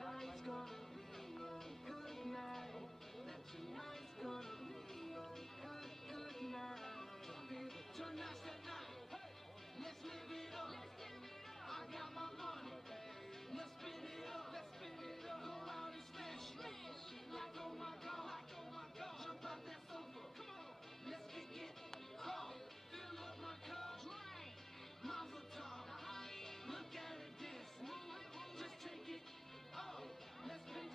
tonight's gonna be a good night. That tonight's gonna be a good night. Tonight's the night. Let's live it up. I got my money. Let's spin it up. Go out and smash it. Like oh my god. Jump out that sofa. Come on. Let's kick it. Oh, fill up my cup. Mazel tov. Look at it dance. Just take it. Oh, let's spin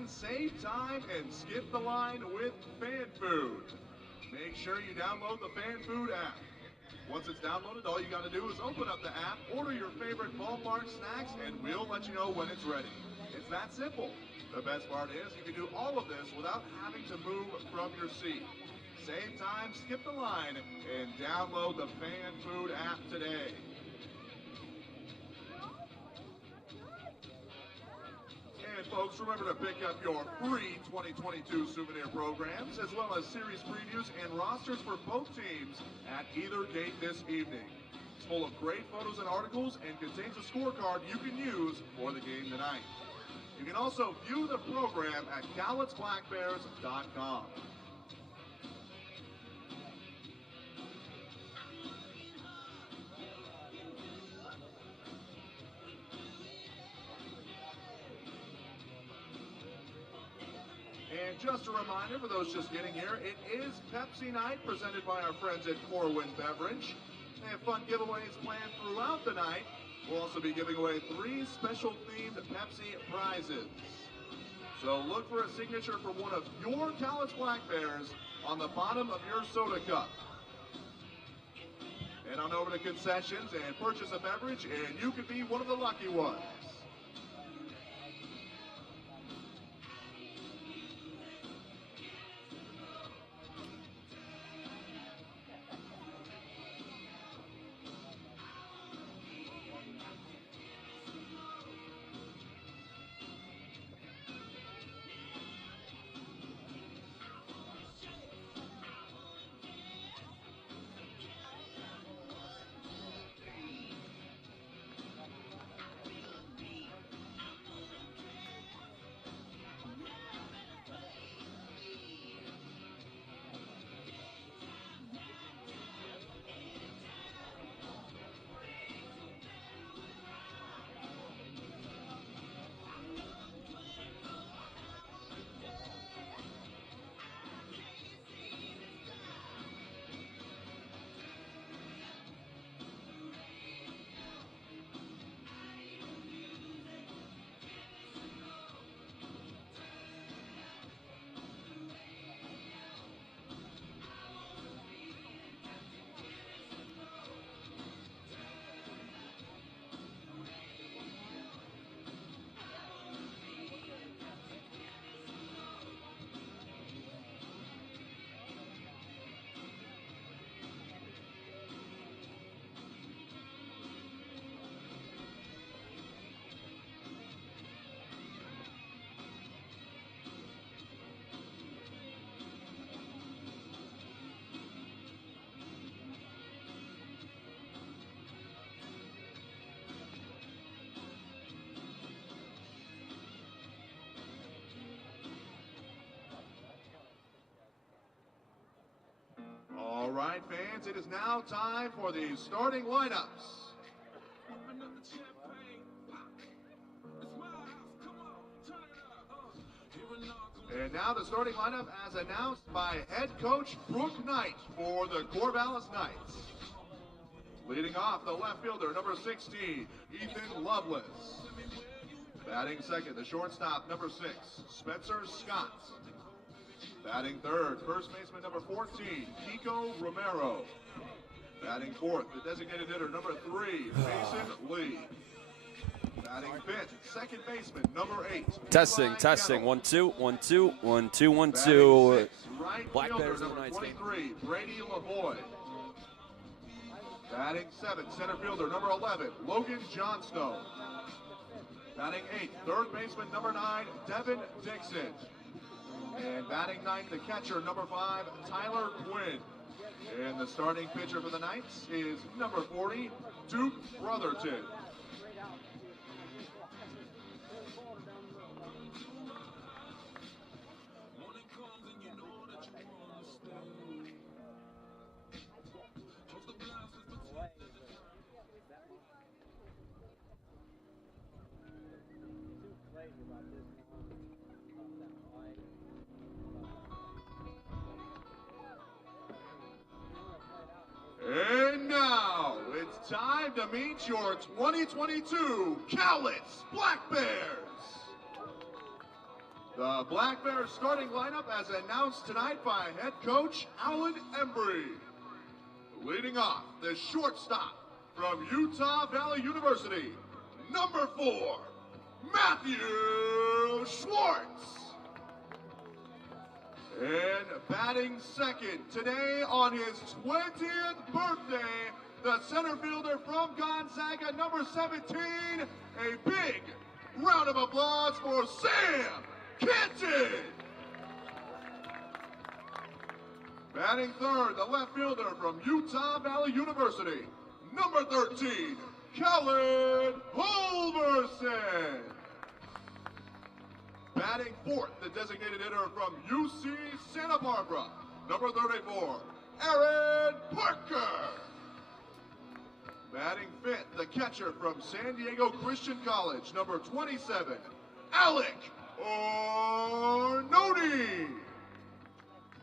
fans save time and skip the line with Fan Food. Make sure you download the Fan Food app. Once it's downloaded, all you got to do is open up the app, order your favorite ballpark snacks, and we'll let you know when it's ready. It's that simple. The best part is you can do all of this without having to move from your seat. Save time, skip the line, and download the Fan Food app today. And folks, remember to pick up your free 2022 souvenir programs, as well as series previews and rosters for both teams at either gate this evening. It's full of great photos and articles and contains a scorecard you can use for the game tonight. You can also view the program at CowlitzBlackBears.com. And just a reminder for those just getting here, it is Pepsi night presented by our friends at Corwin Beverage. They have fun giveaways planned throughout the night. We'll also be giving away 3 special themed Pepsi prizes. So look for a signature for one of your Cowlitz Black Bears on the bottom of your soda cup. Head on over to concessions and purchase a beverage, and you could be one of the lucky ones. All right, fans, it is now time for the starting lineups. And now the starting lineup as announced by head coach Brooke Knight for the Corvallis Knights. Leading off, the left fielder, number 16, Ethan Lovelace. Batting second, the shortstop, number 6, Spencer Scott. Batting third, first baseman number 14, Kiko Romero. Batting fourth, the designated hitter number 3, Mason Lee. Batting fifth, second baseman number 8. Testing. 1 2 1 2 1 2 1 2. Sixth, right Black fielder Bears number 23, Brady Lavoie. Batting seventh, center fielder number 11, Logan Johnstone. Batting eighth, third baseman number 9, Devin Dixon. And batting ninth, the catcher, number 5, Tyler Quinn. And the starting pitcher for the Knights is number 40, Duke Brotherton. And now it's time to meet your 2022 Cowlitz Black Bears. The Black Bears starting lineup as announced tonight by head coach Alan Embry. Leading off, the shortstop from Utah Valley University, number 4, Matthew Schwartz. And batting second today on his 20th birthday, the center fielder from Gonzaga, number 17. A big round of applause for Sam Kenton. Batting third, the left fielder from Utah Valley University, number 13, Cowlitz Holverson. Batting fourth, the designated hitter from UC Santa Barbara, number 34, Aaron Parker. Batting fifth, the catcher from San Diego Christian College, number 27, Alec Arnone.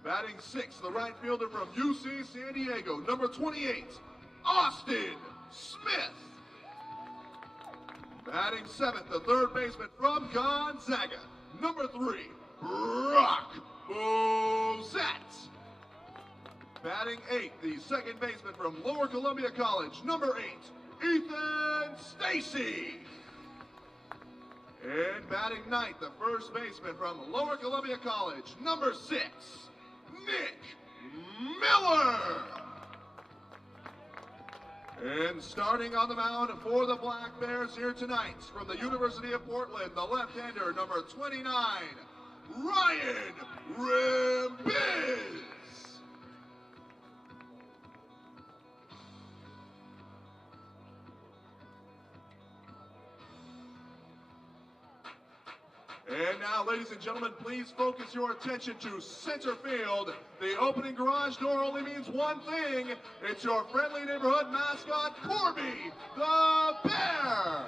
Batting sixth, the right fielder from UC San Diego, number 28, Austin Smith. Batting seventh, the third baseman from Gonzaga, number 3, Brock Bozette. Batting eighth, the second baseman from Lower Columbia College, number 8, Ethan Stacy. And batting ninth, the first baseman from Lower Columbia College, number 6, Nick Miller. And starting on the mound for the Black Bears here tonight from the University of Portland, the left-hander, number 29, Ryan Rambiz. And now, ladies and gentlemen, please focus your attention to center field. The opening garage door only means one thing. It's your friendly neighborhood mascot, Corby the Bear.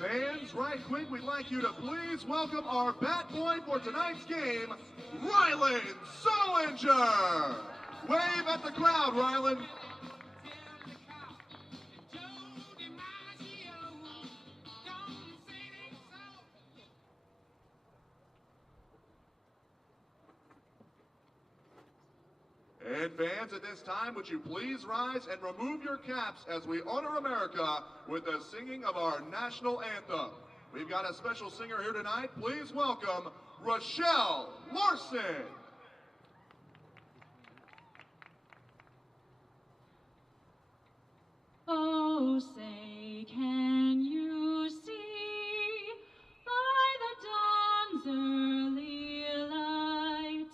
Fans, right quick, we'd like you to please welcome our bat boy for tonight's game, Rylan Solinger. Wave at the crowd, Rylan. And fans, at this time, would you please rise and remove your caps as we honor America with the singing of our national anthem. We've got a special singer here tonight. Please welcome Rochelle Larson. Oh, say, can you see by the dawn's early light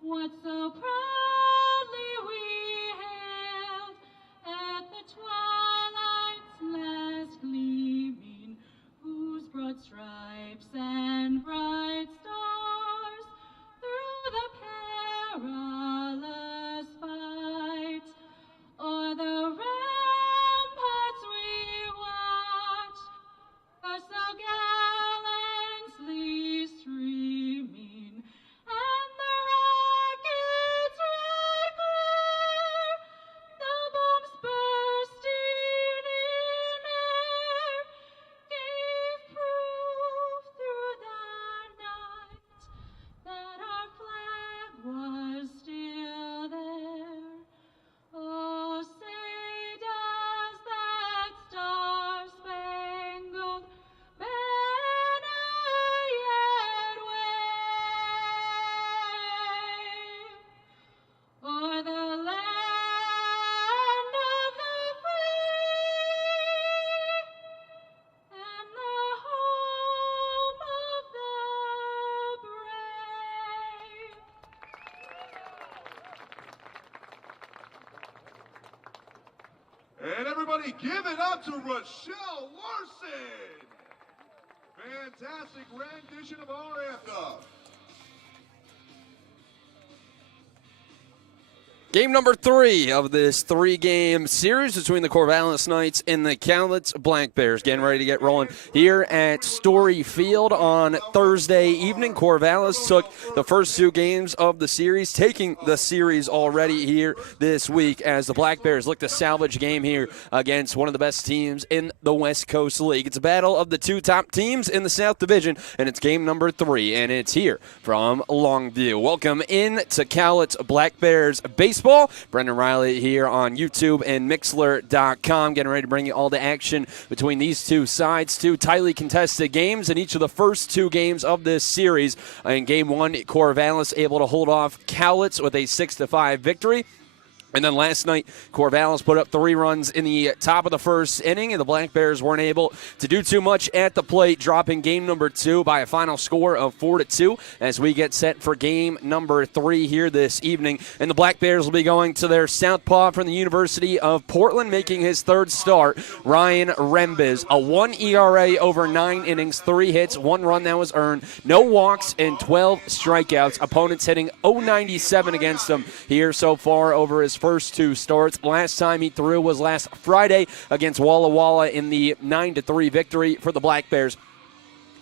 what so proudly we hailed at the twilight's last gleaming, whose broad stripes and bright stars through the perilous fight o'er the ramparts we And everybody give it up to Rochelle Larson. Fantastic rendition of our anthem. Game number 3 of this 3-game series between the Corvallis Knights and the Cowlitz Black Bears. Getting ready to get rolling here at Story Field on Thursday evening. Corvallis took the first 2 games of the series, taking the series already here this week as the Black Bears look to salvage a game here against one of the best teams in the West Coast League. It's a battle of the 2 top teams in the South Division, and it's game number 3, and it's here from Longview. Welcome in to Cowlitz Black Bears Baseball. Brendan Riley here on YouTube and Mixler.com, getting ready to bring you all the action between these 2 sides. 2 tightly contested games in each of the first 2 games of this series. In Game 1, Corvallis able to hold off Cowlitz with a 6-5 victory. And then last night, Corvallis put up 3 runs in the top of the first inning, and the Black Bears weren't able to do too much at the plate, dropping game number 2 by a final score of 4-2 as we get set for game number 3 here this evening. And the Black Bears will be going to their southpaw from the University of Portland, making his 3rd start, Ryan Rembiz. A 1 ERA over 9 innings, 3 hits, 1 run that was earned, no walks, and 12 strikeouts. Opponents hitting .097 against him here so far over his first 2 starts. Last time he threw was last Friday against Walla Walla in the 9-3 victory for the Black Bears.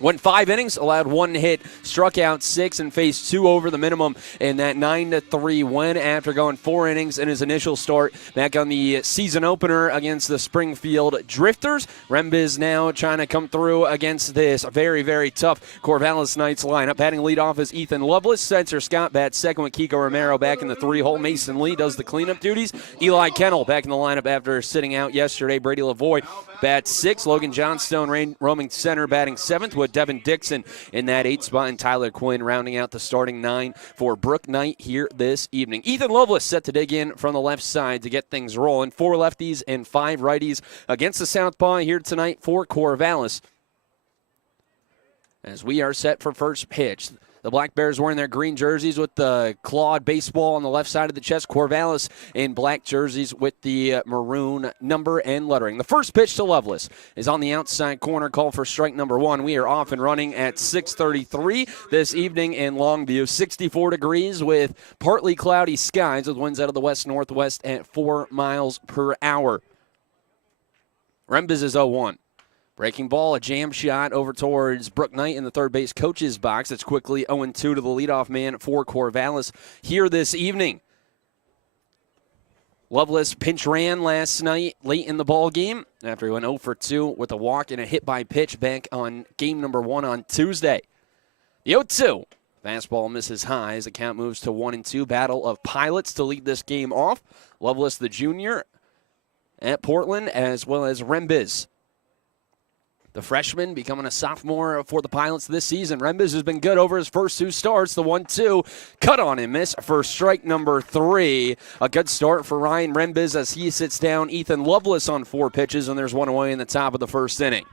Went 5 innings, allowed 1 hit, struck out 6, and faced 2 over the minimum in that 9-3 win after going 4 innings in his initial start back on the season opener against the Springfield Drifters. Rembiz now trying to come through against this very, very tough Corvallis Knights lineup. Batting leadoff is Ethan Lovelace. Spencer Scott bats second with Kiko Romero back in the 3-hole. Mason Lee does the cleanup duties. Eli Kennel back in the lineup after sitting out yesterday. Brady Lavoie bats 6. Logan Johnstone roaming center batting 7th with Devin Dixon in that 8th spot, and Tyler Quinn rounding out the starting 9 for Brook Knight here this evening. Ethan Lovelace set to dig in from the left side to get things rolling. 4 lefties and 5 righties against the southpaw here tonight for Corvallis. As we are set for first pitch. The Black Bears wearing their green jerseys with the clawed baseball on the left side of the chest. Corvallis in black jerseys with the maroon number and lettering. The first pitch to Lovelace is on the outside corner. Call for strike number 1. We are off and running at 6:33 this evening in Longview. 64 degrees with partly cloudy skies with winds out of the west-northwest at 4 miles per hour. Rembiz is 0-1. Breaking ball, a jam shot over towards Brook Knight in the third base coach's box. It's quickly 0-2 to the leadoff man for Corvallis here this evening. Lovelace pinch ran last night late in the ball game after he went 0-2 with a walk and a hit by pitch back on game number 1 on Tuesday. The 0-2. Fastball misses high as the count moves to 1-2. Battle of pilots to lead this game off. Lovelace, the junior, at Portland, as well as Rembiz, the freshman, becoming a sophomore for the Pilots this season. Rembiz has been good over his first 2 starts. The 1-2 cut on and miss for strike number 3. A good start for Ryan Rembiz as he sits down Ethan Lovelace on 4 pitches, and there's 1 away in the top of the first inning.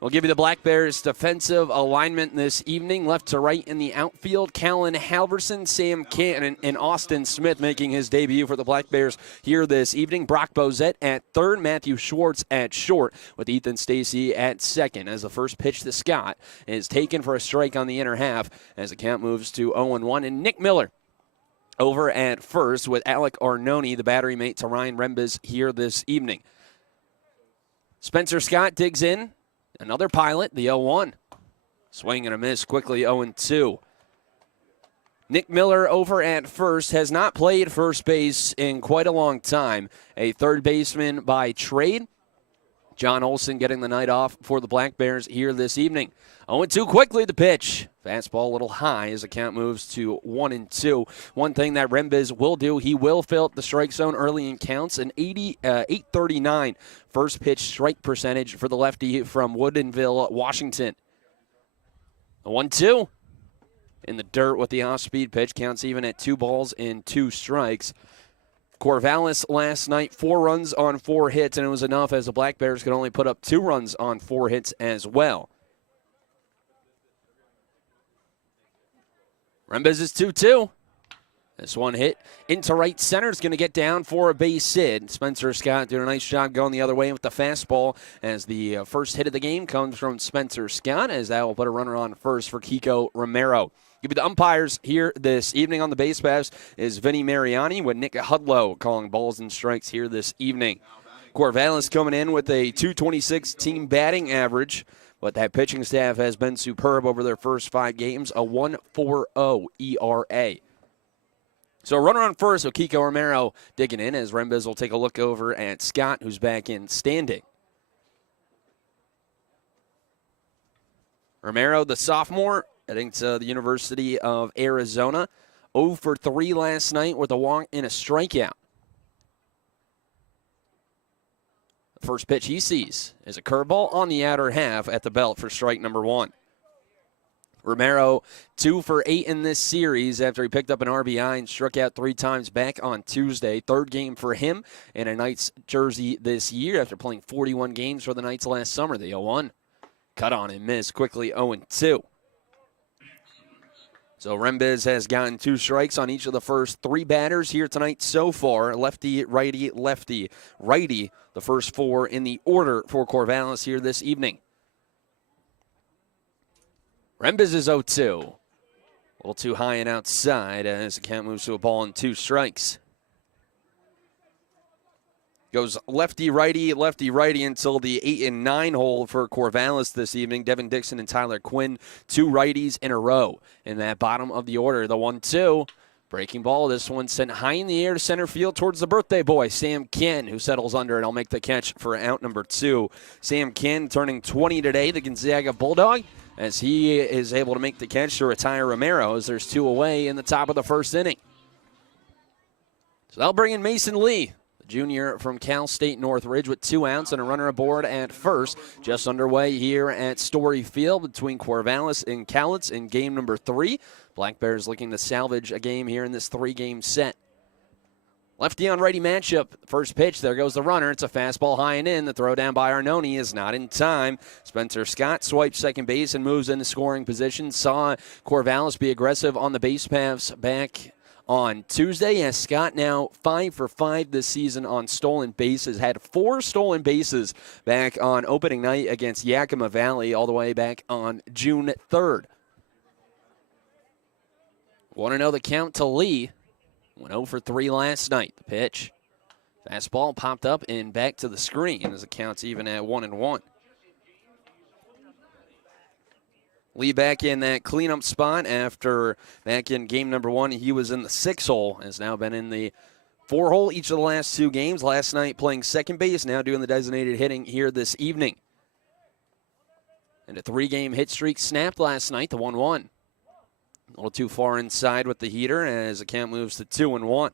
We'll give you the Black Bears defensive alignment this evening. Left to right in the outfield, Callan Halverson, Sam Canton, and Austin Smith making his debut for the Black Bears here this evening. Brock Bozette at third, Matthew Schwartz at short, with Ethan Stacy at second. As the first pitch to Scott is taken for a strike on the inner half as the count moves to 0-1. And Nick Miller over at first with Alec Arnone, the battery mate to Ryan Rembiz here this evening. Spencer Scott digs in. Another pilot, the 0-1. Swing and a miss, quickly 0-2. Nick Miller over at first has not played first base in quite a long time. A third baseman by trade. John Olson getting the night off for the Black Bears here this evening. 0-2 quickly the pitch. Fastball a little high as the count moves to 1-2. One thing that Rembiz will do, he will fill up the strike zone early in counts. An 839 first pitch strike percentage for the lefty from Woodinville, Washington. A 1-2 in the dirt with the off-speed pitch. Counts even at 2 balls and 2 strikes. Corvallis last night, 4 runs on 4 hits, and it was enough as the Black Bears could only put up 2 runs on 4 hits as well. Rembiz is 2-2. This one hit into right center. It's going to get down for a base hit. Spencer Scott doing a nice job going the other way with the fastball as the first hit of the game comes from Spencer Scott, as that will put a runner on first for Kiko Romero. Give me the umpires here this evening on the base paths is Vinny Mariani with Nick Hudlow calling balls and strikes here this evening. Corvallis coming in with a .226 team batting average, but that pitching staff has been superb over their first 5 games, a 1.40 ERA. So a runner on first with Kiko Romero digging in as Rembiz will take a look over at Scott, who's back in standing. Romero, the sophomore, heading to the University of Arizona. 0 for 3 last night with a walk and a strikeout. The first pitch he sees is a curveball on the outer half at the belt for strike number 1. Romero, 2 for 8 in this series after he picked up an RBI and struck out 3 times back on Tuesday. 3rd game for him in a Knights jersey this year after playing 41 games for the Knights last summer. The 0-1 cut on and missed quickly 0-2. So Rembiz has gotten 2 strikes on each of the first 3 batters here tonight so far. Lefty, righty, lefty, righty. The first 4 in the order for Corvallis here this evening. Rembiz is 0-2. A little too high and outside as the count moves to a ball and 2 strikes. Goes lefty, righty until the 8 and 9 hole for Corvallis this evening. Devin Dixon and Tyler Quinn, 2 righties in a row in that bottom of the order. The 1-2. Breaking ball, this one sent high in the air to center field towards the birthday boy, Sam Ken, who settles under it. I'll make the catch for out number 2. Sam Ken turning 20 today, the Gonzaga Bulldog, as he is able to make the catch to retire Romero as there's 2 away in the top of the first inning. So that'll bring in Mason Lee, the junior from Cal State Northridge, with 2 outs and a runner aboard at first. Just underway here at Story Field between Corvallis and Cowlitz in game number 3. Black Bears looking to salvage a game here in this 3-game set. Lefty on righty matchup. First pitch, there goes the runner. It's a fastball high and in. The throw down by Arnone is not in time. Spencer Scott swipes second base and moves into scoring position. Saw Corvallis be aggressive on the base paths back on Tuesday, as Scott now 5 for 5 this season on stolen bases. Had 4 stolen bases back on opening night against Yakima Valley all the way back on June 3rd. 1-0 the count to Lee. Went 0 for 3 last night. The pitch. Fastball popped up and back to the screen as the count's even at 1-1. Lee back in that cleanup spot after back in game number 1. He was in the 6 hole. Has now been in the 4 hole each of the last 2 games. Last night playing second base, now doing the designated hitting here this evening. And a 3-game hit streak snapped last night, the 1-1. A little too far inside with the heater as the count moves to 2-1.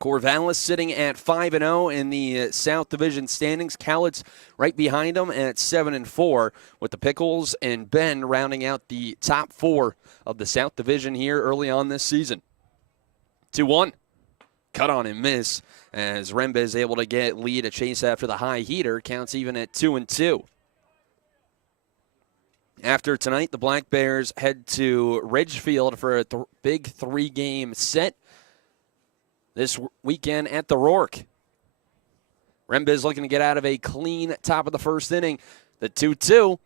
Corvallis sitting at 5-0 in the South Division standings. Cowlitz right behind them at 7-4, with the Pickles and Ben rounding out the top 4 of the South Division here early on this season. 2-1. Cut on and miss as Rembiz is able to get Lee to chase after the high heater. Counts even at 2-2. After tonight, the Black Bears head to Ridgefield for a big 3-game set this weekend at the Rourke. Rembiz looking to get out of a clean top of the first inning. The 2-2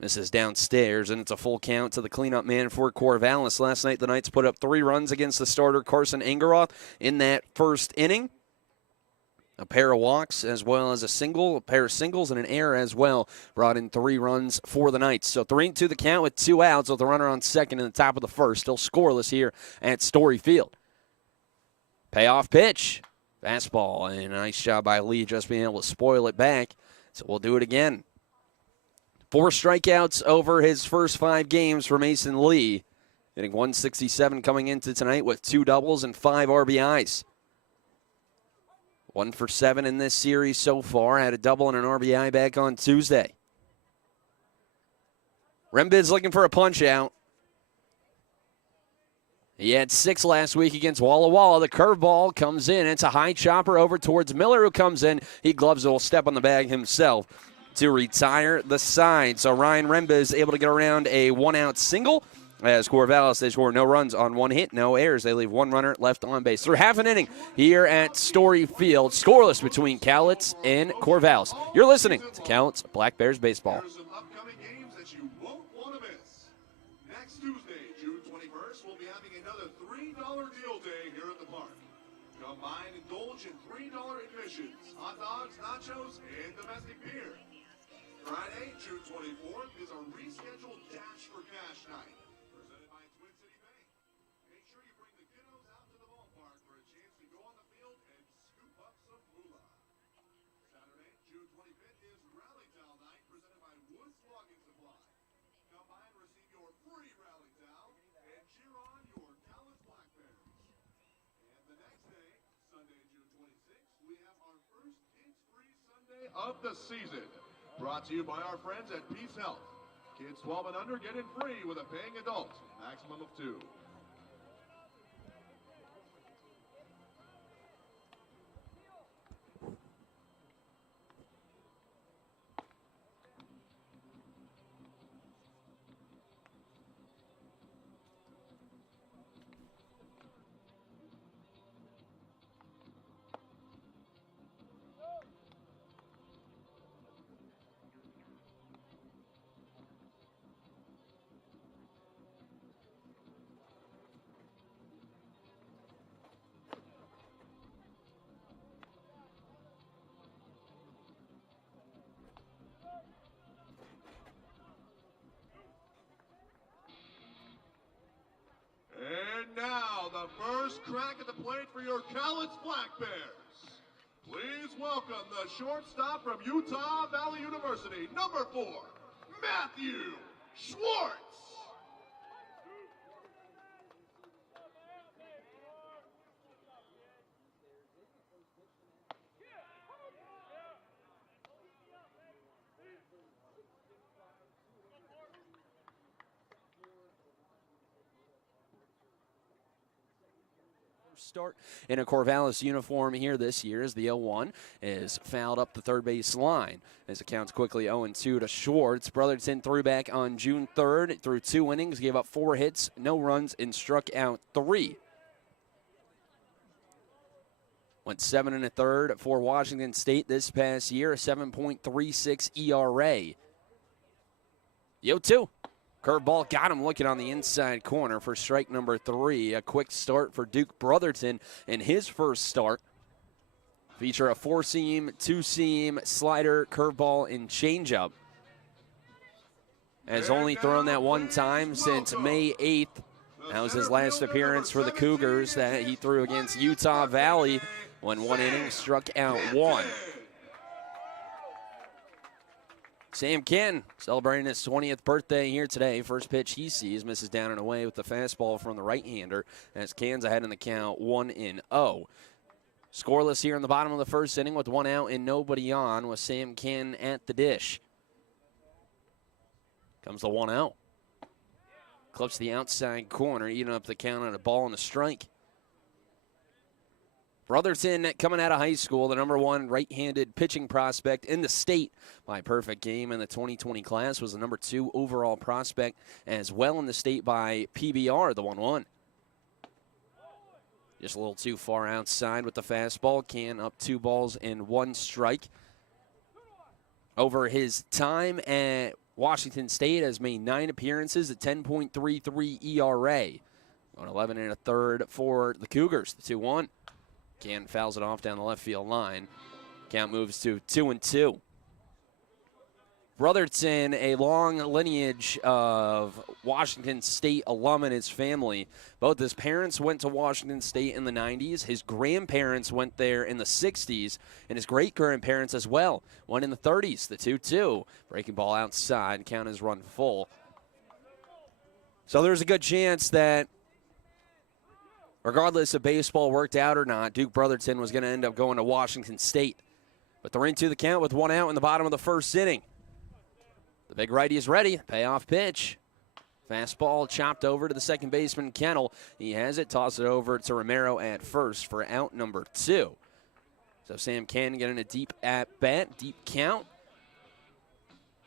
misses downstairs, and it's a full count to the cleanup man for Corvallis. Last night, the Knights put up 3 runs against the starter Carson Engeroth in that first inning. A pair of walks as well as a pair of singles, and an error as well brought in 3 runs for the Knights. So 3-2 the count with 2 outs with a runner on second in the top of the first. Still scoreless here at Story Field. Payoff pitch. Fastball, and a nice job by Lee just being able to spoil it back. So we'll do it again. 4 strikeouts over his first 5 games for Mason Lee. Hitting .167 coming into tonight with 2 doubles and 5 RBIs. 1 for 7 in this series so far. Had a double and an RBI back on Tuesday. Rembiz looking for a punch out. He had 6 last week against Walla Walla. The curveball comes in. It's a high chopper over towards Miller, who comes in. He gloves it, will step on the bag himself to retire the side. So Ryan Rembiz able to get around a 1-out single As Corvallis, they score no runs on one hit, no errors. They leave one runner left on base. Through half an inning here at Story Field, scoreless between Cowlitz and Corvallis. You're listening to Cowlitz Black Bears Baseball. Here's some upcoming games that you won't want to miss. Next Tuesday, June 21st, we'll be having another $3 deal day here at the park. Come by and indulge in $3 admissions, hot dogs, nachos, and domestic beer. Friday, June 24th, is a rescheduled Dash for Cash night, presented by Twin City Bank. Make sure you bring the kiddos out to the ballpark for a chance to go on the field and scoop up some moolah. Saturday, June 25th, is Rally Towel night, presented by Woods Logging Supply. Come by and receive your free Rally Towel and cheer on your Cowlitz Black Bears. And the next day, Sunday, June 26th, we have our first kids-free Sunday of the season. Brought to you by our friends at Peace Health. Kids 12 and under get in free with a paying adult, maximum of 2. And now, the first crack at the plate for your Cowlitz Black Bears. Please welcome the shortstop from Utah Valley University, number 4, Matthew Schwartz. Start in a Corvallis uniform here this year as the 0-1 is fouled up the third base line. As it counts quickly 0-2 to Schwartz. Brotherton threw back on June 3rd through 2 innings, gave up 4 hits, no runs, and struck out 3. Went 7 1/3 for Washington State this past year, a 7.36 ERA. The 0-2. Curveball got him looking on the inside corner for strike number 3. A quick start for Duke Brotherton in his first start. Feature a 4-seam, 2-seam, slider, curveball, and changeup. Has only thrown that one time since May 8th. That was his last appearance for the Cougars that he threw against Utah Valley when 1 inning struck out 1. Sam Ken celebrating his 20th birthday here today. First pitch he sees, misses down and away with the fastball from the right-hander as Ken's ahead in the count 1-0. Scoreless here in the bottom of the first inning with 1 out and nobody on with Sam Ken at the dish. Comes the 1-0. Clips the outside corner, eating up the count on a ball and a strike. Brotherton coming out of high school, the number 1 right-handed pitching prospect in the state by perfect game in the 2020 class, was the number 2 overall prospect as well in the state by PBR, the 1-1. Just a little too far outside with the fastball. Can up 2 balls and 1 strike. Over his time at Washington State has made 9 appearances at 10.33 ERA. On 11 1/3 for the Cougars, the 2-1. Can fouls it off down the left field line. Count moves to 2-2. Brotherton, a long lineage of Washington State alum in his family. Both his parents went to Washington State in the 90s. His grandparents went there in the 60s. And his great-grandparents as well went in the 30s, the 2-2. Breaking ball outside, count is run full. So there's a good chance that regardless if baseball worked out or not, Duke Brotherton was going to end up going to Washington State. But they're into the count with 1 out in the bottom of the first inning. The big righty is ready. Payoff pitch. Fastball chopped over to the second baseman, Kennel. He has it. Toss it over to Romero at first for out number 2. So Sam Ken getting a deep at-bat, deep count.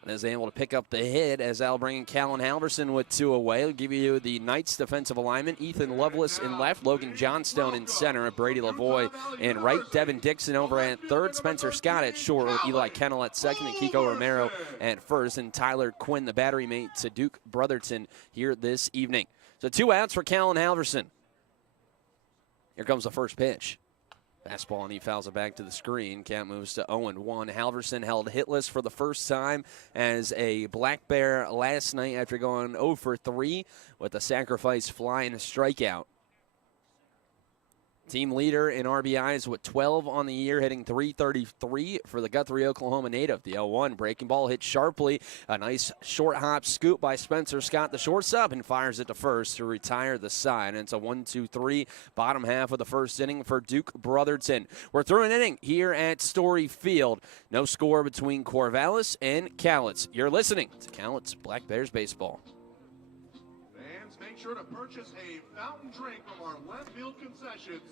and is able to pick up the hit as that'll bring in Callan Halverson with 2 away. It'll give you the Knights defensive alignment. Ethan Lovelace in left, Logan Johnstone in center, Brady Lavoie in right, Devin Dixon over at third, Spencer Scott at short with Eli Kennel at second, and Kiko Romero at first, and Tyler Quinn, the battery mate to Duke Brotherton here this evening. So 2 outs for Callan Halverson. Here comes the first pitch. Fastball, and he fouls it back to the screen. Count moves to 0-1. Halverson held hitless for the first time as a Black Bear last night after going 0 for 3 with a sacrifice fly and a strikeout. Team leader in RBIs with 12 on the year, hitting .333 for the Guthrie, Oklahoma native. The 0-1 breaking ball hit sharply. A nice short hop scoop by Spencer Scott, the shortstop, and fires it to first to retire the side. And it's a 1-2-3 bottom half of the first inning for Duke Brotherton. We're through an inning here at Story Field. No score between Corvallis and Cowlitz. You're listening to Cowlitz Black Bears baseball. Fans, make sure to purchase a fountain drink from our left field concessions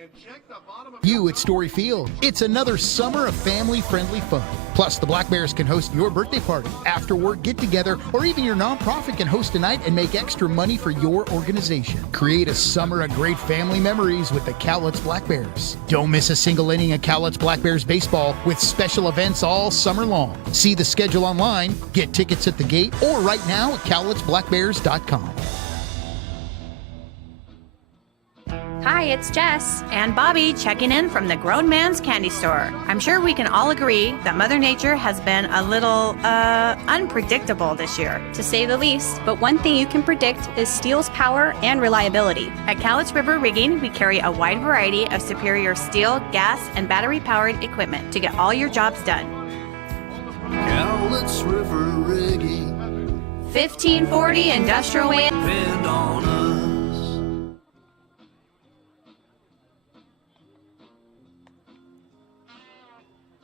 and check the bottom of You at Story Field. It's another summer of family-friendly fun. Plus, the Black Bears can host your birthday party, after-work get-together, or even your nonprofit can host a night and make extra money for your organization. Create a summer of great family memories with the Cowlitz Black Bears. Don't miss a single inning of Cowlitz Black Bears baseball with special events all summer long. See the schedule online, get tickets at the gate, or right now at cowlitzblackbears.com. Hi, it's Jess and Bobby checking in from the Grown Man's Candy Store. I'm sure we can all agree that Mother Nature has been a little, unpredictable this year, to say the least. But one thing you can predict is steel's power and reliability. At Cowlitz River Rigging, we carry a wide variety of superior steel, gas, and battery-powered equipment to get all your jobs done. Cowlitz River Rigging. 1540 Industrial Way. Depend on us.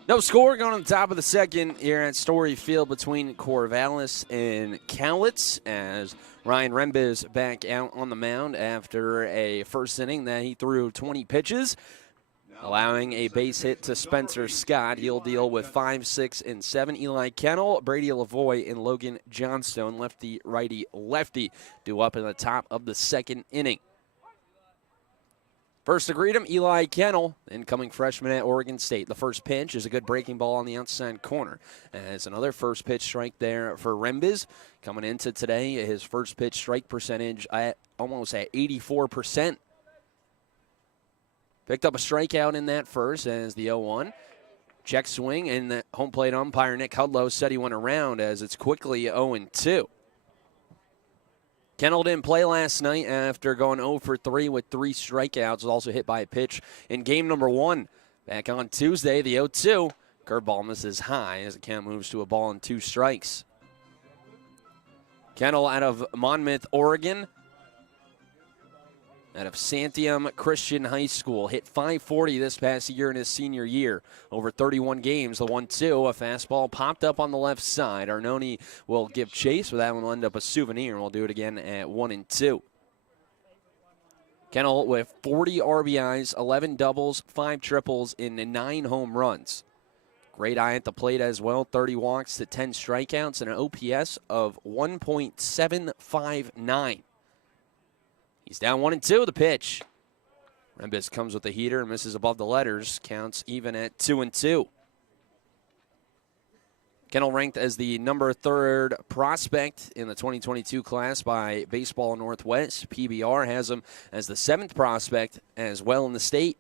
No score going on the top of the second here at Story Field between Corvallis and Cowlitz as Ryan Rembiz back out on the mound after a first inning that he threw 20 pitches, allowing a base hit to Spencer Scott. He'll deal with 5, 6, and 7. Eli Kennel, Brady Lavoie, and Logan Johnstone, lefty, righty, lefty, due up in the top of the second inning. First to greet him, Eli Kennel, incoming freshman at Oregon State. The first pitch is a good breaking ball on the outside corner. As another first pitch strike there for Rembiz. Coming into today, his first pitch strike percentage almost at 84%. Picked up a strikeout in that first as the 0-1. Check swing, and the home plate umpire Nick Hudlow said he went around as it's quickly 0-2. Kennel didn't play last night after going 0 for 3 with 3 strikeouts. Was also hit by a pitch in game number 1. Back on Tuesday, the 0-2. Curveball misses high as the count moves to a ball and 2 strikes. Kennel out of Monmouth, Oregon. Out of Santiam Christian High School. Hit .540 this past year in his senior year. Over 31 games, the 1-2. A fastball popped up on the left side. Arnone will give chase, but that one will end up a souvenir. We'll do it again at 1-2. Kennel with 40 RBIs, 11 doubles, 5 triples, and 9 home runs. Great eye at the plate as well. 30 walks to 10 strikeouts and an OPS of 1.759. He's down 1-2. The pitch. Rembiz comes with the heater and misses above the letters. Counts even at 2-2. Kennel ranked as the number 3rd prospect in the 2022 class by Baseball Northwest. PBR has him as the 7th prospect as well in the state.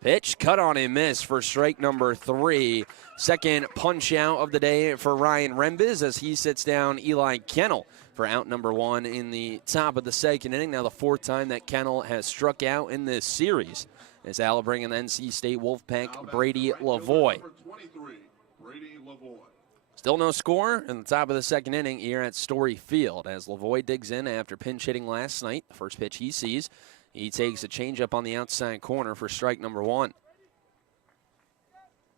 Pitch, cut on and miss for strike number 3. Second punch out of the day for Ryan Rembiz as he sits down Eli Kennel for out number 1 in the top of the second inning. Now the 4th time that Kennel has struck out in this series. As Al bring in the NC State Wolfpack, Brady Lavoie. Still no score in the top of the second inning here at Story Field as Lavoie digs in after pinch hitting last night. The first pitch he sees. He takes a changeup on the outside corner for strike number 1.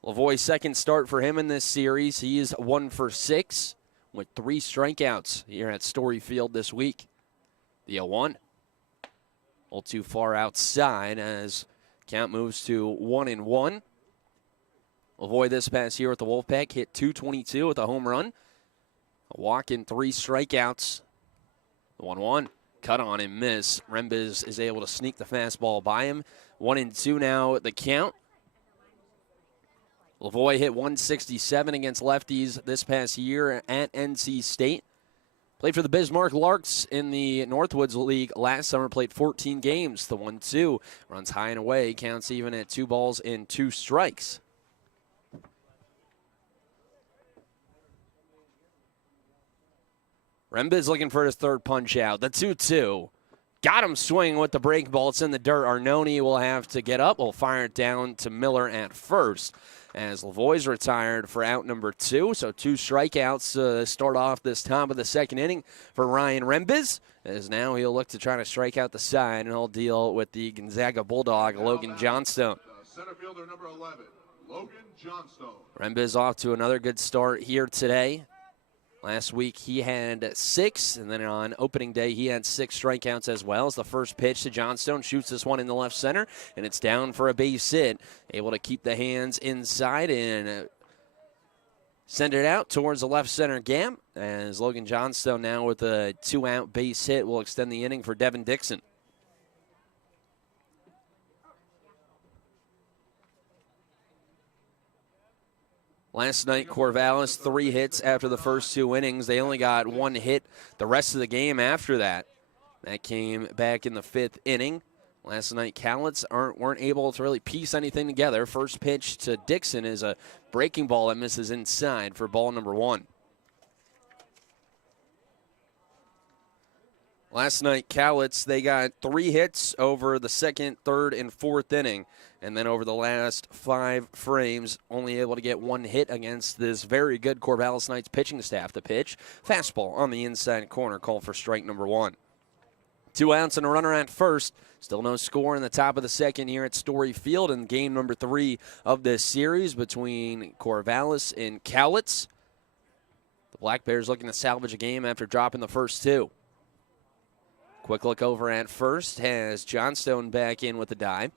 Lavoie's second start for him in this series. He is 1 for 6 with 3 strikeouts here at Story Field this week. The 0-1. A little too far outside as count moves to 1-1. Lavoie this past year with the Wolfpack hit .222 with a home run. A walk and 3 strikeouts. 1-1. Cut on and miss. Rembes is able to sneak the fastball by him. 1-2 now the count. Lavoie hit .167 against lefties this past year at NC State. Played for the Bismarck Larks in the Northwoods League last summer. Played 14 games. The 1-2 runs high and away. Counts even at 2 balls and 2 strikes. Rembes looking for his third punch out. The 2-2. Got him swinging with the break ball. It's in the dirt. Arnone will have to get up. Will fire it down to Miller at first as Lavoie's retired for out number 2. So 2 strikeouts to start off this top of the second inning for Ryan Rembes. As now he'll look to try to strike out the side, and he'll deal with the Gonzaga Bulldog, Logan Johnstone. Center fielder number 11, Logan Johnstone. Rembes off to another good start here today. Last week he had 6, and then on opening day he had 6 strikeouts as well. As the first pitch to Johnstone, shoots this one in the left center, and it's down for a base hit. Able to keep the hands inside and send it out towards the left center gap. As Logan Johnstone now with a 2-out base hit will extend the inning for Devin Dixon. Last night, Corvallis, 3 hits after the first 2 innings. They only got 1 hit the rest of the game after that. That came back in the 5th inning. Last night, Cowlitz weren't able to really piece anything together. First pitch to Dixon is a breaking ball that misses inside for ball number 1. Last night, Cowlitz, they got 3 hits over the 2nd, 3rd, and 4th inning. And then over the last 5 frames, only able to get 1 hit against this very good Corvallis Knights pitching staff. The pitch, fastball on the inside corner, called for strike number 1. 2 outs and a runner at first. Still no score in the top of the second here at Story Field in game number 3 of this series between Corvallis and Cowlitz. The Black Bears looking to salvage a game after dropping the first 2. Quick look over at first has Johnstone back in with the dive.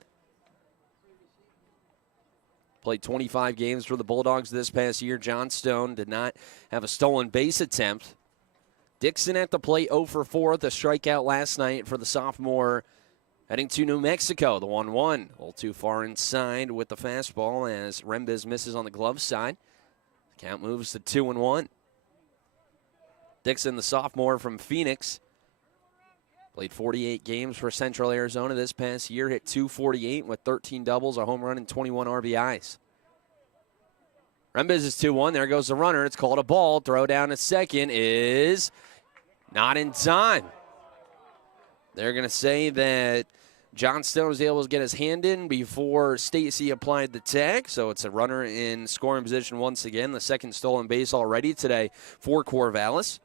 Played 25 games for the Bulldogs this past year. Johnstone did not have a stolen base attempt. Dixon at the plate, 0 for 4 with a strikeout last night for the sophomore heading to New Mexico. The 1-1, a little too far inside with the fastball as Rembes misses on the glove side. Count moves to 2-1. Dixon, the sophomore from Phoenix, played 48 games for Central Arizona this past year, hit .248 with 13 doubles, a home run, and 21 RBIs. Rembes is 2-1. There goes the runner. It's called a ball. Throw down at second is not in time. They're going to say that Johnstone was able to get his hand in before Stacy applied the tag, so it's a runner in scoring position once again. The 2nd stolen base already today for Corvallis.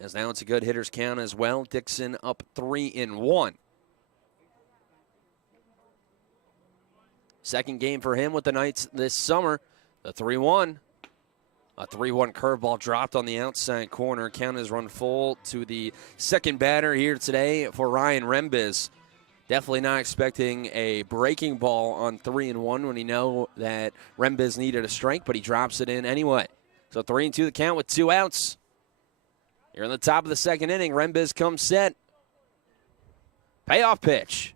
As now it's a good hitter's count as well. Dixon up 3-1. Second game for him with the Knights this summer. The 3-1. A 3-1 curveball dropped on the outside corner. Count is run full to the second batter here today for Ryan Rembes. Definitely not expecting a breaking ball on 3-1 when he know that Rembes needed a strike, but he drops it in anyway. So 3-2 the count with 2 outs. Here in the top of the second inning, Rembes comes set. Payoff pitch.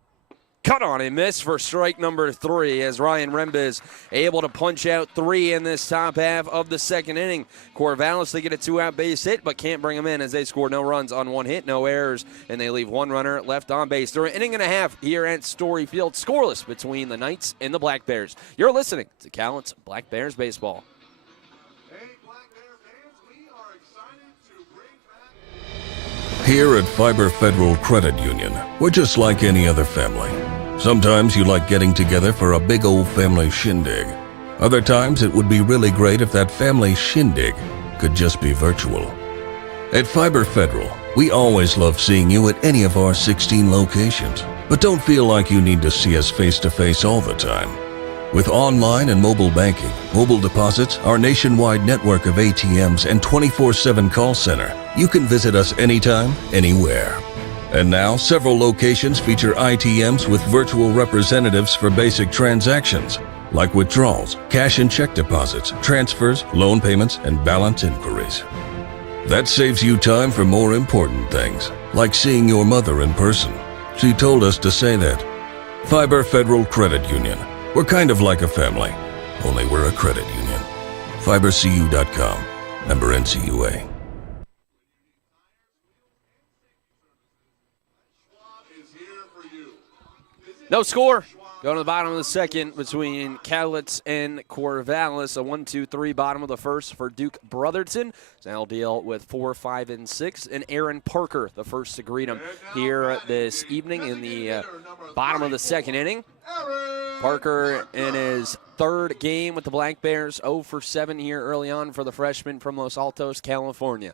Cut on and miss for strike number 3 as Ryan Rembes able to punch out 3 in this top half of the second inning. Corvallis, they get a 2-out base hit, but can't bring them in as they score no runs on 1 hit, no errors, and they leave 1 runner left on base. They're an inning and a half here at Story Field, scoreless between the Knights and the Black Bears. You're listening to Cowlitz Black Bears Baseball. Here at Fiber Federal Credit Union, we're just like any other family. Sometimes you like getting together for a big old family shindig. Other times it would be really great if that family shindig could just be virtual. At Fiber Federal, we always love seeing you at any of our 16 locations, but don't feel like you need to see us face-to-face all the time. With online and mobile banking, mobile deposits, our nationwide network of ATMs, and 24/7 call center, you can visit us anytime, anywhere. And now, several locations feature ITMs with virtual representatives for basic transactions. like withdrawals, cash and check deposits, transfers, loan payments, and balance inquiries. That saves you time for more important things, like seeing your mother in person. She told us to say that. Fiber Federal Credit Union. We're kind of like a family, only we're a credit union. FiberCU.com. Member NCUA. No score. Going to the bottom of the second between Cowlitz and Corvallis. A 1-2-3 bottom of the first for Duke Brotherton. They'll deal with 4, 5, and 6. And Aaron Parker, the first to greet him here this evening in the bottom of the second inning. Parker in his third game with the Black Bears, 0 for 7 here early on for the freshman from Los Altos, California.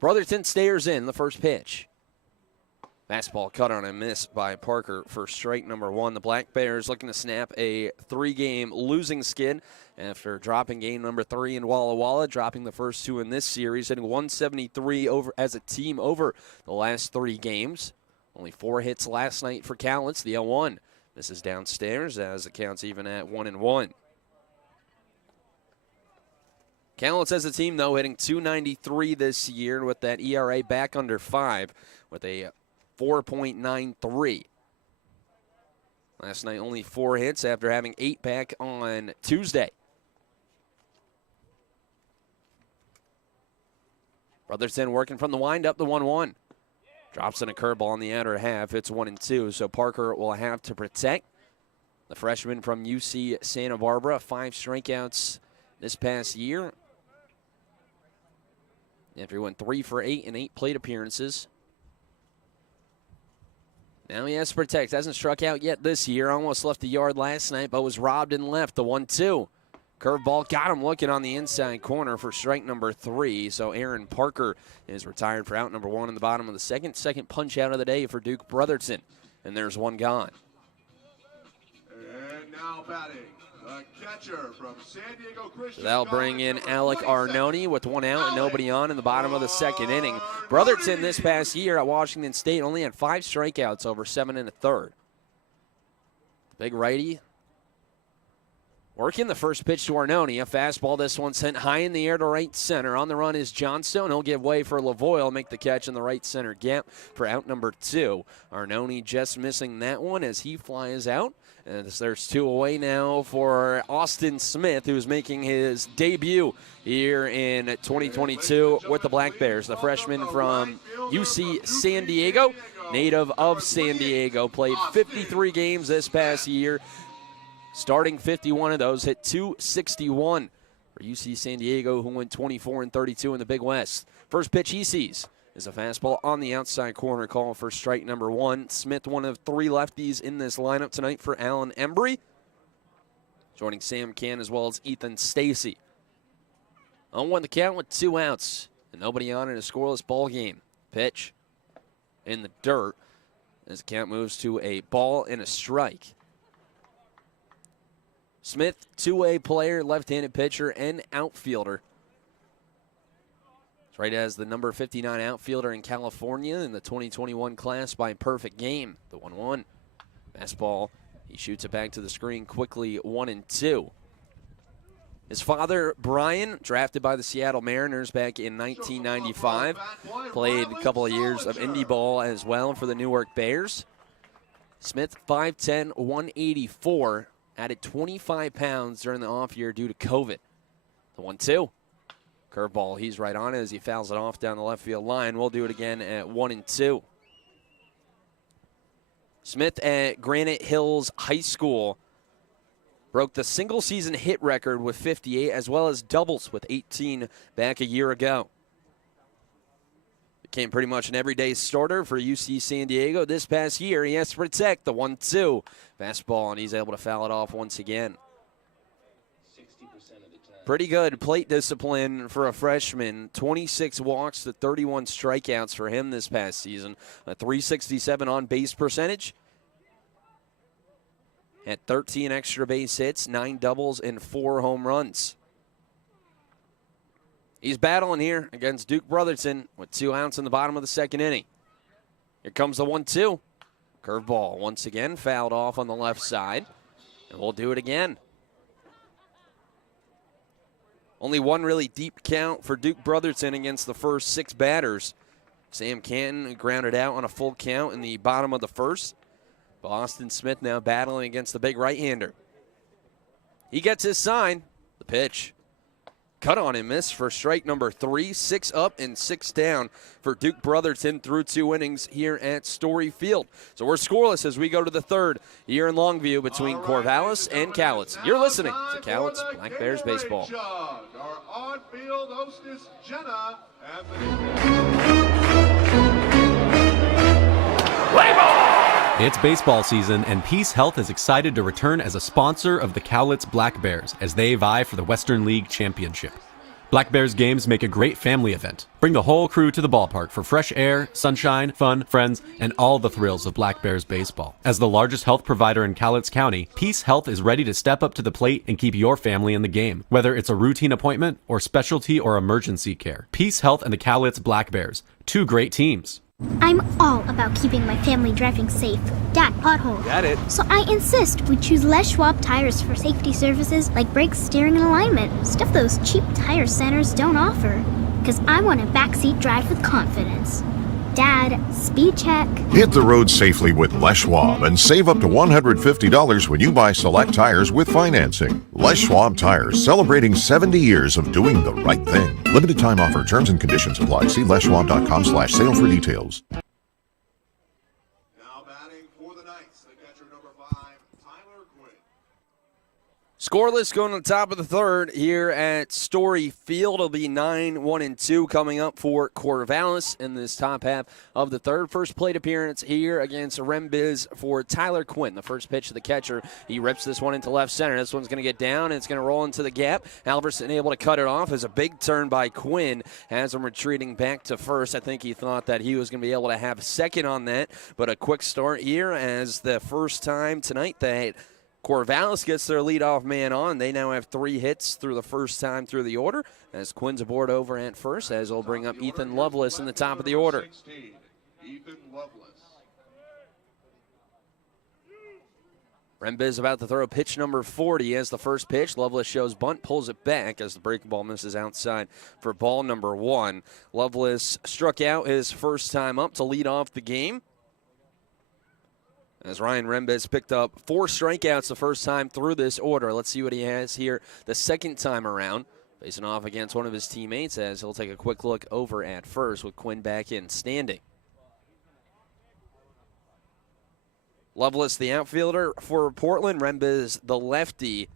Brotherton stares in the first pitch. Fastball cut on a miss by Parker for strike number 1. The Black Bears looking to snap a 3-game losing skid after dropping game number 3 in Walla Walla, dropping the first 2 in this series, hitting 173 over as a team over the last 3 games. Only 4 hits last night for Cowlitz, the 0-1. This is downstairs as the count's even at 1-1. Cowlitz as a team, though, hitting .293 this year with that ERA back under 5 with a 4.93. Last night only 4 hits after having 8 back on Tuesday. Brotherton working from the windup, the 1-1. Drops in a curveball in the outer half. It's 1-2, so Parker will have to protect. The freshman from UC Santa Barbara, 5 strikeouts this past year. After he went 3 for 8 in 8 plate appearances. Now he has to protect. Hasn't struck out yet this year. Almost left the yard last night, but was robbed and left. The 1-2. Curveball got him looking on the inside corner for strike number 3. So Aaron Parker is retired for out number 1 in the bottom of the second. Second punch out of the day for Duke Brotherton. And there's 1 gone. And now batting, the catcher from San Diego Christian. They'll bring in Alec Arnone with 1 out and nobody on in the bottom of the second inning. Brotherton this past year at Washington State only had 5 strikeouts over 7 1/3. Big righty. Working the first pitch to Arnone. A fastball. This one sent high in the air to right center. On the run is Johnstone. He'll give way for Lavoie. Make the catch in the right center gap for out number 2. Arnone just missing that one as he flies out. And there's 2 away now for Austin Smith, who's making his debut here in 2022 with the Black Bears. The freshman from UC San Diego, native of San Diego, played 53 games this past year. Starting 51 of those, hit .261 for UC San Diego, who went 24-32 in the Big West. First pitch he sees is a fastball on the outside corner, call for strike number 1. Smith, one of 3 lefties in this lineup tonight for Alan Embry. Joining Sam Can as well as Ethan Stacy. 0-1 the count with 2 outs and nobody on in a scoreless ball game. Pitch in the dirt as the count moves to a ball and a strike. Smith, 2-way player, left-handed pitcher, and outfielder. That's right as the number 59 outfielder in California in the 2021 class by perfect game. The 1-1. Fastball, he shoots it back to the screen quickly, 1-2. His father, Brian, drafted by the Seattle Mariners back in 1995. Played a couple of years of indie ball as well for the Newark Bears. Smith, 5'10", 184. Added 25 pounds during the off year due to COVID. The 1-2. Curveball, he's right on it as he fouls it off down the left field line. We'll do it again at 1-2. Smith at Granite Hills High School broke the single season hit record with 58 as well as doubles with 18 back a year ago. Became pretty much an everyday starter for UC San Diego. This past year, he has to protect the 1-2. Fastball, and he's able to foul it off once again. 60% of the time. Pretty good plate discipline for a freshman. 26 walks to 31 strikeouts for him this past season. A .367 on base percentage. Had 13 extra base hits, 9 doubles, and 4 home runs. He's battling here against Duke Brotherton with 2 outs in the bottom of the second inning. Here comes the 1-2. Curveball once again fouled off on the left side. And we'll do it again. Only one really deep count for Duke Brotherton against the first 6 batters. Sam Canton grounded out on a full count in the bottom of the first. Boston Smith now battling against the big right-hander. He gets his sign. The pitch. Cut on and miss for strike number 3. 6 up and 6 down for Duke Brotherton through 2 innings here at Story Field. So we're scoreless as we go to the third here in Longview between Corvallis and Cowlitz. You're listening to Cowlitz Black Bears Baseball. Our on-field hostess, Jenna It's baseball season, and Peace Health is excited to return as a sponsor of the Cowlitz Black Bears as they vie for the Western League Championship. Black Bears games make a great family event. Bring the whole crew to the ballpark for fresh air, sunshine, fun, friends, and all the thrills of Black Bears baseball. As the largest health provider in Cowlitz County, Peace Health is ready to step up to the plate and keep your family in the game, whether it's a routine appointment or specialty or emergency care. Peace Health and the Cowlitz Black Bears, 2 great teams. I'm all about keeping my family driving safe. Dad, pothole. Got it. So I insist we choose Les Schwab tires for safety services like brakes, steering, and alignment. Stuff those cheap tire centers don't offer. Because I want a backseat drive with confidence. Dad, speed check. Hit the road safely with Les Schwab and save up to $150 when you buy select tires with financing. Les Schwab Tires, celebrating 70 years of doing the right thing. Limited time offer. Terms and conditions apply. See leschwab.com/sale for details. Now batting for the Knights, the catcher number 5, Tyler Quinn. Scoreless going to the top of the third here at Story Field. It'll be 9-1-2 coming up for Corvallis in this top half of the third. First plate appearance here against Rembiz for Tyler Quinn. The first pitch to the catcher. He rips this one into left center. This one's going to get down, and it's going to roll into the gap. Alverson able to cut it off as a big turn by Quinn has him retreating back to first. I think he thought that he was going to be able to have second on that, but a quick start here as the first time tonight that Corvallis gets their leadoff man on. They now have 3 hits through the first time through the order as Quinn's aboard over at first, as they'll bring up Ethan Lovelace in the top of the order. 16, Ethan Lovelace. Rembiz about to throw pitch number 40 as the first pitch. Lovelace shows bunt, pulls it back as the breaking ball misses outside for ball number 1. Lovelace struck out his first time up to lead off the game, as Ryan Rembiz picked up 4 strikeouts the first time through this order. Let's see what he has here the second time around. Facing off against one of his teammates as he'll take a quick look over at first with Quinn back in standing. Lovelace, the outfielder for Portland. Rembiz, the lefty.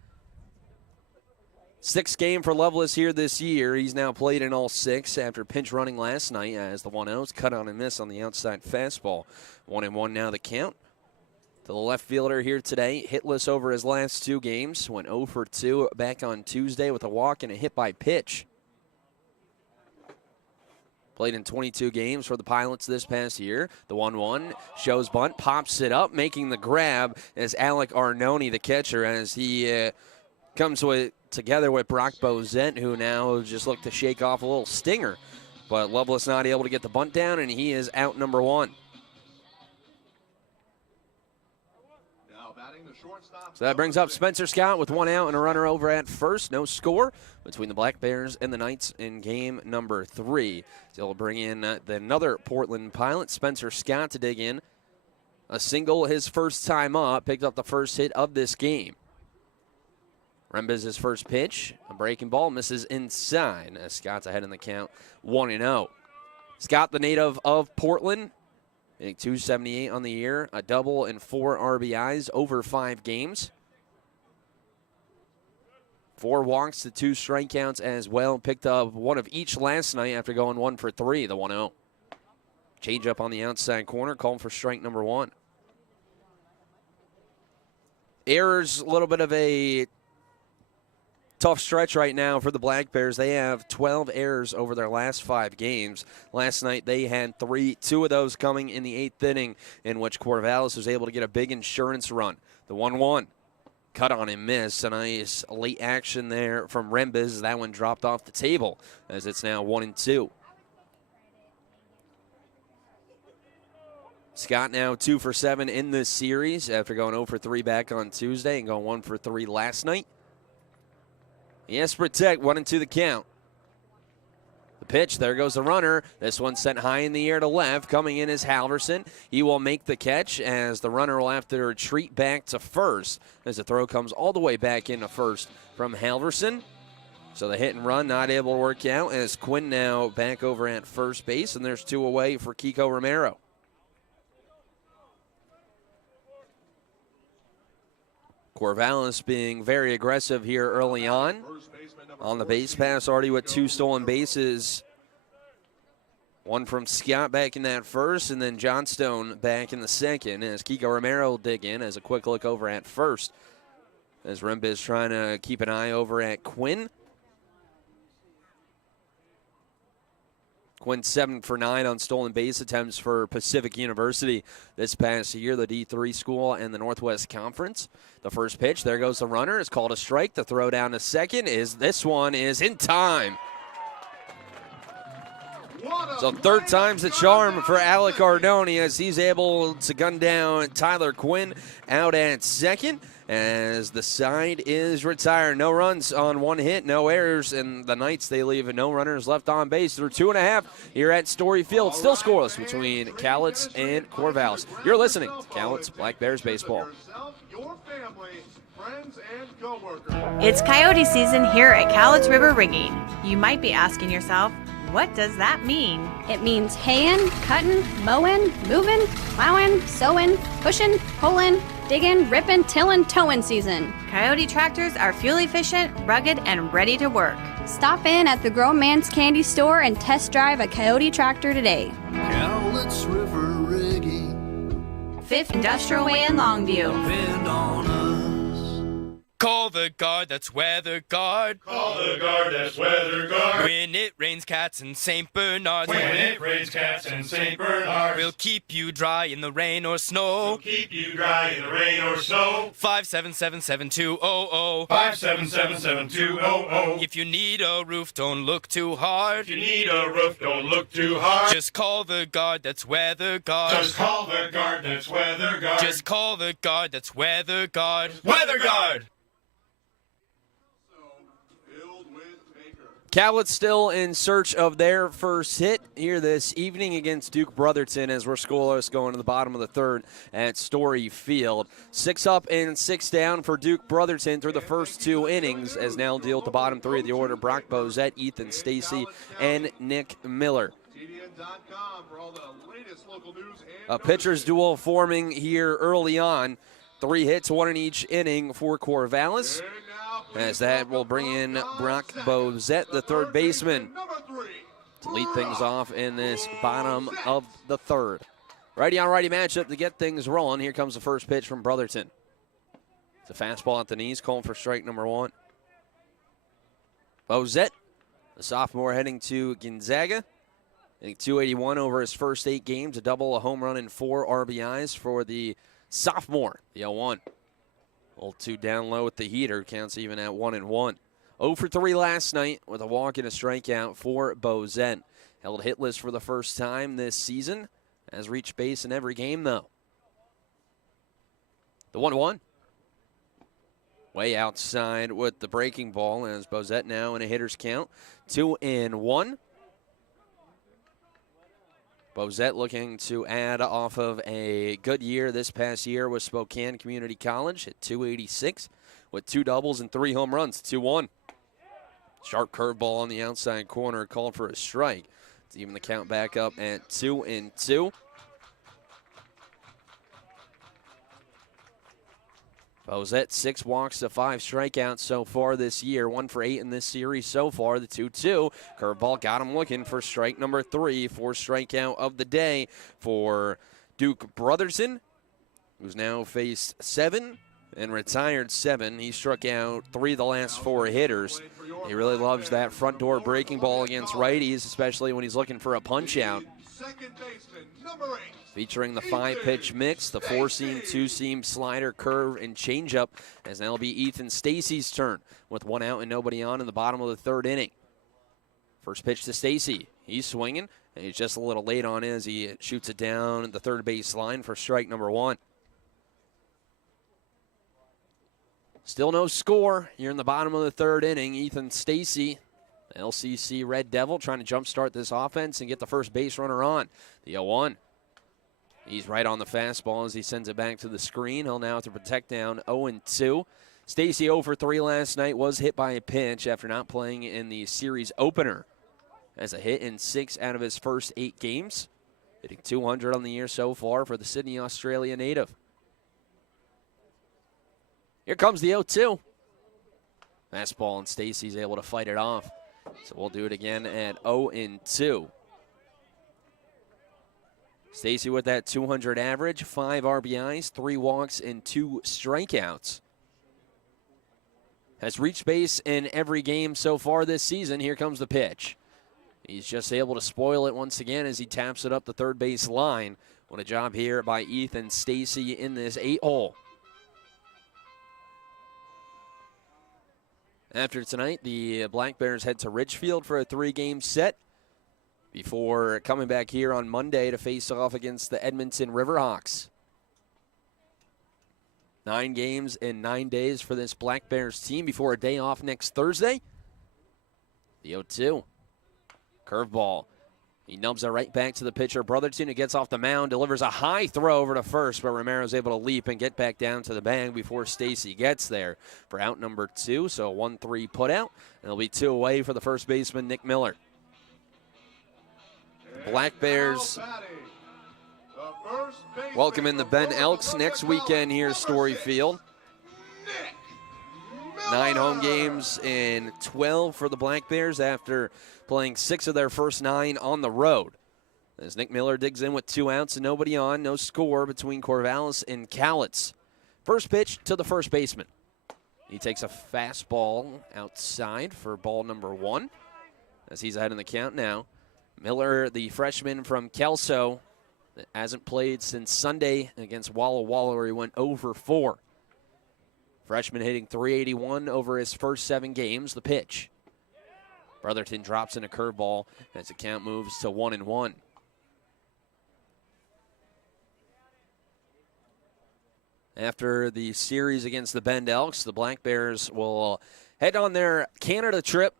6th game for Lovelace here this year. He's now played in all 6 after pinch running last night as the 1-0's cut on and miss on the outside fastball. 1-1 now the count. To the left fielder here today, hitless over his last 2 games. Went 0 for 2 back on Tuesday with a walk and a hit by pitch. Played in 22 games for the Pilots this past year. The 1-1 shows bunt, pops it up, making the grab as Alec Arnone, the catcher, as he comes together with Brock Bozent, who now just looked to shake off a little stinger. But Lovelace not able to get the bunt down, and he is out number 1. So that brings up Spencer Scott with 1 out and a runner over at first. No score between the Black Bears and the Knights in game number 3. So they'll bring in another Portland Pilot, Spencer Scott, to dig in. A single his first time up, picked up the first hit of this game. Rembiz's first pitch, a breaking ball, misses inside as Scott's ahead in the count, 1-0. Scott, the native of Portland, hitting .278 on the year, a double and 4 RBIs over 5 games. 4 walks to 2 strikeouts as well. Picked up 1 of each last night after going 1 for 3, the 1-0. Change up on the outside corner, calling for strike number 1. Errors, a little bit of a tough stretch right now for the Black Bears. They have 12 errors over their last 5 games. Last night they had 3, 2 of those coming in the 8th inning, in which Corvallis was able to get a big insurance run. The 1-1 cut on and miss. A nice late action there from Rembiz. That one dropped off the table as it's now 1-2. Scott now 2 for 7 in this series after going 0 for 3 back on Tuesday and going 1 for 3 last night. He has to protect, 1-2 the count. The pitch, there goes the runner. This one sent high in the air to left. Coming in is Halverson. He will make the catch as the runner will have to retreat back to first as the throw comes all the way back into first from Halverson. So the hit and run not able to work out as Quinn now back over at first base, and there's 2 away for Kiko Romero. Corvallis being very aggressive here early on the base pass, already with 2 stolen bases. One from Scott back in that first, and then Johnstone back in the second as Kiko Romero will dig in as a quick look over at first. As Rimba is trying to keep an eye over at Quinn. Quinn 7 for 9 on stolen base attempts for Pacific University this past year, the D3 school and the Northwest Conference. The first pitch, there goes the runner, is called a strike. The throw down to second this one is in time. So third time's the charm for Alec Ardoni as he's able to gun down Tyler Quinn out at second. As the side is retired. No runs on 1 hit, no errors, and the Knights, they leave no runners left on base through 2.5 here at Story Field. Still scoreless between Cowlitz and Corvallis. You're listening to Cowlitz Black Bears Baseball. It's coyote season here at Cowlitz River Rigging. You might be asking yourself, what does that mean? It means haying, cutting, mowing, moving, plowing, sowing, pushing, pulling, digging, ripping, tilling, towing season. Coyote tractors are fuel efficient, rugged, and ready to work. Stop in at the Grown Man's Candy Store and test drive a Coyote tractor today. Cowlitz River Rigging. 5th Industrial Way in Longview. Depend on us. Call the guard, that's Weather Guard. Call the guard, that's Weather Guard. When it rains cats in St. Bernard. When it rains cats in St. Bernard. We'll keep you dry in the rain or snow. We'll keep you dry in the rain or snow. 577-7200. 577-7200. If you need a roof, don't look too hard. If you need a roof, don't look too hard. Just call the guard, that's Weather Guard. Just call the guard, that's Weather Guard. Just call the guard, that's Weather Guard. Weather Guard! Cowlitz still in search of their first hit here this evening against Duke Brotherton as we're scoreless going to the bottom of the third at Story Field. 6 up and 6 down for Duke Brotherton through the first 2 innings as now deal at the bottom 3 of the order. Brock Bozette, Ethan Stacy, and Nick Miller. A pitcher's duel forming here early on. 3 hits, 1 in each inning for Corvallis. As that will bring in Brock Bozette, the third baseman, to lead things off in this bottom of the third. Righty-on-righty matchup to get things rolling. Here comes the first pitch from Brotherton. It's a fastball at the knees, calling for strike number 1. Bozette, the sophomore, heading to Gonzaga. Hitting .281 over his first 8 games, a double, a home run, and 4 RBIs for the sophomore, the 0-1. 0-2 down low with the heater, counts even at 1-1. 0 for 3 last night with a walk and a strikeout for Bozette. Held hitless for the first time this season. Has reached base in every game, though. The 1-1. Way outside with the breaking ball as Bozette now in a hitter's count. 2-1. Bozette looking to add off of a good year this past year with Spokane Community College at .286 with 2 doubles and 3 home runs. 2-1. Sharp curveball on the outside corner called for a strike. It's even the count back up at 2-2. Bozette 6 walks to 5 strikeouts so far this year. 1 for 8 in this series so far. The 2-2. Curveball got him looking for strike number 3. 4th strikeout of the day for Duke Brotherton, who's now faced 7 and retired 7. He struck out 3 of the last 4 hitters. He really loves that front door breaking ball against righties, especially when he's looking for a punch out. Second baseman, number 8. Featuring the 5-pitch mix, the 4-seam, 2-seam, slider, curve, and changeup, as now it'll be Ethan Stacy's turn with 1 out and nobody on in the bottom of the 3rd inning. First pitch to Stacy. He's swinging, and he's just a little late on it as he shoots it down the third base line for strike number 1. Still no score here in the bottom of the third inning. Ethan Stacy, the LCC Red Devil, trying to jumpstart this offense and get the first base runner on. The 0-1. He's right on the fastball as he sends it back to the screen. He'll now have to protect down 0-2. Stacy 0 for 3 last night, was hit by a pitch after not playing in the series opener. Has a hit in 6 out of his first 8 games. Hitting 200 on the year so far for the Sydney, Australia native. Here comes the 0-2. Fastball, and Stacy's able to fight it off. So we'll do it again at 0-2. Stacy with that 200 average, 5 RBIs, 3 walks, and 2 strikeouts. Has reached base in every game so far this season. Here comes the pitch. He's just able to spoil it once again as he taps it up the third base line. What a job here by Ethan Stacy in this 8-hole. After tonight, the Black Bears head to Ridgefield for a 3-game set before coming back here on Monday to face off against the Edmonton Riverhawks. 9 games in 9 days for this Black Bears team before a day off next Thursday. The 0-2. Curveball. He nubs it right back to the pitcher, Brotherton, who gets off the mound, delivers a high throw over to first, but Romero's able to leap and get back down to the bag before Stacy gets there for out number 2. So a 1-3 put out, and it'll be 2 away for the first baseman, Nick Miller. Black Bears welcome in the Ben Elks next weekend here at Story Field. 9 home games in 12 for the Black Bears after playing 6 of their first 9 on the road. As Nick Miller digs in with 2 outs and nobody on, no score between Corvallis and Cowlitz. First pitch to the first baseman. He takes a fastball outside for ball number 1 as he's ahead in the count now. Miller, the freshman from Kelso, that hasn't played since Sunday against Walla Walla, where he went 0 for 4. Freshman hitting .381 over his first 7 games. The pitch. Brotherton drops in a curveball as the count moves to 1-1. After the series against the Bend Elks, the Black Bears will head on their Canada trip.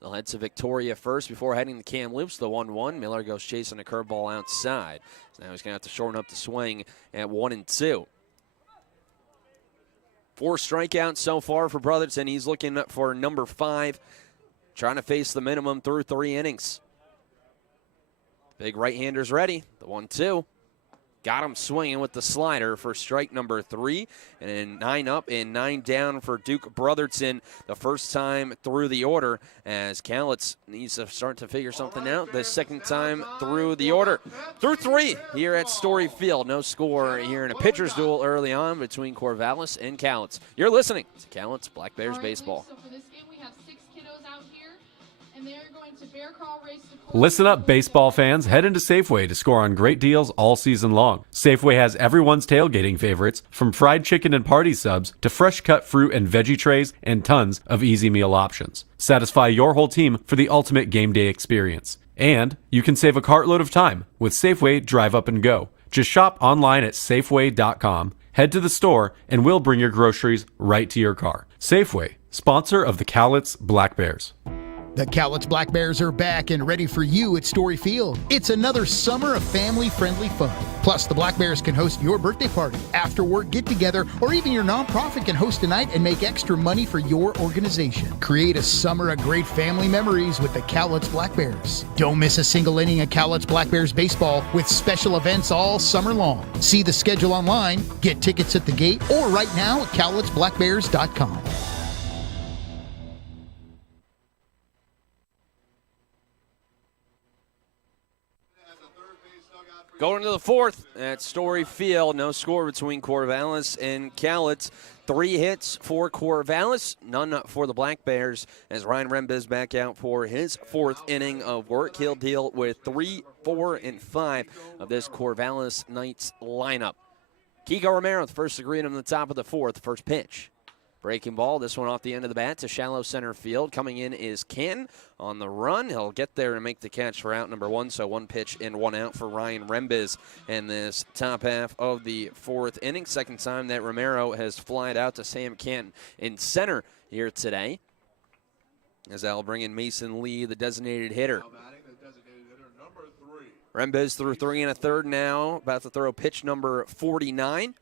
They'll head to Victoria first before heading to Kamloops. The 1-1. Miller goes chasing a curveball outside. So now he's going to have to shorten up the swing at 1-2. 4 strikeouts so far for Brotherton. He's looking for number 5, trying to face the minimum through 3 innings. Big right-hander's ready. The 1-2. Got him swinging with the slider for strike number 3. And then 9 up and 9 down for Duke Brotherton the first time through the order, as Cowlitz needs to start to figure something out the second time through the order. Through 3 here at Story Field. No score here in a pitcher's duel early on between Corvallis and Cowlitz. You're listening to Cowlitz Black Bears Baseball. So for this game, we have 6 kiddos out here, and they are going to bear crawl race to Listen up, baseball fans. Head into Safeway to score on great deals all season long. Safeway has everyone's tailgating favorites, from fried chicken and party subs to fresh-cut fruit and veggie trays and tons of easy meal options. Satisfy your whole team for the ultimate game day experience. And you can save a cartload of time with Safeway Drive Up and Go. Just shop online at Safeway.com, head to the store, and we'll bring your groceries right to your car. Safeway, sponsor of the Cowlitz Black Bears. The Cowlitz Black Bears are back and ready for you at Story Field. It's another summer of family-friendly fun. Plus, the Black Bears can host your birthday party, after-work get-together, or even your nonprofit can host a night and make extra money for your organization. Create a summer of great family memories with the Cowlitz Black Bears. Don't miss a single inning of Cowlitz Black Bears baseball with special events all summer long. See the schedule online, get tickets at the gate, or right now at cowlitzblackbears.com. Going to the 4th at Story Field. No score between Corvallis and Cowlitz. 3 hits for Corvallis, none for the Black Bears, as Ryan Rembiz back out for his 4th inning of work. He'll deal with 3, 4, and 5 of this Corvallis Knights lineup. Kiko Romero, the first to greet him at the top of the 4th. First pitch. Breaking ball, this one off the end of the bat to shallow center field. Coming in is Canton on the run. He'll get there and make the catch for out number 1. So 1 pitch and 1 out for Ryan Rembiz in this top half of the 4th inning. Second time that Romero has flied out to Sam Canton in center here today. As I'll bring in Mason Lee, the designated hitter. Rembiz through 3 1/3 now, about to throw pitch number 49.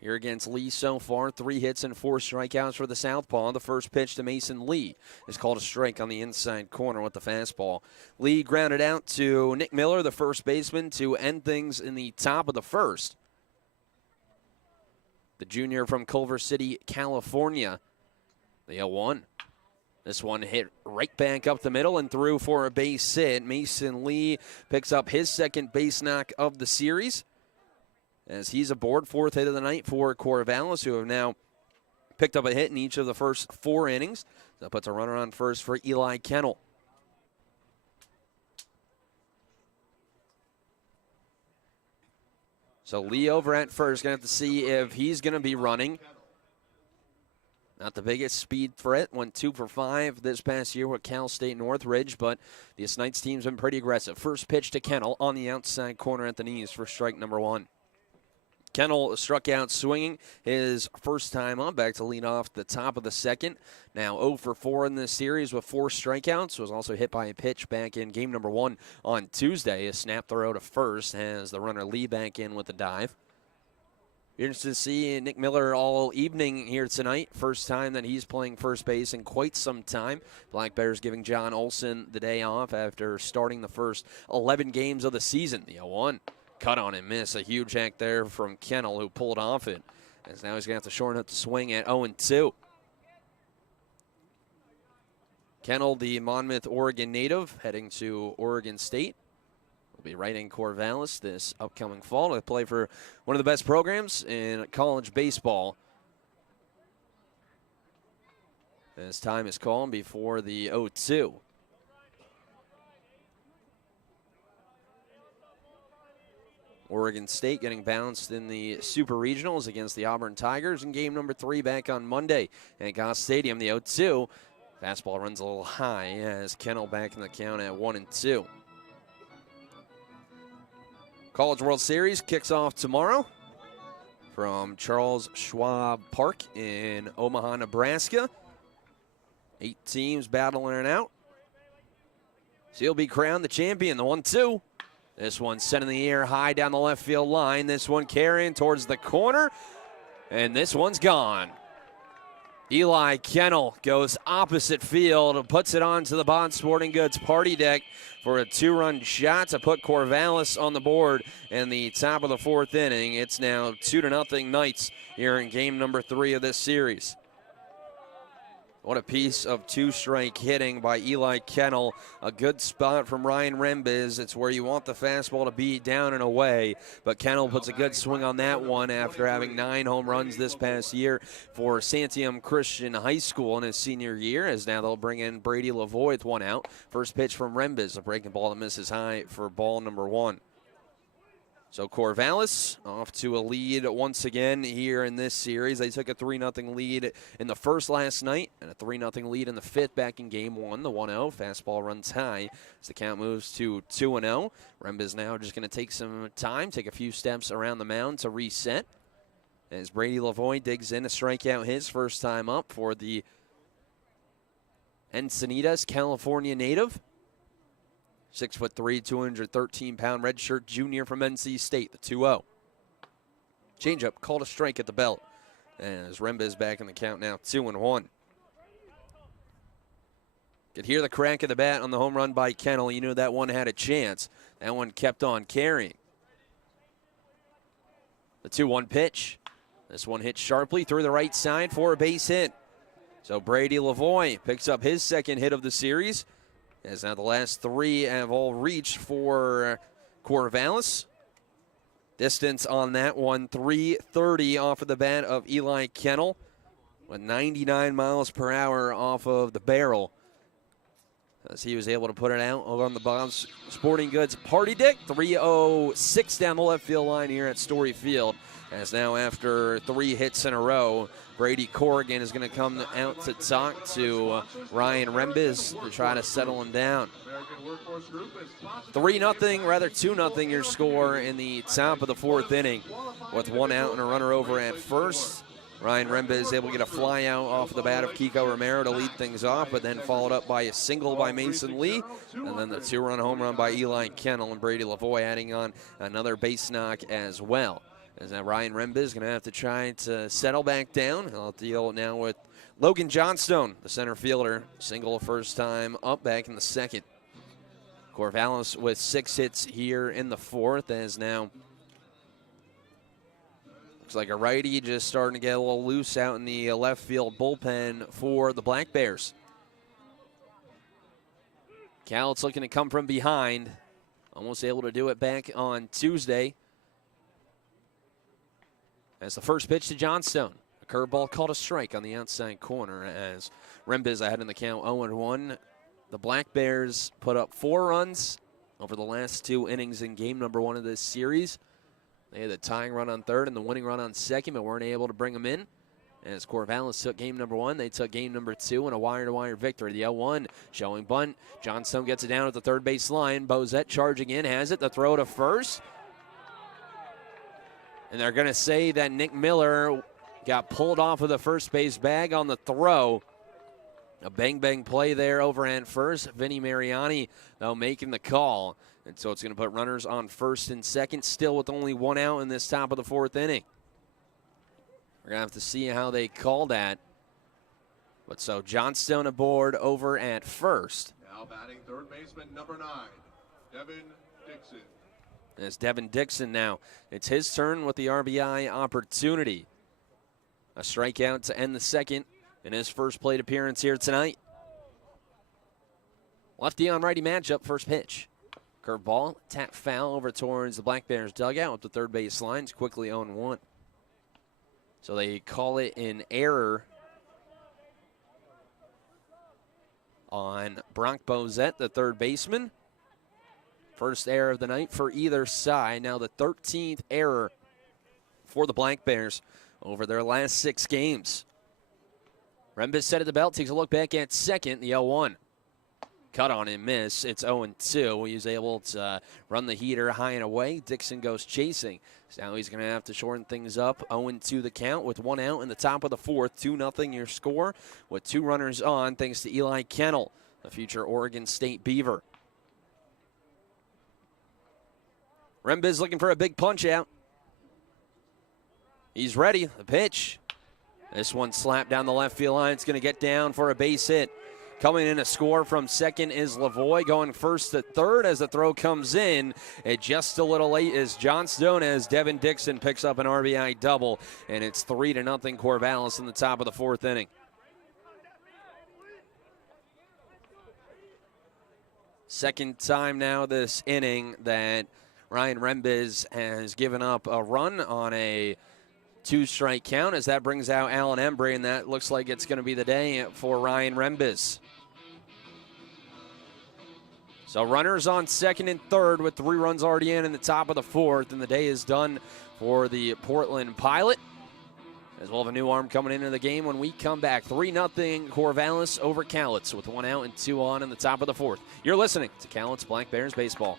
Here against Lee so far, 3 hits and 4 strikeouts for the southpaw. The first pitch to Mason Lee is called a strike on the inside corner with the fastball. Lee grounded out to Nick Miller, the first baseman, to end things in the top of the first. The junior from Culver City, California, the 0-1. This one hit right back up the middle and through for a base hit. Mason Lee picks up his second base knock of the series, as he's aboard. 4th hit of the night for Corvallis, who have now picked up a hit in each of the first 4 innings. That puts a runner on first for Eli Kennel. So Lee over at first, going to have to see if he's going to be running. Not the biggest speed threat, went 2 for 5 this past year with Cal State Northridge, but the Knights team's been pretty aggressive. First pitch to Kennel on the outside corner at the knees for strike number 1. Kennel struck out swinging his first time up, back to lead off the top of the second. Now 0 for 4 in this series with 4 strikeouts. Was also hit by a pitch back in game number 1 on Tuesday. A snap throw to first has the runner Lee back in with a dive. Interested to see Nick Miller all evening here tonight. First time that he's playing first base in quite some time. Black Bears giving John Olson the day off after starting the first 11 games of the season. The 0-1. Cut on and miss. A huge hack there from Kennel, who pulled off it. As now he's going to have to shorten up the swing at 0-2. Kennel, the Monmouth, Oregon native, heading to Oregon State. Will be right in Corvallis this upcoming fall to play for one of the best programs in college baseball. As time is called before the 0-2. Oregon State getting bounced in the Super Regionals against the Auburn Tigers in game number 3 back on Monday at Goss Stadium. The 0-2. Fastball runs a little high as Kennel back in the count at 1-2. College World Series kicks off tomorrow from Charles Schwab Park in Omaha, Nebraska. 8 teams battling it out. So he'll be crowned the champion, the 1-2. This one sent in the air high down the left field line. This one carrying towards the corner, and this one's gone. Eli Kennel goes opposite field and puts it onto the Bond Sporting Goods party deck for a 2-run shot to put Corvallis on the board in the top of the 4th inning. It's now 2-0 Knights here in game number 3 of this series. What a piece of 2-strike hitting by Eli Kennel. A good spot from Ryan Rembiz. It's where you want the fastball to be, down and away. But Kennel puts a good swing on that one after having 9 home runs this past year for Santiam Christian High School in his senior year, as now they'll bring in Brady Lavoie with 1 out. First pitch from Rembiz, a breaking ball that misses high for ball number 1. So Corvallis off to a lead once again here in this series. They took a 3-0 lead in the first last night and a 3-0 lead in the 5th back in game 1. The 1-0 fastball runs high as the count moves to 2-0. Rembiz now just going to take some time, take a few steps around the mound to reset. As Brady Lavoie digs in, a strikeout his first time up for the Encinitas, California native. 6'3", 213-pound redshirt junior from NC State, the 2-0. Changeup called a strike at the belt. As Rembiz back in the count now, 2-1. Could hear the crack of the bat on the home run by Kennel. You knew that one had a chance. That one kept on carrying. The 2-1 pitch. This one hit sharply through the right side for a base hit. So Brady Lavoie picks up his second hit of the series. As now the last 3 have all reached for Corvallis. Distance on that one, 330 off of the bat of Eli Kennel with 99 miles per hour off of the barrel. As he was able to put it out on the Bob's Sporting Goods party deck. 306 down the left field line here at Story Field. As now after 3 hits in a row, Brady Corrigan is going to come out to talk to Ryan Rembiz to try to settle him down. 2-0 your score in the top of the 4th inning with 1 out and a runner over at first. Ryan Rembiz able to get a fly out off the bat of Kiko Romero to lead things off, but then followed up by a single by Mason Lee, and then the 2-run home run by Eli Kennel, and Brady Lavoie adding on another base knock as well. As now Ryan Rembiz is going to have to try to settle back down. He'll have to deal now with Logan Johnstone, the center fielder. Single first time up back in the 2nd. Corvallis with 6 hits here in the 4th, as now looks like a righty just starting to get a little loose out in the left field bullpen for the Black Bears. Cowlitz looking to come from behind. Almost able to do it back on Tuesday. As the first pitch to Johnstone. A curveball called a strike on the outside corner as Rembiz ahead in the count 0-1. The Black Bears put up 4 runs over the last 2 innings in game number 1 of this series. They had the tying run on 3rd and the winning run on 2nd, but weren't able to bring them in. As Corvallis took game number 1, they took game number 2 in a wire-to-wire victory. The 0-1 showing bunt. Johnstone gets it down at the 3rd base line. Bozette charging in, has it. The throw to first. And they're going to say that Nick Miller got pulled off of the first base bag on the throw. A bang-bang play there over at first. Vinny Mariani, though, making the call. And so it's going to put runners on 1st and 2nd, still with only 1 out in this top of the 4th inning. We're going to have to see how they call that. But so Johnstone aboard over at first. Now batting 3rd baseman number 9, Devin Dixon. As Devin Dixon now, it's his turn with the RBI opportunity. A strikeout to end the 2nd in his first plate appearance here tonight. Lefty on righty matchup, first pitch. Curveball, tap foul over towards the Black Bears dugout with the 3rd base lines, quickly 0-1. So they call it an error on Brock Bozette, the 3rd baseman. First error of the night for either side. Now the 13th error for the Black Bears over their last 6 games. Rembiz set at the belt, takes a look back at 2nd, the 0-1. Cut on and miss. It's 0-2. He was able to run the heater high and away. Dixon goes chasing. So now he's going to have to shorten things up. 0-2 the count with 1 out in the top of the 4th. 2-0 your score with 2 runners on thanks to Eli Kennel, the future Oregon State Beaver. Rembiz looking for a big punch out. He's ready. The pitch. This one slapped down the left field line. It's going to get down for a base hit. Coming in a score from 2nd is Lavoie. Going 1st to 3rd as the throw comes in. It just a little late is Johnstone as Devin Dixon picks up an RBI double. And it's 3-0 Corvallis in the top of the 4th inning. Second time now this inning that Ryan Rembiz has given up a run on a 2-strike count as that brings out Alan Embry, and that looks like it's going to be the day for Ryan Rembiz. So runners on 2nd and 3rd with 3 runs already in the top of the 4th, and the day is done for the Portland Pilot. As we'll have a new arm coming into the game when we come back. 3-0 Corvallis over Cowlitz with 1 out and 2 on in the top of the 4th. You're listening to Cowlitz Black Bears Baseball.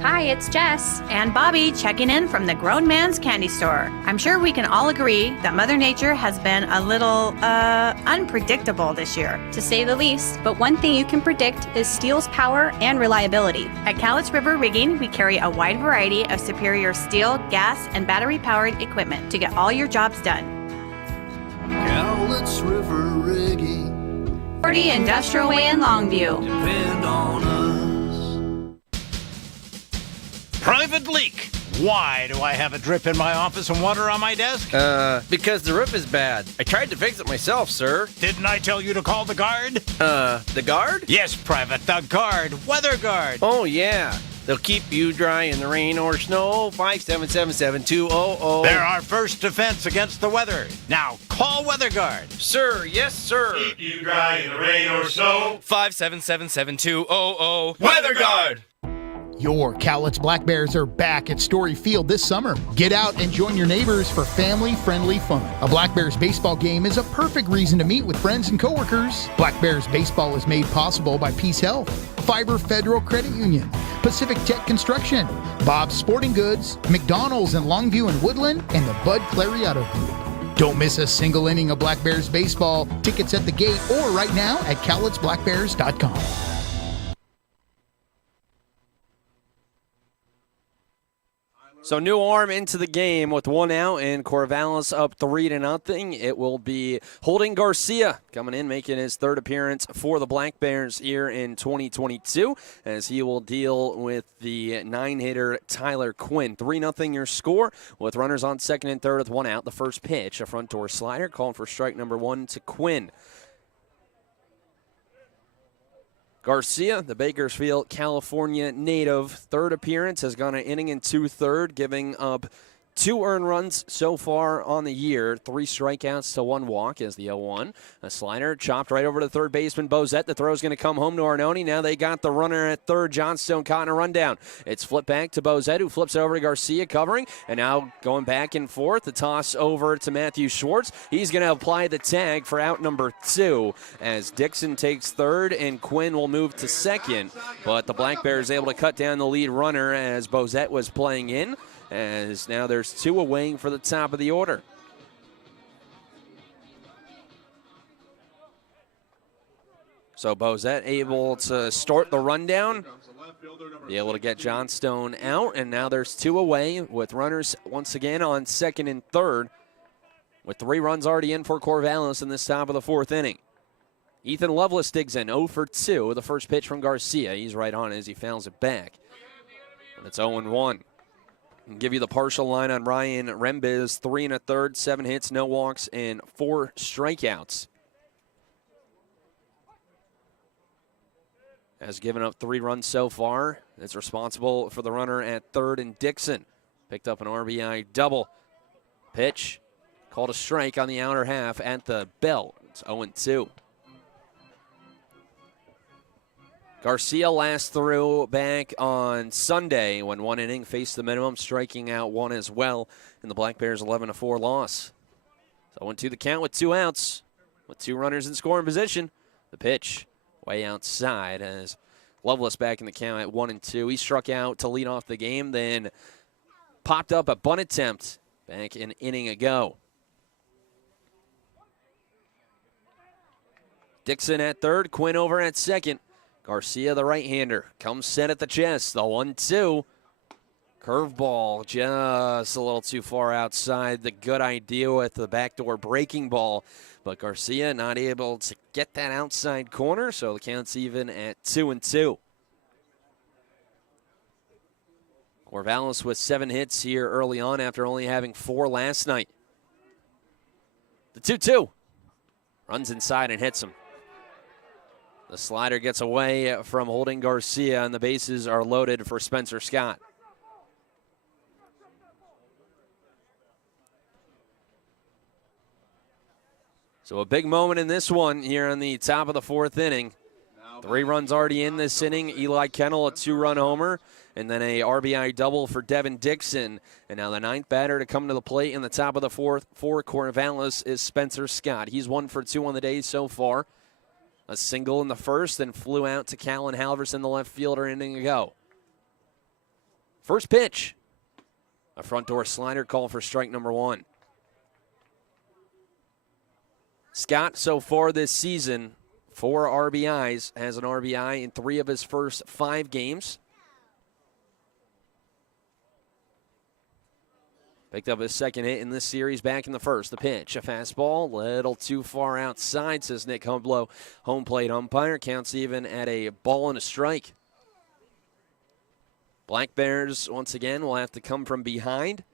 Hi, it's Jess. And Bobby checking in from the Grown Man's Candy Store. I'm sure we can all agree that Mother Nature has been a little, unpredictable this year. To say the least, but one thing you can predict is steel's power and reliability. At Cowlitz River Rigging, we carry a wide variety of superior steel, gas, and battery-powered equipment to get all your jobs done. Cowlitz River Rigging. 40 Industrial Way in Longview. Depend on us. Private leak. Why do I have a drip in my office and water on my desk? Because the roof is bad. I tried to fix it myself, sir. Didn't I tell you to call the guard? The guard? Yes, Private, the guard. Weather guard. Oh, yeah. They'll keep you dry in the rain or snow. 577-7200. They're our first defense against the weather. Now, call Weather Guard. Sir, yes, sir. Keep you dry in the rain or snow. 577-7200. Weather Guard. Your Cowlitz Black Bears are back at Story Field this summer. Get out and join your neighbors for family-friendly fun. A Black Bears baseball game is a perfect reason to meet with friends and coworkers. Black Bears baseball is made possible by Peace Health, Fiber Federal Credit Union, Pacific Tech Construction, Bob's Sporting Goods, McDonald's in Longview and Woodland, and the Bud Clariato Group. Don't miss a single inning of Black Bears baseball. Tickets at the gate or right now at cowlitzblackbears.com. So new arm into the game with 1 out and Corvallis up 3-0. It will be Holding Garcia coming in, making his third appearance for the Black Bears here in 2022 as he will deal with the 9-hitter Tyler Quinn. 3-0 your score with runners on second and third with 1 out. The first pitch, a front door slider, calling for strike number 1 to Quinn. Garcia, the Bakersfield, California native, third appearance, has gone an inning and 2/3, giving up 2 earned runs so far on the year, 3 strikeouts to 1 walk as the 0-1. A slider chopped right over to third baseman Bozette. The throw is going to come home to Arnone. Now they got the runner at third. Johnstone caught in a rundown. It's flipped back to Bozette, who flips it over to Garcia covering. And now going back and forth, the toss over to Matthew Schwartz. He's going to apply the tag for out number 2 as Dixon takes third and Quinn will move to second. But the Black Bears able to cut down the lead runner as Bozette was playing in. As now there's 2 away for the top of the order. So Bozette able to start the rundown, be able to get Johnstone out, and now there's 2 away with runners once again on second and third with 3 runs already in for Corvallis in this top of the 4th inning. Ethan Lovelace digs in 0 for 2. The first pitch from Garcia. He's right on as he fouls it back. And it's 0-1. And give you the partial line on Ryan Rembiz, 3 1/3, 7 hits, no walks, and 4 strikeouts. Has given up 3 runs so far. It's responsible for the runner at third, and Dixon picked up an RBI double. Pitch called a strike on the outer half at the belt. It's 0-2. Garcia last threw back on Sunday when 1 inning faced the minimum, striking out 1 as well in the Black Bears' 11-4 loss. So 0-2 the count with 2 outs, with 2 runners in scoring position. The pitch way outside as Lovelace back in the count at 1-2. He struck out to lead off the game, then popped up a bunt attempt back an inning ago. Dixon at third, Quinn over at second. Garcia, the right-hander, comes set at the chest. The 1-2. Curveball just a little too far outside. The good idea with the backdoor breaking ball. But Garcia not able to get that outside corner, so the count's even at 2-2. Corvallis with 7 hits here early on after only having 4 last night. The 2-2. Runs inside and hits him. The slider gets away from Holding Garcia, and the bases are loaded for Spencer Scott. So a big moment in this one here on the top of the 4th inning. 3 runs already in this inning. Eli Kennel, a 2-run homer, and then a RBI double for Devin Dixon. And now the 9th batter to come to the plate in the top of the 4th for Corvallis is Spencer Scott. He's 1 for 2 on the day so far. A single in the first, then flew out to Callan Halverson, the left fielder, inning ago. First pitch. A front door slider call for strike number 1. Scott, so far this season, 4 RBIs, has an RBI in 3 of his first 5 games. Picked up his second hit in this series back in the first. The pitch, a fastball, little too far outside, says Nick Humblow, home plate umpire. Counts even at a ball and a strike. Black Bears, once again, will have to come from behind.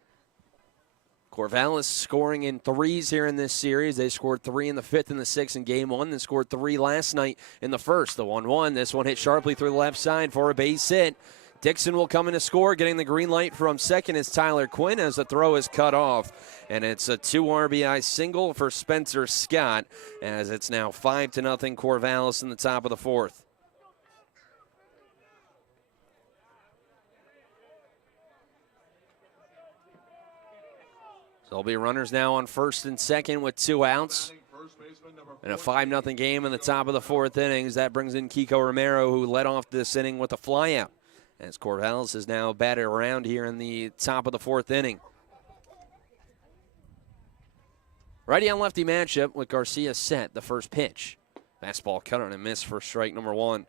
Corvallis scoring in 3s here in this series. They scored 3 in the 5th and the 6th in game 1, then scored 3 last night in the first. The 1-1, this one hit sharply through the left side for a base hit. Dixon will come in to score, getting the green light from second is Tyler Quinn as the throw is cut off. And it's a 2 RBI single for Spencer Scott as it's now 5-0 Corvallis in the top of the 4th. there'll be runners now on first and second with 2 outs. And a 5-0 game in the top of the 4th innings. That brings in Kiko Romero, who led off this inning with a flyout. As Corvallis is now batted around here in the top of the 4th inning. Righty on lefty matchup with Garcia set. The first pitch. Fastball cut on a miss for strike number 1.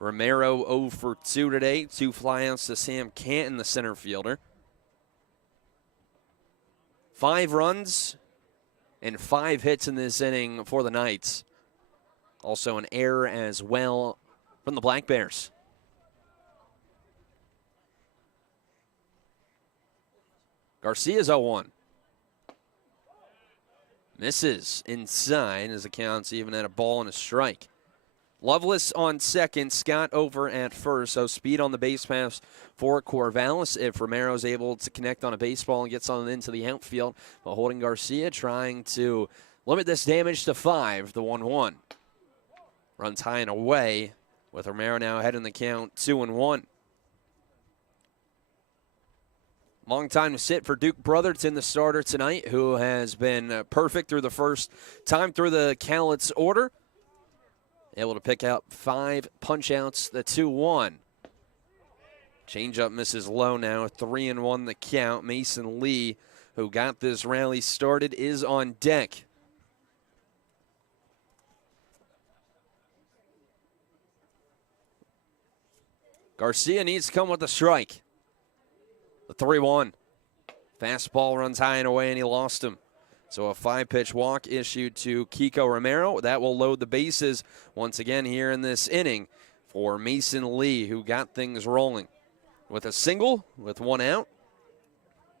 Romero 0 for 2 today. 2 flyouts to Sam Canton, the center fielder. 5 runs and 5 hits in this inning for the Knights. Also an error as well from the Black Bears. Garcia's 0-1. Misses inside as the count's even at a ball and a strike. Loveless on second, Scott over at first. So speed on the base pass for Corvallis if Romero's able to connect on a baseball and gets on into the outfield. But holding Garcia, trying to limit this damage to 5, the 1-1. Runs high and away with Romero now ahead in the count 2-1. Long time to sit for Duke Brotherton, the starter tonight, who has been perfect through the first time through the Cowlitz order. Able to pick out 5 punch-outs, the 2-1. Changeup misses low now, 3-1 the count. Mason Lee, who got this rally started, is on deck. Garcia needs to come with a strike. The 3-1. Fastball runs high and away, and he lost him. So a 5-pitch walk issued to Kiko Romero. That will load the bases once again here in this inning for Mason Lee, who got things rolling with a single with 1 out.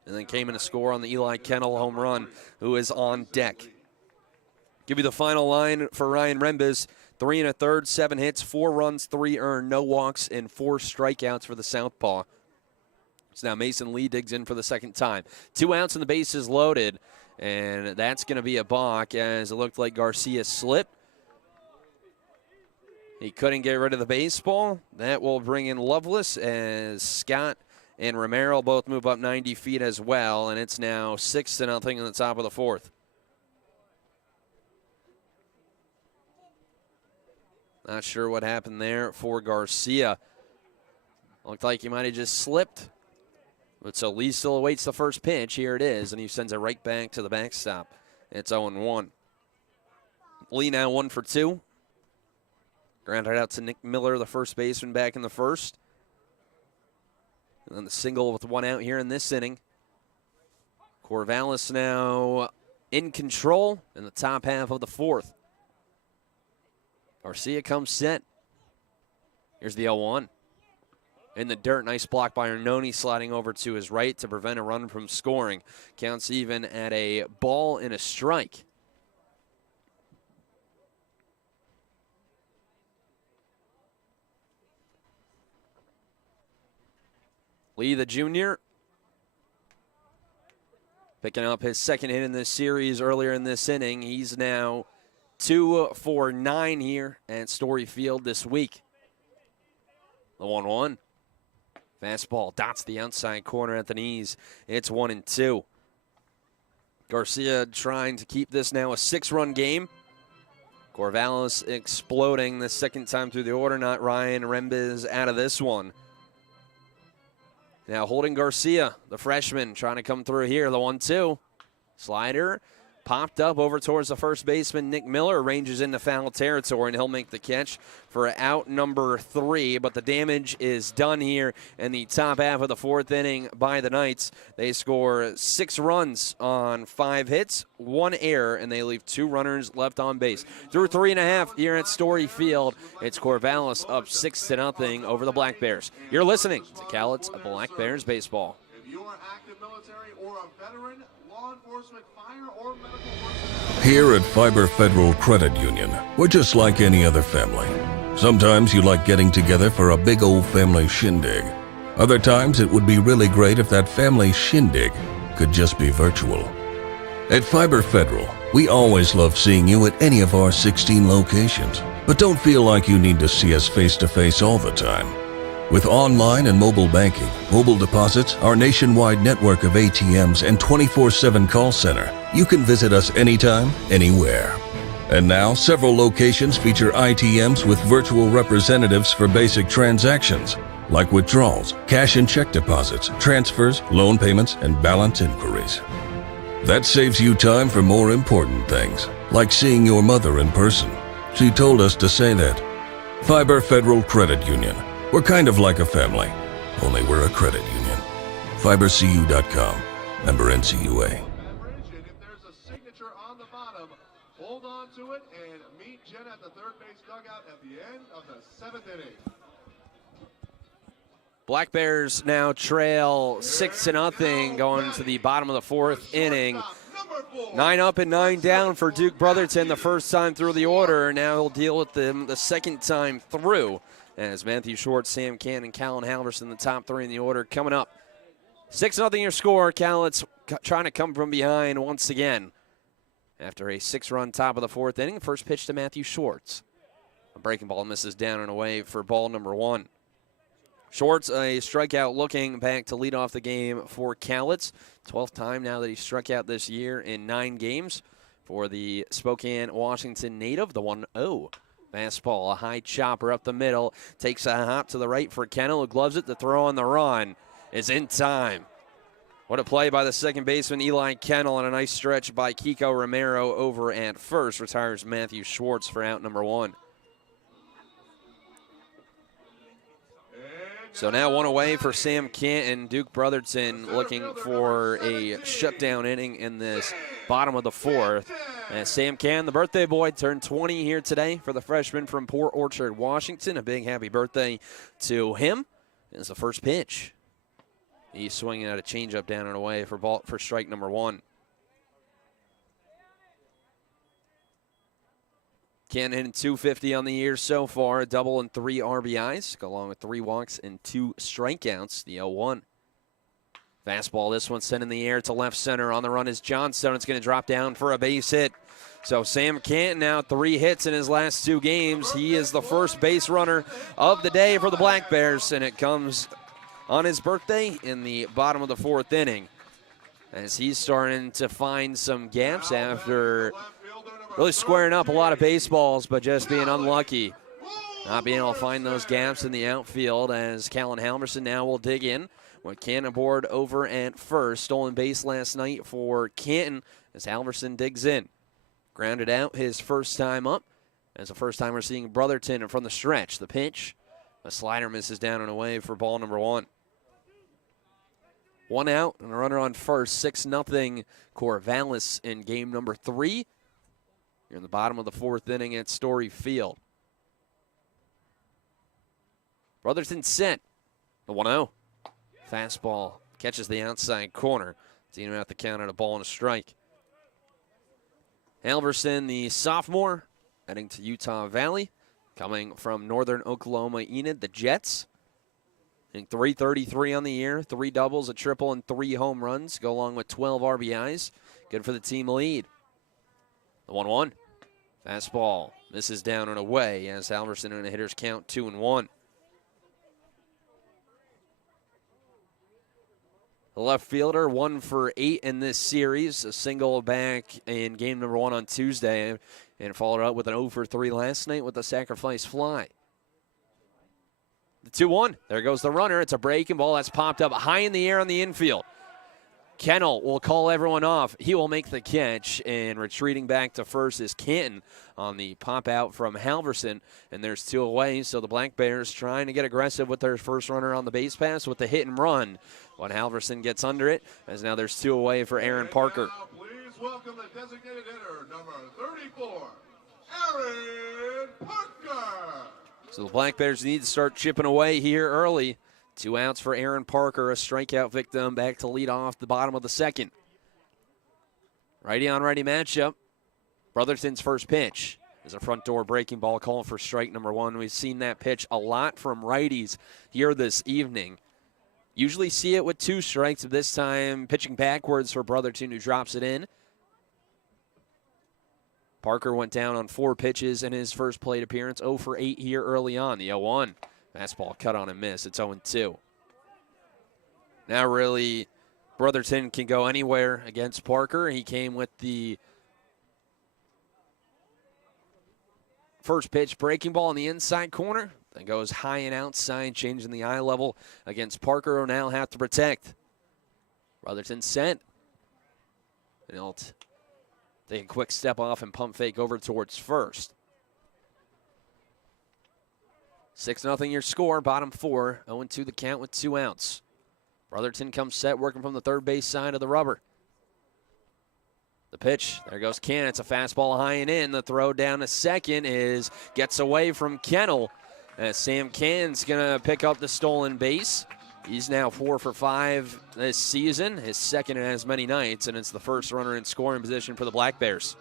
And then came in a score on the Eli Kennel home run, who is on deck. Give you the final line for Ryan Rembes. 3 1/3, 7 hits, 4 runs, 3 earned, no walks, and 4 strikeouts for the southpaw. So now Mason Lee digs in for the second time. 2 outs and the bases loaded. And that's going to be a balk as it looked like Garcia slipped. He couldn't get rid of the baseball. That will bring in Loveless as Scott and Romero both move up 90 feet as well. And it's now 6-0 in the top of the 4th. Not sure what happened there for Garcia. Looked like he might have just slipped. But so Lee still awaits the first pitch. Here it is, and he sends it right back to the backstop. It's 0-1. Lee now 1 for 2. Grounded out to Nick Miller, the first baseman, back in the first. And then the single with 1 out here in this inning. Corvallis now in control in the top half of the 4th. Garcia comes set. Here's the 0-1. In the dirt, nice block by Arnone, sliding over to his right to prevent a run from scoring. Counts even at a ball and a strike. Lee, the junior, picking up his second hit in this series earlier in this inning. He's now 2 for 9 here at Story Field this week. The 1-1. Fastball dots the outside corner at the knees. It's 1-2. Garcia trying to keep this now a 6-run game. Corvallis exploding the second time through the order. Not Ryan Rembes out of this one. Now holding Garcia, the freshman, trying to come through here. The 1-2. Slider popped up over towards the first baseman. Nick Miller ranges into foul territory, and he'll make the catch for out number 3. But the damage is done here in the top half of the 4th inning by the Knights. They score 6 runs on 5 hits, 1 error, and they leave 2 runners left on base. Through 3.5 here at Story Field, it's Corvallis up 6-0 over the Black Bears. You're listening to Cowlitz Black Bears Baseball. If you are active military or a veteran, law enforcement, fire, or medical personnel. Here at Fiber Federal Credit Union, we're just like any other family. Sometimes you like getting together for a big old family shindig. Other times it would be really great if that family shindig could just be virtual. At Fiber Federal, we always love seeing you at any of our 16 locations, but don't feel like you need to see us face to face all the time. With online and mobile banking, mobile deposits, our nationwide network of ATMs, and 24/7 call center, you can visit us anytime, anywhere. And now, several locations feature ITMs with virtual representatives for basic transactions, like withdrawals, cash and check deposits, transfers, loan payments, and balance inquiries. That saves you time for more important things, like seeing your mother in person. She told us to say that. Fiber Federal Credit Union. We're kind of like a family, only we're a credit union. FiberCU.com. Member NCUA. Beverage, and if there's a signature on the bottom, hold on to it and meet Jen at the third base dugout at the end of the 7th inning. Black Bears now trail 6-0 going to the bottom of the 4th inning. 9 up and 9 down for Duke Brotherton the first time through the order. Now he'll deal with them the second time through, as Matthew Schwartz, Sam Cannon, and Callan Halverson, the top three in the order, coming up. 6-0 your score. Cowlitz trying to come from behind once again after a 6-run top of the 4th inning. First pitch to Matthew Schwartz. A breaking ball misses down and away for ball number 1. Schwartz, a strikeout looking back to lead off the game for Cowlitz. 12th time now that he struck out this year in 9 games for the Spokane, Washington native. The 1-0 fastball, a high chopper up the middle. Takes a hop to the right for Kennel, who gloves it. The throw on the run is in time. What a play by the second baseman, Eli Kennel, and a nice stretch by Kiko Romero over at first. Retires Matthew Schwartz for out number 1. So now 1 away for Sam Canton. Duke Brotherton looking for a shutdown inning in this bottom of the 4th. And Sam Canton, the birthday boy, turned 20 here today for the freshman from Port Orchard, Washington. A big happy birthday to him. It's the first pitch. He's swinging at a changeup down and away for strike number 1. Canton hitting .250 on the year so far, a double and 3 RBIs, along with 3 walks and 2 strikeouts, the 0-1. Fastball, this one sent in the air to left center. On the run is Johnstone. It's going to drop down for a base hit. So Sam Canton now 3 hits in his last 2 games. He is the first base runner of the day for the Black Bears, and it comes on his birthday in the bottom of the 4th inning, as he's starting to find some gaps after really squaring up a lot of baseballs, but just being unlucky. Not being able to find those gaps in the outfield, as Callan Halverson now will dig in with Canton aboard over at first. Stolen base last night for Canton as Halverson digs in. Grounded out his first time up. As the first time we're seeing Brotherton from the stretch. The pitch, a slider misses down and away for ball number 1. 1 out and a runner on first. 6-0 Corvallis in game number 3. You're in the bottom of the 4th inning at Story Field. Brotherton set. The 1-0. Fastball catches the outside corner. Team out the count at a ball and a strike. Halverson, the sophomore, heading to Utah Valley. Coming from Northern Oklahoma Enid, the Jets. Hitting .333 on the year. 3 doubles, a triple, and 3 home runs. Go along with 12 RBIs. Good for the team lead. The 1-1. Fastball misses down and away as Halverson in a hitter's count 2-1. The left fielder 1 for 8 in this series. A single back in game number 1 on Tuesday, and followed up with an 0 for 3 last night with a sacrifice fly. The 2-1. There goes the runner. It's a breaking ball that's popped up high in the air on the infield. Kennel will call everyone off. He will make the catch, and retreating back to first is Canton on the pop out from Halverson, and there's 2 away. So the Black Bears trying to get aggressive with their first runner on the base pass with the hit and run. When Halverson gets under it, as now there's 2 away for Aaron Parker. Now, please welcome the designated hitter, number 34, Aaron Parker. So the Black Bears need to start chipping away here early. 2 outs for Aaron Parker, a strikeout victim, back to lead off the bottom of the 2nd. Righty on righty matchup. Brotherton's first pitch is a front door breaking ball calling for strike number 1. We've seen that pitch a lot from righties here this evening. Usually see it with 2 strikes, but this time pitching backwards for Brotherton, who drops it in. Parker went down on 4 pitches in his first plate appearance, 0 for 8 here early on. The 0-1. Fastball cut on and miss. It's 0-2. Now really, Brotherton can go anywhere against Parker. He came with the first pitch breaking ball in the inside corner. Then goes high and outside, changing the eye level against Parker, who now have to protect. Brotherton sent. And he'll take a quick step off and pump fake over towards first. 6-0 your score, bottom 4. 0-2 the count with 2 outs. Brotherton comes set, working from the third base side of the rubber. The pitch, there goes Can. It's a fastball high and in. The throw down to second gets away from Kennel. Sam Can's going to pick up the stolen base. He's now 4 for 5 this season, his second in as many nights, and it's the first runner in scoring position for the Black Bears.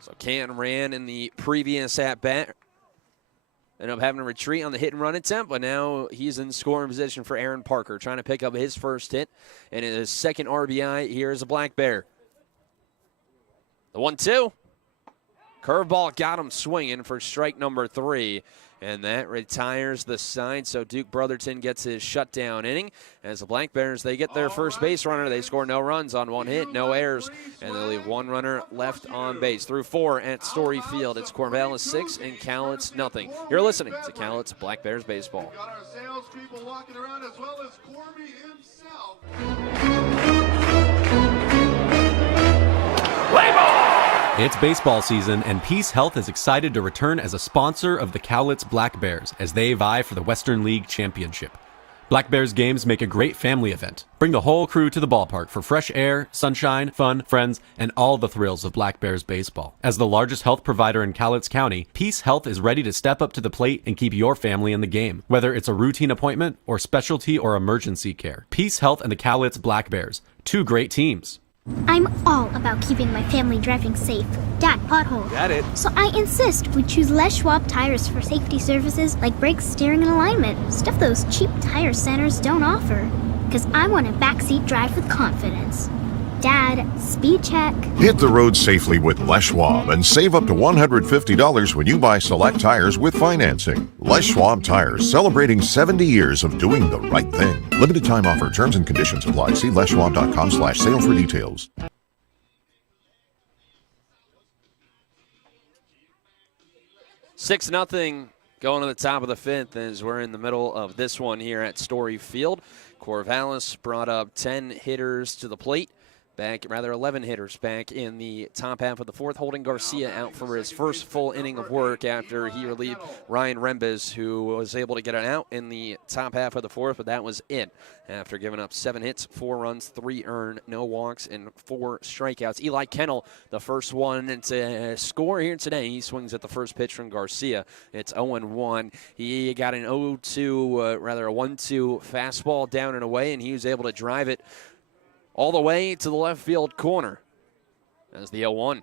So Can ran in the previous at-bat. Ended up having to retreat on the hit and run attempt, but now he's in scoring position for Aaron Parker, trying to pick up his first hit and his second RBI here as a Black Bear. The 1-2. Curveball got him swinging for strike number 3, and that retires the side, so Duke Brotherton gets his shutdown inning. As the Black Bears, they get their first base runner. They score no runs on 1 hit, no errors, and they leave 1 runner left on base. Through 4 at Story Field, it's Corvallis 6 and Cowlitz nothing. You're listening to Cowlitz Black Bears Baseball. We got our salespeople walking around as well as Corby himself. It's baseball season, and Peace Health is excited to return as a sponsor of the Cowlitz Black Bears as they vie for the Western League Championship. Black Bears games make a great family event. Bring the whole crew to the ballpark for fresh air, sunshine, fun, friends, and all the thrills of Black Bears baseball. As the largest health provider in Cowlitz County, Peace Health is ready to step up to the plate and keep your family in the game. Whether it's a routine appointment or specialty or emergency care, Peace Health and the Cowlitz Black Bears, 2 great teams. I'm all about keeping my family driving safe. Dad, pothole. Got it. So I insist we choose Les Schwab tires for safety services like brakes, steering, and alignment. Stuff those cheap tire centers don't offer. Because I want a backseat drive with confidence. Dad, speed check. Hit the road safely with Les Schwab and save up to $150 when you buy select tires with financing. Les Schwab Tires, celebrating 70 years of doing the right thing. Limited time offer. Terms and conditions apply. See leschwab.com/sale for details. Six nothing going to the top of the 5th as we're in the middle of this one here at Story Field. Corvallis brought up 10 hitters to the plate. 11 hitters back in the top half of the 4th, holding Garcia out for his first full inning of work after he relieved Ryan Rembes, who was able to get an out in the top half of the 4th, but that was it. After giving up 7 hits, 4 runs, 3 earned, no walks, and 4 strikeouts. Eli Kennel, the first one to score here today. He swings at the first pitch from Garcia. It's 0-1. He got an 1-2 fastball down and away, and he was able to drive it all the way to the left field corner. As the 0-1.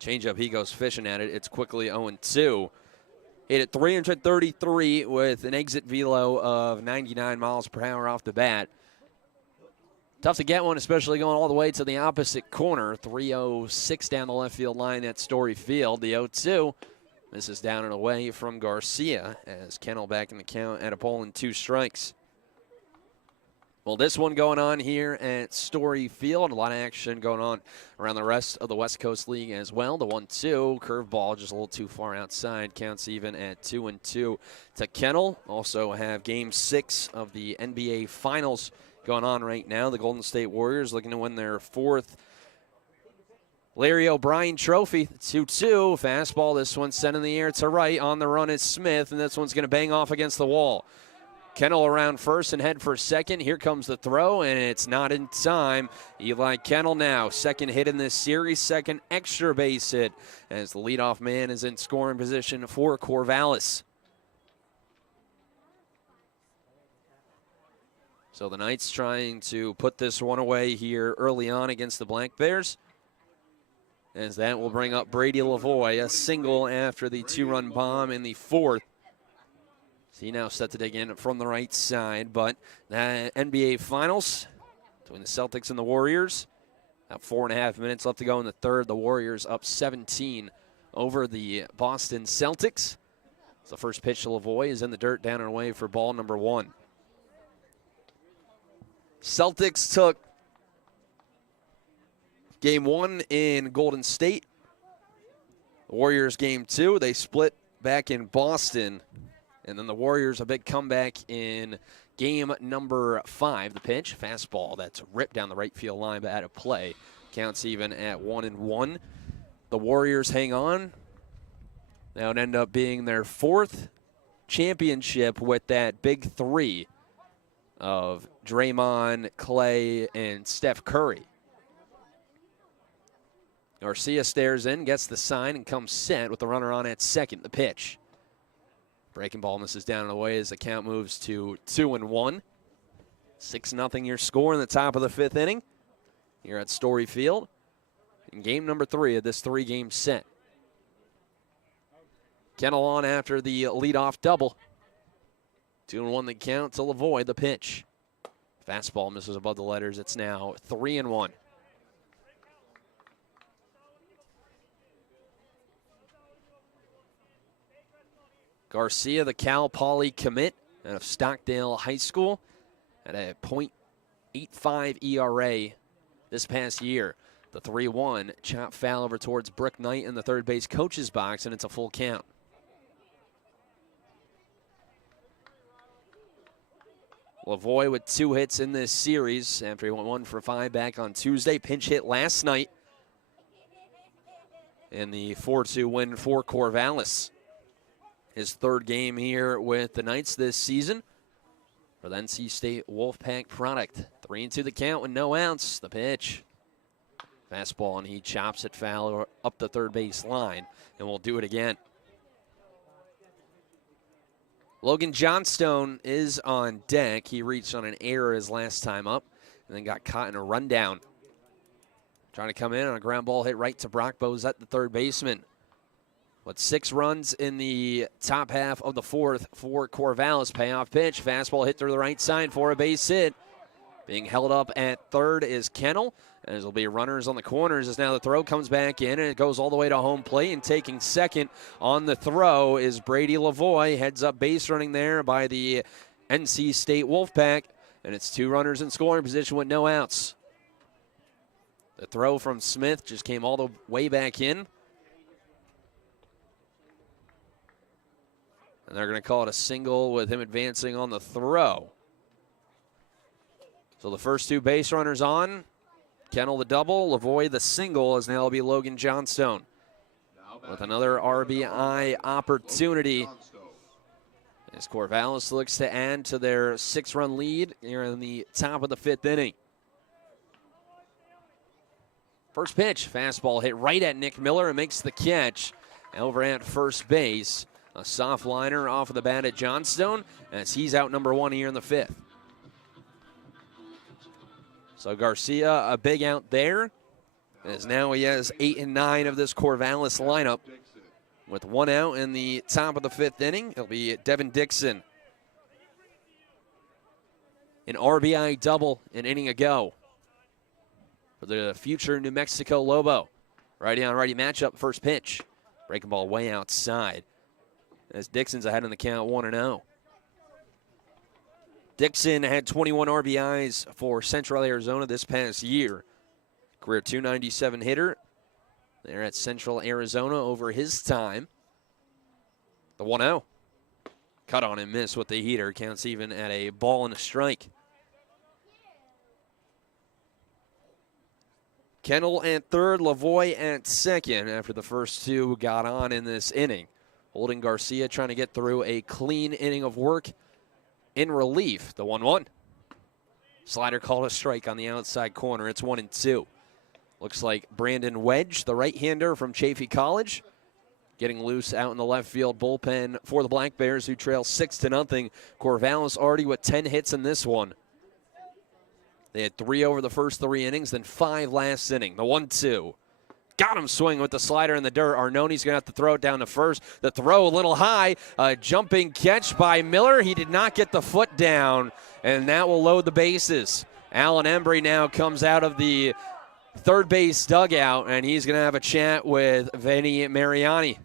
Changeup, he goes fishing at it. It's quickly 0-2. Hit at 333 with an exit velo of 99 miles per hour off the bat. Tough to get one, especially going all the way to the opposite corner. 306 down the left field line at Story Field. The 0-2. This is down and away from Garcia as Kennel back in the count at a ball and 2 strikes. Well, this one going on here at Story Field. A lot of action going on around the rest of the West Coast League as well. The 1-2 curveball just a little too far outside. Counts even at 2-2 to Kennel. Also have Game 6 of the NBA Finals going on right now. The Golden State Warriors looking to win their 4th Larry O'Brien Trophy. 2-2 fastball. This one's sent in the air to right. On the run is Smith, and this one's going to bang off against the wall. Kennel around first and head for second. Here comes the throw, and it's not in time. Eli Kennel now, second hit in this series, second extra base hit, as the leadoff man is in scoring position for Corvallis. So the Knights trying to put this one away here early on against the Black Bears, as that will bring up Brady Lavoie, a single after the 2-run bomb in the 4th. He now set to dig in from the right side, but the NBA Finals between the Celtics and the Warriors. About 4.5 minutes left to go in the 3rd. The Warriors up 17 over the Boston Celtics. The first pitch to Lavoie is in the dirt, down and away for ball number 1. Celtics took game 1 in Golden State. The Warriors game 2, they split back in Boston. And then the Warriors, a big comeback in game number 5. The pitch, fastball that's ripped down the right field line but out of play. Counts even at 1-1. The Warriors hang on. That would end up being their 4th championship with that big 3 of Draymond, Clay, and Steph Curry. Garcia stares in, gets the sign, and comes set with the runner on at second. The pitch. Breaking ball misses down and away as the count moves to 2-1. 6-0 your score in the top of the 5th inning here at Story Field. In game number 3 of this 3-game set. Kennel on after the leadoff double. 2-1 the count to Lavoie, the pitch. Fastball misses above the letters. It's now 3-1. Garcia, the Cal Poly commit out of Stockdale High School at a .85 ERA this past year. The 3-1 chop foul over towards Brooke Knight in the third base coach's box, and it's a full count. Lavoie with 2 hits in this series after he went 1 for 5 back on Tuesday. Pinch hit last night in the 4-2 win for Corvallis. His 3rd game here with the Knights this season for the NC State Wolfpack product. 3-2 the count with no outs. The pitch. Fastball, and he chops it foul up the third base line, and we'll do it again. Logan Johnstone is on deck. He reached on an error his last time up and then got caught in a rundown. Trying to come in on a ground ball hit right to Brock Bozette, the third baseman. With 6 runs in the top half of the 4th for Corvallis. Payoff pitch. Fastball hit through the right side for a base hit. Being held up at third is Kennel. As there'll be runners on the corners as now the throw comes back in and it goes all the way to home plate. And taking second on the throw is Brady Lavoie. Heads up base running there by the NC State Wolfpack. And it's 2 runners in scoring position with no outs. The throw from Smith just came all the way back in. And they're going to call it a single with him advancing on the throw. So the first 2 base runners on. Kennel the double, Lavoie the single, as now it'll be Logan Johnstone with another RBI opportunity. As Corvallis looks to add to their 6-run lead here in the top of the 5th inning. First pitch, fastball hit right at Nick Miller and makes the catch over at first base. A soft liner off of the bat at Johnstone as he's out number 1 here in the 5th. So Garcia, a big out there, as now he has 8 and 9 of this Corvallis lineup. With 1 out in the top of the 5th inning, it'll be Devin Dixon. An RBI double an inning ago for the future New Mexico Lobo. Righty on righty matchup, first pitch. Breaking ball way outside as Dixon's ahead in the count 1-0. Dixon had 21 RBIs for Central Arizona this past year. Career .297 hitter there at Central Arizona over his time. The 1-0. Cut on and miss with the heater. Counts even at a ball and a strike. Kennel at third, Lavoie at second after the first 2 got on in this inning. Holding Garcia trying to get through a clean inning of work in relief. The 1-1. Slider called a strike on the outside corner. It's 1-2. Looks like Brandon Wedge, the right-hander from Chaffey College, getting loose out in the left field bullpen for the Black Bears, who trail 6-0. Corvallis already with 10 hits in this one. They had 3 over the first 3 innings, then 5 last inning. The 1-2. Got him swinging with the slider in the dirt. Arnone's going to have to throw it down to first. The throw a little high. A jumping catch by Miller. He did not get the foot down, and that will load the bases. Alan Embry now comes out of the third base dugout, and he's going to have a chat with Vinny Mariani.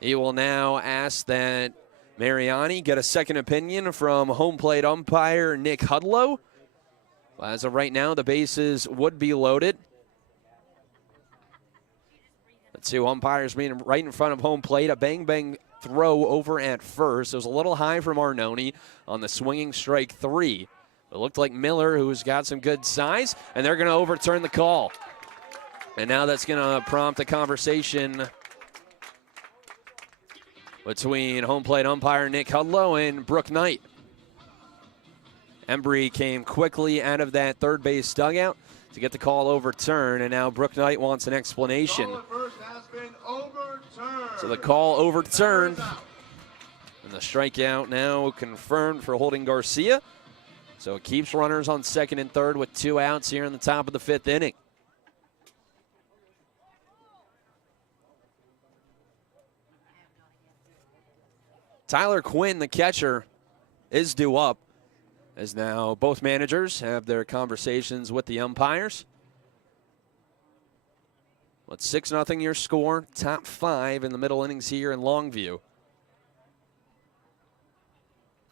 He will now ask that Mariani get a second opinion from home plate umpire Nick Hudlow. As of right now, the bases would be loaded. The two umpires being right in front of home plate. A bang-bang throw over at first. It was a little high from Arnone on the swinging strike 3. It looked like Miller, who's got some good size, and they're going to overturn the call. And now that's going to prompt a conversation between home plate umpire Nick Hudlow and Brooke Knight. Embry came quickly out of that third base dugout to get the call overturned, and now Brooke Knight wants an explanation. So the call overturned, and the strikeout now confirmed for holding Garcia. So it keeps runners on second and third with 2 outs here in the top of the 5th inning. Tyler Quinn, the catcher, is due up, as now both managers have their conversations with the umpires. It's 6-0 your score, top 5 in the middle innings here in Longview.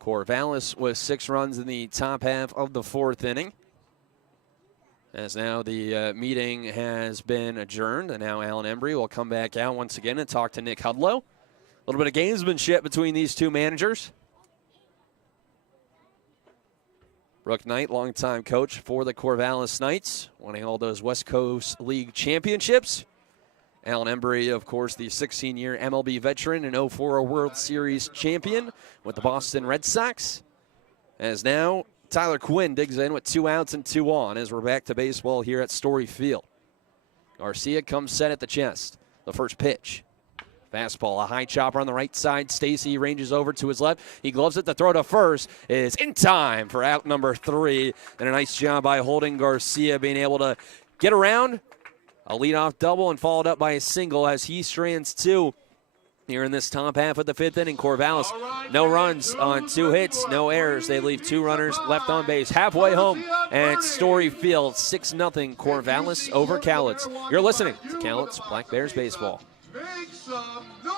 Corvallis with 6 runs in the top half of the 4th inning. As now the meeting has been adjourned, and now Alan Embry will come back out once again and talk to Nick Hudlow. A little bit of gamesmanship between these two managers. Brooke Knight, longtime coach for the Corvallis Knights, winning all those West Coast League championships. Alan Embry, of course, the 16-year MLB veteran and 04 World Series champion with the Boston Red Sox. As now, Tyler Quinn digs in with 2 outs and 2 on as we're back to baseball here at Story Field. Garcia comes set at the chest. The first pitch. Fastball, a high chopper on the right side. Stacy ranges over to his left. He gloves it. The throw to first is in time for out number 3. And a nice job by holding Garcia, being able to get around a leadoff double and followed up by a single as he strands 2 here in this top half of the 5th inning. Corvallis, no runs on 2 hits, no errors. They leave 2 runners left on base. Halfway home at Story Field, 6-0 Corvallis over Cowlitz. You're listening to Cowlitz Black Bears Baseball. Make some noise!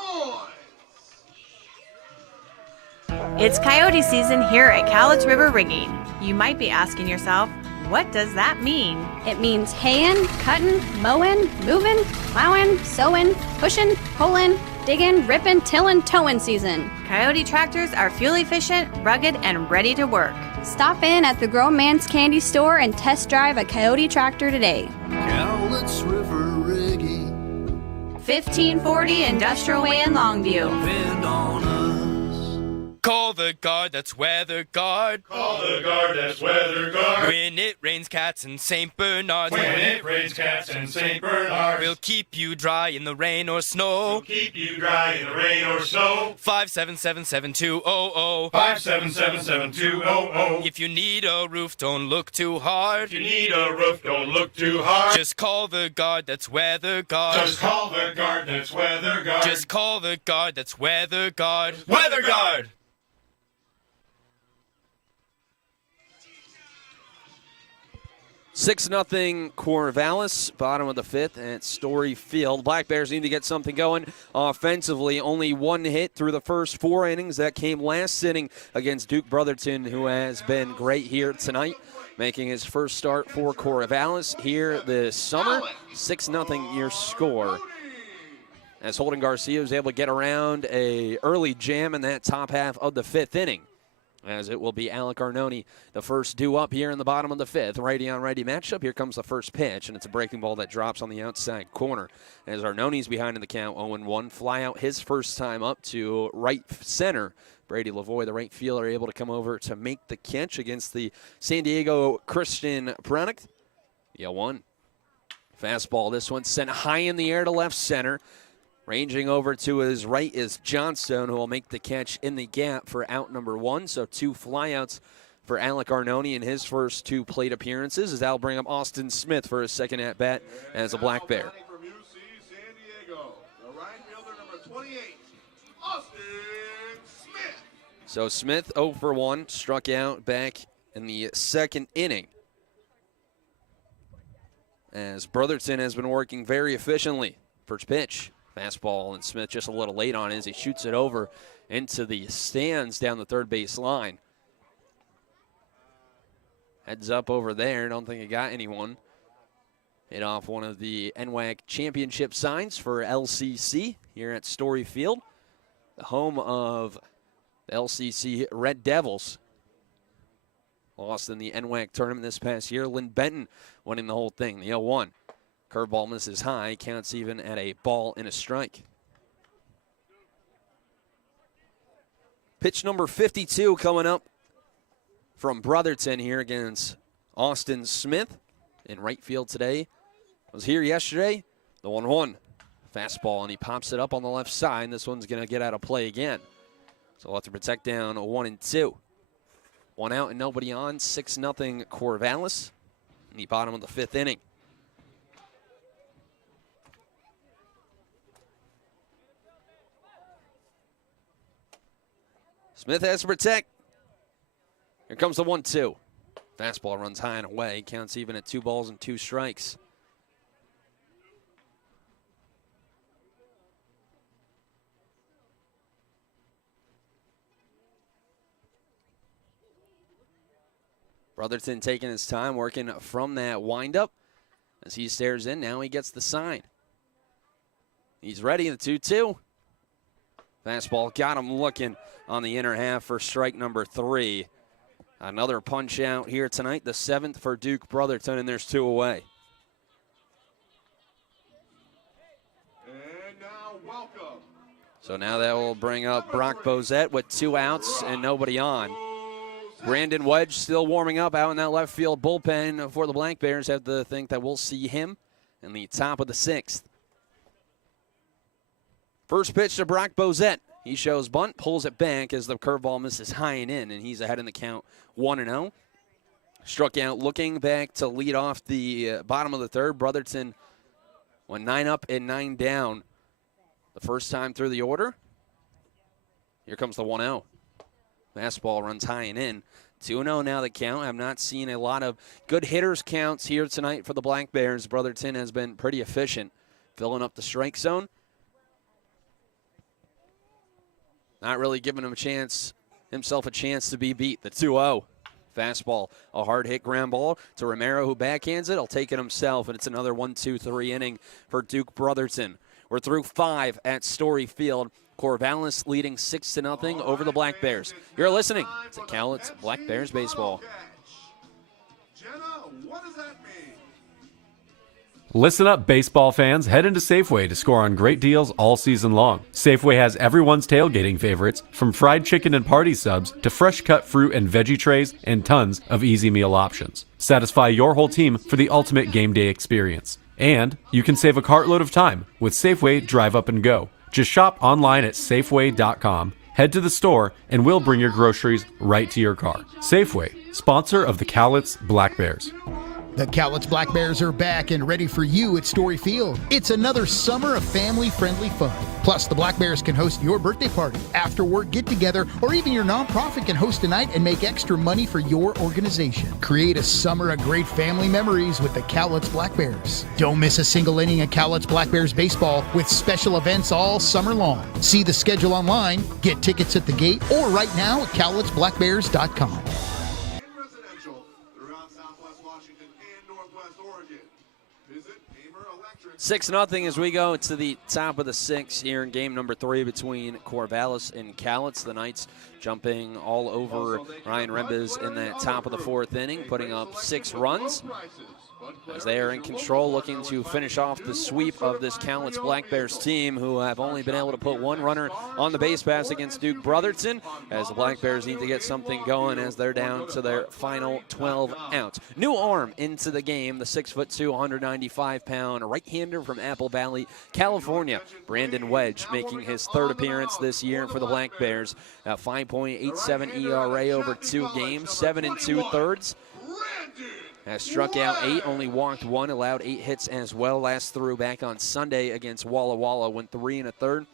It's coyote season here at Cowlitz River Rigging. You might be asking yourself, what does that mean? It means haying, cutting, mowing, moving, plowing, sowing, pushing, pulling, digging, ripping, tilling, towing season. Coyote tractors are fuel efficient, rugged, and ready to work. Stop in at the Grown Man's Candy Store and test drive a Coyote tractor today. Cowlitz River Rigging. 1540 Industrial Way in Longview. Depend on us. Call the guard, that's Weather Guard. Call the guard, that's Weather Guard. When it rains cats and St. Bernards. When it rains cats and St. Bernards. We'll keep you dry in the rain or snow. We'll keep you dry in the rain or snow. 577-7200. 577-7200. If you need a roof, don't look too hard. If you need a roof, don't look too hard. Just call the guard, that's Weather Guard. Just call the guard, that's Weather Guard. Just call the guard, that's Weather Guard. Weather Guard! 6-0 Corvallis, bottom of the 5th at Story Field. Black Bears need to get something going offensively. Only 1 hit through the first 4 innings. That came last inning against Duke Brotherton, who has been great here tonight, making his first start for Corvallis here this summer. 6-0 your score. As Holden Garcia was able to get around a early jam in that top half of the 5th inning. As it will be Alec Arnone, the first due up here in the bottom of the 5th. Righty-on-righty matchup. Here comes the first pitch, and it's a breaking ball that drops on the outside corner. As Arnone's behind in the count, 0-1. Fly out his first time up to right center. Brady Lavoie, the right fielder, able to come over to make the catch against the San Diego Christian product. 1. Fastball, this one sent high in the air to left center. Ranging over to his right is Johnstone, who will make the catch in the gap for out number 1. So 2 flyouts for Alec Arnone in his first 2 plate appearances, as that'll bring up Austin Smith for his second at-bat as a Black Bear. From UC San Diego, the right fielder, number 28, Austin Smith. So Smith 0 for 1, struck out back in the second inning, as Brotherton has been working very efficiently. First pitch, fastball, and Smith just a little late on it as he shoots it over into the stands down the third base line. Heads up over there, don't think it got anyone. Hit off one of the NWAC championship signs for LCC here at Story Field, the home of the LCC Red Devils. Lost in the NWAC tournament this past year. Lynn Benton winning the whole thing, the 0-1. Curveball misses high, counts even at a ball and a strike. Pitch number 52 coming up from Brotherton here against Austin Smith in right field today. Was here yesterday, the 1-1. Fastball, and he pops it up on the left side. This one's going to get out of play again. So we'll have to protect down 1-2. 1 out and nobody on, 6-0 Corvallis in the bottom of the 5th inning. Smith has to protect. Here comes the 1-2. Fastball runs high and away. Counts even at 2 balls and 2 strikes. Brotherton taking his time, working from that windup. As he stares in, now he gets the sign. He's ready, the 2-2. Fastball got him looking on the inner half for strike number 3. Another punch out here tonight, the 7th for Duke Brotherton, and there's 2 away. And now welcome. So now that will bring up Brock Bozette with 2 outs and nobody on. Brandon Wedge still warming up out in that left field bullpen for the Black Bears. Have to think that we'll see him in the top of the 6th. First pitch to Brock Bozette. He shows bunt, pulls it back as the curveball misses high and in, and he's ahead in the count 1-0. Struck out looking back to lead off the bottom of the 3rd. Brotherton went 9 up and 9 down the first time through the order. Here comes the 1-0. Fastball runs high and in. 2-0 now the count. I've not seen a lot of good hitters counts here tonight for the Black Bears. Brotherton has been pretty efficient, filling up the strike zone. Not really giving himself a chance to be beat. The 2-0. Fastball, a hard hit ground ball to Romero, who backhands it. He'll take it himself, and it's another 1-2-3 inning for Duke Brotherton. We're through 5 at Story Field. Corvallis leading 6-0 over the Black Bears. You're listening to Cowlitz Black Bears Baseball. Jenna, what does that mean? Listen up, baseball fans. Head into Safeway to score on great deals all season long. Safeway has everyone's tailgating favorites, from fried chicken and party subs to fresh cut fruit and veggie trays and tons of easy meal options. Satisfy your whole team for the ultimate game day experience. And you can save a cartload of time with Safeway Drive Up and Go. Just shop online at Safeway.com, head to the store, and we'll bring your groceries right to your car. Safeway, sponsor of the Cowlitz Black Bears. The Cowlitz Black Bears are back and ready for you at Story Field. It's another summer of family-friendly fun. Plus, the Black Bears can host your birthday party, after-work get-together, or even your nonprofit can host a night and make extra money for your organization. Create a summer of great family memories with the Cowlitz Black Bears. Don't miss a single inning of Cowlitz Black Bears baseball with special events all summer long. See the schedule online, get tickets at the gate, or right now at CowlitzBlackBears.com. 6-0 as we go to the top of the 6th here in game number 3 between Corvallis and Cowlitz. The Knights jumping all over Ryan Rembes in that top of the 4th inning, putting up 6 runs. As they are in control, looking to finish off the sweep of this Cowlitz Black Bears team, who have only been able to put 1 runner on the base pass against Duke Brotherton, as the Black Bears need to get something going as they're down to their final 12 outs. New arm into the game, the 6'2", 195-pound right-hander from Apple Valley, California, Brandon Wedge, making his 3rd appearance this year for the Black Bears. A 5.87 ERA over 2 games, 7 2/3. Has struck out 8, only walked 1, allowed 8 hits as well. Last through back on Sunday against Walla Walla, went 3 1/3.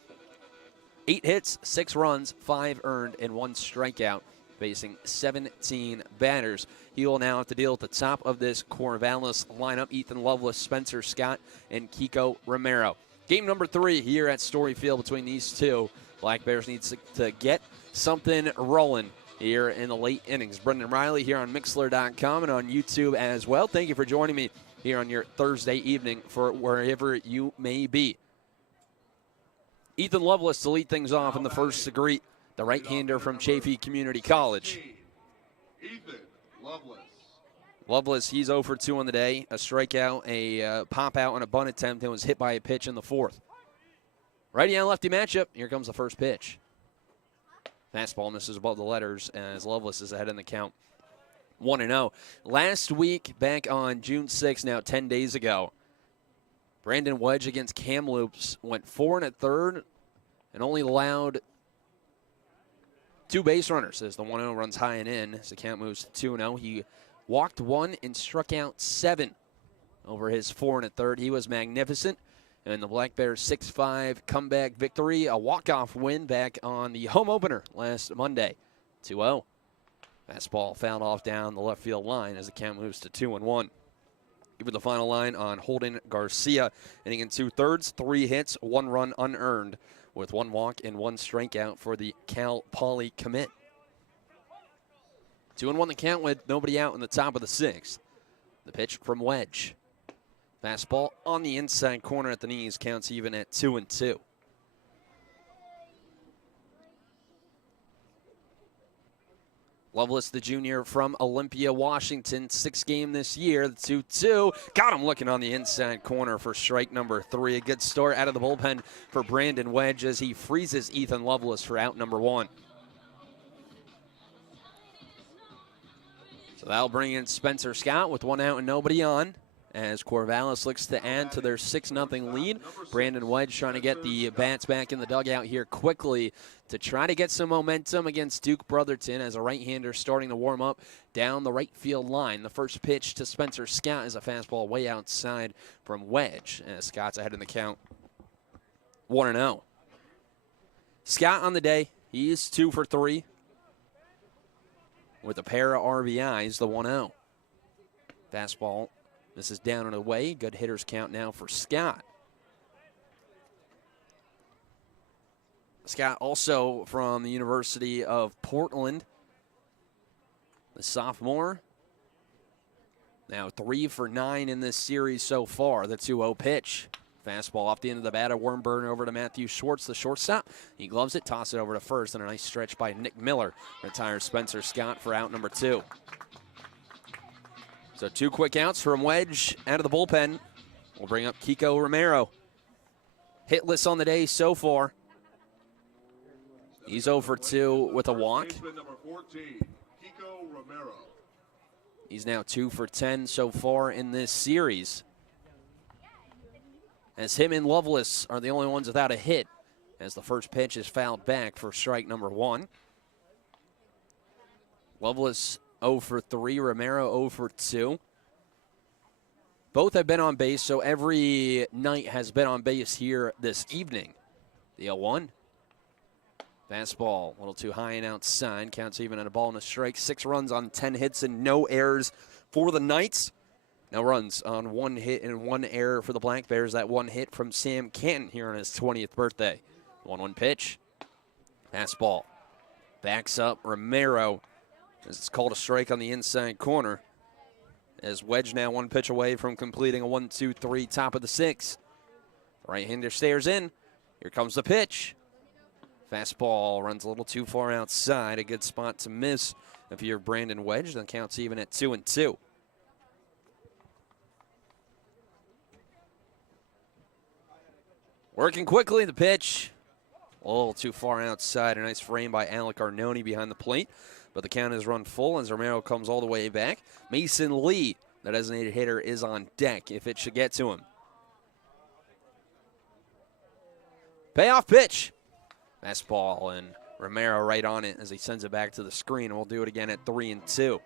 8 hits, 6 runs, 5 earned, and 1 strikeout facing 17 batters. He will now have to deal at the top of this Corvallis lineup. Ethan Lovelace, Spencer Scott, and Kiko Romero. Game number 3 here at Story Field between these two. Black Bears needs to get something rolling here in the late innings. Brendan Riley here on Mixler.com and on YouTube as well. Thank you for joining me here on your Thursday evening for wherever you may be. Ethan Lovelace to lead things off in the first to greet the right-hander from Chaffee Community College. Ethan Lovelace. Lovelace, he's 0 for 2 on the day. A strikeout, a pop-out, and a bunt attempt, and was hit by a pitch in the 4th. Righty and lefty matchup. Here comes the first pitch. Fastball misses above the letters as Lovelace is ahead in the count. 1-0. Last week, back on June 6th, now 10 days ago, Brandon Wedge against Kamloops went 4 1/3 and only allowed 2 base runners as the 1-0 runs high and in. As the count moves to 2-0, he walked 1 and struck out 7 over his 4 1/3. He was magnificent. And the Black Bears 6-5 comeback victory, a walk-off win back on the home opener last Monday. 2-0. Fastball fouled off down the left field line as the count moves to 2-1. Give it the final line on Holden Garcia. Inning in 2/3, 3 hits, 1 run unearned with 1 walk and 1 strikeout for the Cal Poly commit. 2-1 the count with nobody out in the top of the 6th. The pitch from Wedge. Fastball on the inside corner at the knees, counts even at 2-2. Lovelace, the junior from Olympia, Washington, 6th game this year, the 2-2. Got him looking on the inside corner for strike number 3. A good start out of the bullpen for Brandon Wedge as he freezes Ethan Lovelace for out number 1. So that'll bring in Spencer Scott with 1 out and nobody on, as Corvallis looks to add to their 6-0 lead. Brandon Wedge trying to get the bats back in the dugout here quickly to try to get some momentum against Duke Brotherton as a right-hander starting to warm up down the right field line. The first pitch to Spencer Scott is a fastball way outside from Wedge, as Scott's ahead in the count. 1-0. Scott on the day, he's 2 for 3 with a pair of RBIs, the 1-0. Fastball. This is down and away. Good hitters count now for Scott. Scott also from the University of Portland. The sophomore. Now 3 for 9 in this series so far. The 2-0 pitch. Fastball off the end of the bat. A worm burn over to Matthew Schwartz, the shortstop. He gloves it, tosses it over to first, and a nice stretch by Nick Miller retires Spencer Scott for out number 2. So 2 quick outs from Wedge out of the bullpen. We'll bring up Kiko Romero. Hitless on the day so far. He's 0 for 2 with a walk. Number 14, Kiko Romero. He's now 2 for 10 so far in this series, as him and Lovelace are the only ones without a hit, as the first pitch is fouled back for strike number 1. Lovelace 0 for 3, Romero 0 for 2. Both have been on base, so every night has been on base here this evening. The 0-1. Fastball, a little too high and outside. Counts even at a ball and a strike. 6 runs on 10 hits and no errors for the Knights. No runs on 1 hit and 1 error for the Black Bears. That 1 hit from Sam Canton here on his 20th birthday. 1-1 pitch. Fastball. Backs up Romero. It's called a strike on the inside corner, as Wedge now 1 pitch away from completing a 1-2-3 top of the 6th. Right-hander stares in. Here comes the pitch. Fastball runs a little too far outside. A good spot to miss if you're Brandon Wedge. Then counts even at 2-2. Working quickly, the pitch. A little too far outside. A nice frame by Alec Arnone behind the plate. But the count is run full as Romero comes all the way back. Mason Lee, the designated hitter, is on deck if it should get to him. Payoff pitch. Fastball, and Romero right on it as he sends it back to the screen. And we'll do it again at 3-2.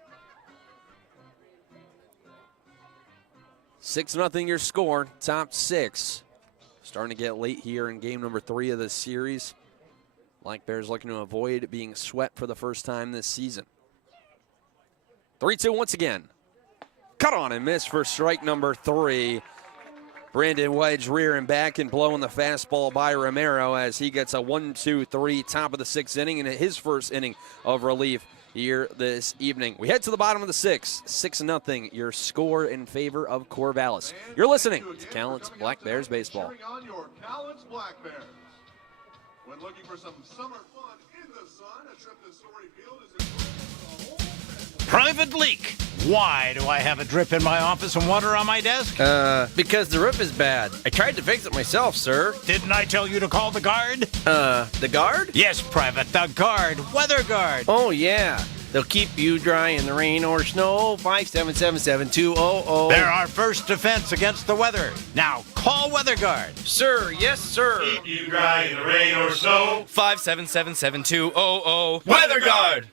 6-0 your score, top 6. Starting to get late here in game number 3 of this series. Black Bears looking to avoid being swept for the first time this season. 3-2 once again. Cut on and miss for strike number 3. Brandon Wedge rearing back and blowing the fastball by Romero as he gets a 1-2-3 top of the 6th inning and his first inning of relief here this evening. We head to the bottom of the 6th, 6-0, your score in favor of Corvallis. You're listening to Cowlitz Black Bears Baseball. On your Cowlitz Black Bears. When looking for some summer fun in the sun, a trip to Story Field is Private leak. Why do I have a drip in my office and water on my desk? Because the roof is bad. I tried to fix it myself, sir. Didn't I tell you to call the guard? The guard? Yes, Private, the guard. Weather guard. Oh, yeah. They'll keep you dry in the rain or snow. 577-7200. They're our first defense against the weather. Now, call Weather Guard. Sir, yes, sir. Keep you dry in the rain or snow. 577-7200. Weather Guard.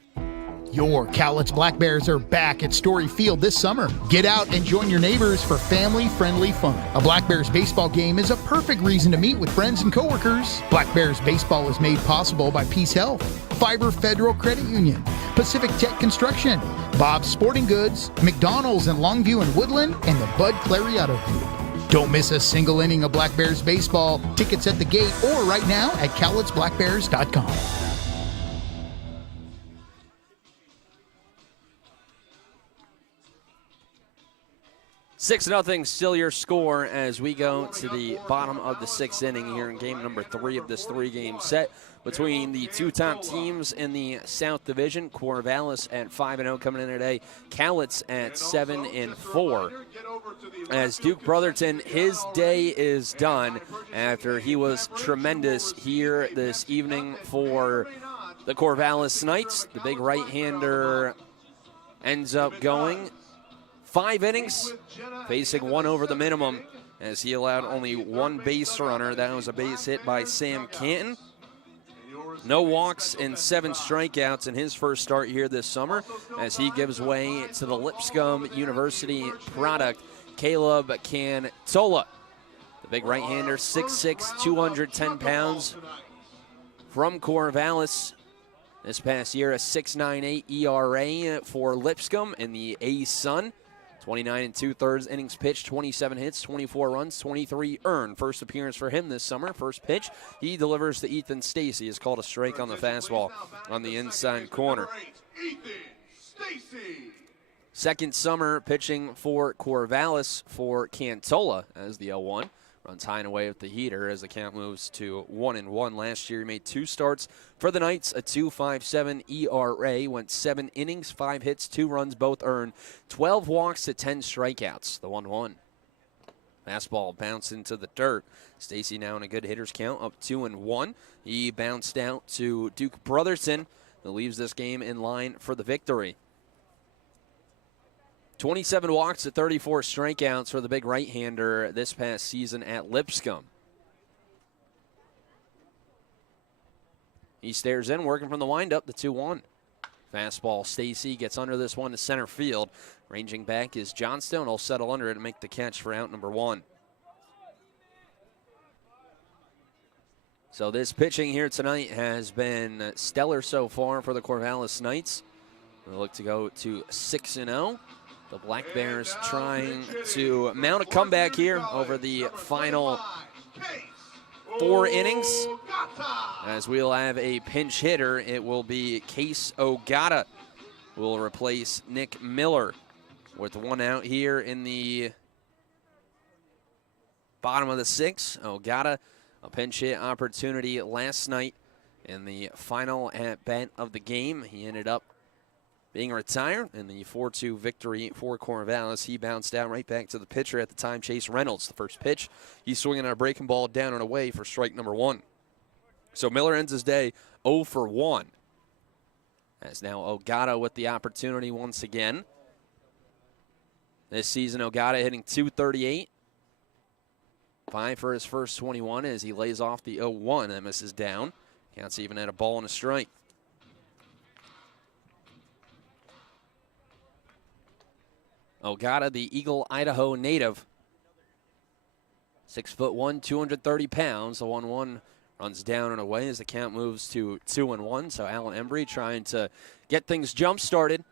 Your Cowlitz Black Bears are back at Story Field this summer. Get out and join your neighbors for family-friendly fun. A Black Bears baseball game is a perfect reason to meet with friends and coworkers. Black Bears baseball is made possible by Peace Health, Fiber Federal Credit Union, Pacific Tech Construction, Bob's Sporting Goods, McDonald's in Longview and Woodland, and the Bud Clariato Group. Don't miss a single inning of Black Bears baseball. Tickets at the gate or right now at cowlitzblackbears.com. 6-0, still your score as we go to the bottom of the 6th inning here in game number 3 of this 3-game set between the two top teams in the South Division. Corvallis at 5-0 coming in today. Cowlitz at 7-4. As Duke Brotherton, his day is done after he was tremendous here this evening for the Corvallis Knights. The big right-hander ends up going 5 innings, facing 1 over the minimum as he allowed only 1 base runner. That was a base hit by Sam Canton. No walks and 7 strikeouts in his first start here this summer as he gives way to the Lipscomb University product, Caleb Cantola. The big right-hander, 6'6", 210 pounds from Corvallis. This past year, a 6.98 ERA for Lipscomb in the A-Sun. 29 2/3 innings pitched, 27 hits, 24 runs, 23 earned. First appearance for him this summer. First pitch, he delivers to Ethan Stacy. Is called a strike on the fastball on the inside corner. Second summer pitching for Corvallis for Cantola as the 0-1. Runs high and away with the heater as the count moves to 1-1. Last year he made 2 starts for the Knights, a 2.57 ERA, went 7 innings, 5 hits, 2 runs, both earned, 12 walks to 10 strikeouts. The 1-1. Fastball bounced into the dirt. Stacy now in a good hitter's count, up 2-1. He bounced out to Duke Brotherton, that leaves this game in line for the victory. 27 walks to 34 strikeouts for the big right-hander this past season at Lipscomb. He stares in, working from the windup, the 2-1. Fastball, Stacy gets under this one to center field. Ranging back is Johnstone. He'll settle under it and make the catch for out number 1. So this pitching here tonight has been stellar so far for the Corvallis Knights. We'll look to go to 6-0. The Black Bears trying to mount a comeback here over the final 4 innings. As we'll have a pinch hitter, it will be Case Ogata who will replace Nick Miller with 1 out here in the bottom of the 6th. Ogata, a pinch hit opportunity last night in the final at-bat of the game. He ended up being retired in the 4-2 victory for Corvallis. He bounced out right back to the pitcher at the time, Chase Reynolds. The first pitch, he's swinging on a breaking ball down and away for strike number 1. So Miller ends his day 0 for 1. As now Ogata with the opportunity once again. This season, Ogata hitting .238. 5 for his first 21 as he lays off the 0-1 that misses down. Counts even at a ball and a strike. Ogata, the Eagle, Idaho native. 6'1", 230 pounds. The 1-1 Runs down and away as the count moves to 2-1. So Alan Embry trying to get things jump-started.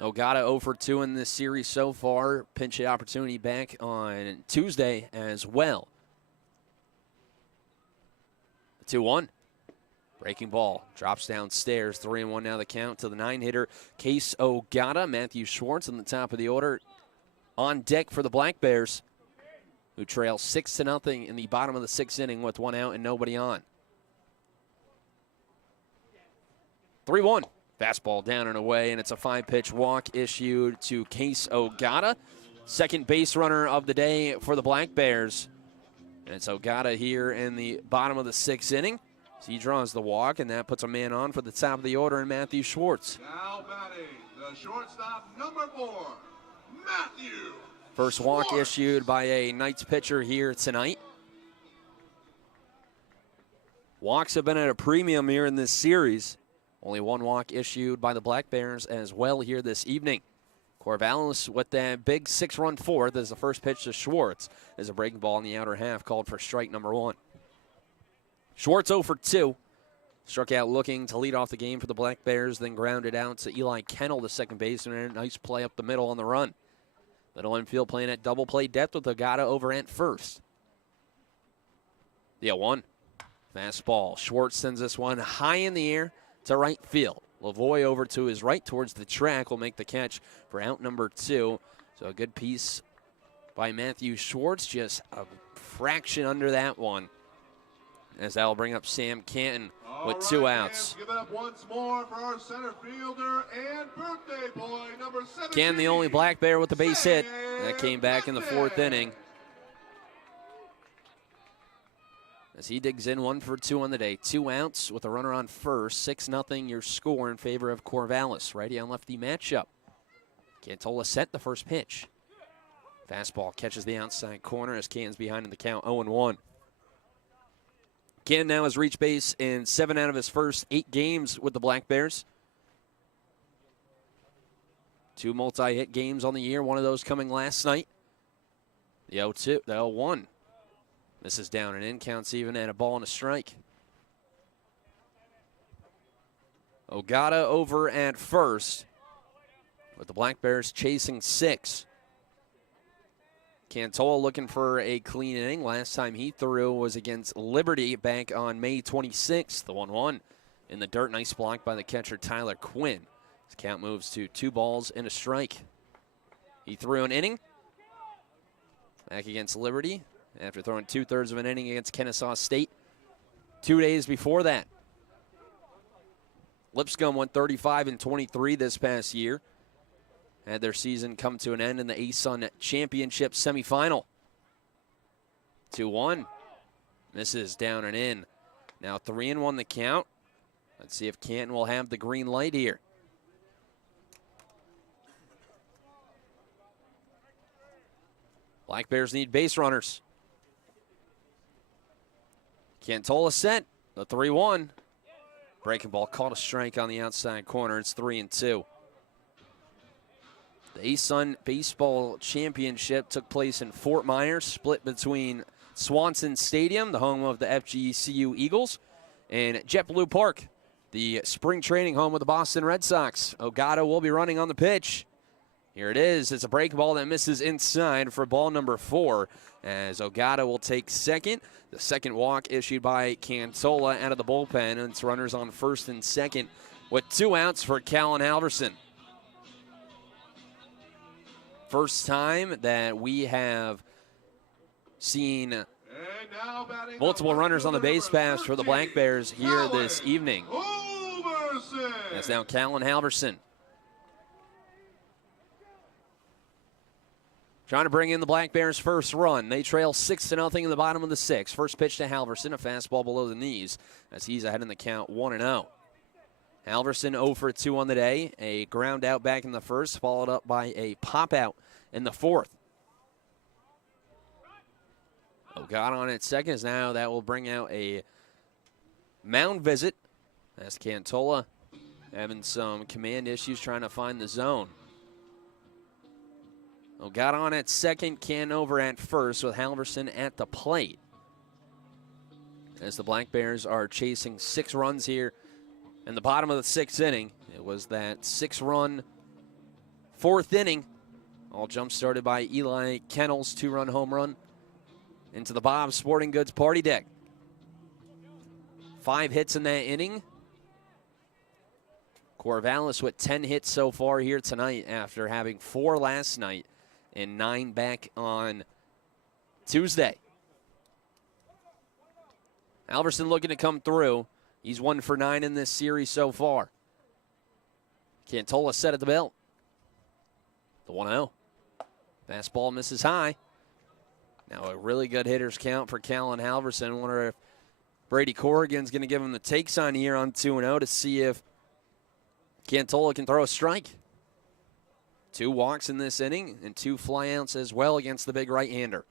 Ogata 0 for 2 in this series so far. Pinch hit opportunity back on Tuesday as well. 2-1. Breaking ball. Drops downstairs. 3-1 now the count to the 9-hitter, Case Ogata. Matthew Schwartz on the top of the order on deck for the Black Bears, who trail 6-0 in the bottom of the 6th inning with 1 out and nobody on. 3-1. Fastball down and away, and it's a 5-pitch walk issued to Case Ogata. Second base runner of the day for the Black Bears. And it's Ogata here in the bottom of the 6th inning. So he draws the walk, and that puts a man on for the top of the order in Matthew Schwartz. Now batting, the shortstop, number 4, Matthew First walk Schwartz. issued by a Knights pitcher here tonight. Walks have been at a premium here in this series. Only 1 walk issued by the Black Bears as well here this evening. Corvallis with that big 6-run fourth as the first pitch to Schwartz is a breaking ball in the outer half called for strike number 1. Schwartz 0 for 2. Struck out looking to lead off the game for the Black Bears, then grounded out to Eli Kennel, the second baseman, and a nice play up the middle on the run. Middle infield playing at double play depth with Ogata over at first. The 0-1. Fastball. Schwartz sends this one high in the air to right field. Lavoie over to his right towards the track will make the catch for out number 2. So a good piece by Matthew Schwartz, just a fraction under that one. As that will bring up Sam Canton with 2 outs. Give it up once more for our center fielder and birthday boy, number 17. Canton, the only Black Bear with the base hit. That came back in the 4th inning. As he digs in 1 for 2 on the day. 2 outs with a runner on first. 6-0 your score in favor of Corvallis. Righty on lefty matchup. Cantola set the first pitch. Fastball catches the outside corner as Canton's behind in the count 0-1. Canton now has reached base in 7 out of his first 8 games with the Black Bears. 2 multi-hit games on the year, one of those coming last night. The 0-2, the 0-1. This is down and in, counts even at a ball and a strike. Ogata over at first, with the Black Bears chasing 6. Cantola looking for a clean inning. Last time he threw was against Liberty back on May 26th. The 1-1 in the dirt. Nice block by the catcher Tyler Quinn. His count moves to 2 balls and a strike. He threw an inning back against Liberty after throwing 2/3 of an inning against Kennesaw State 2 days before that. Lipscomb went 35-23 this past year. Had their season come to an end in the ASUN Championship semifinal. 2-1. Misses down and in. Now 3-1 the count. Let's see if Canton will have the green light here. Black Bears need base runners. Cantola set. The 3-1. Breaking ball caught a strike on the outside corner. It's 3-2. The ASUN Baseball Championship took place in Fort Myers, split between Swanson Stadium, the home of the FGCU Eagles, and JetBlue Park, the spring training home of the Boston Red Sox. Ogata will be running on the pitch. Here it is. It's a break ball that misses inside for ball number 4, as Ogata will take second. The second walk issued by Cantola out of the bullpen, and it's runners on first and second with 2 outs for Callan Halverson. First time that we have seen multiple runners on the base pass for the Black Bears here this evening. That's now Callan Halverson. Trying to bring in the Black Bears' first run. They trail 6-0 in the bottom of the 6th. First pitch to Halverson, a fastball below the knees as he's ahead in the count 1-0. Halverson 0 for 2 on the day. A ground out back in the first, followed up by a pop out in the 4th. Ogata on at second as now that will bring out a mound visit as Cantola having some command issues trying to find the zone. Ogata on at second, Can over at first with Halverson at the plate. as the Black Bears are chasing 6 runs here in the bottom of the 6th inning. It was that 6-run 4th inning, all jump-started by Eli Kennel's 2-run home run into the Bob's Sporting Goods party deck. 5 hits in that inning. Corvallis with 10 hits so far here tonight after having 4 last night and 9 back on Tuesday. Alverson looking to come through. He's 1 for 9 in this series so far. Cantola set at the belt. The 1-0. Fastball misses high. Now a really good hitter's count for Callan Halverson. I wonder if Brady Corrigan's going to give him the takes on here on 2-0 to see if Cantola can throw a strike. 2 walks in this inning and 2 flyouts as well against the big right-hander.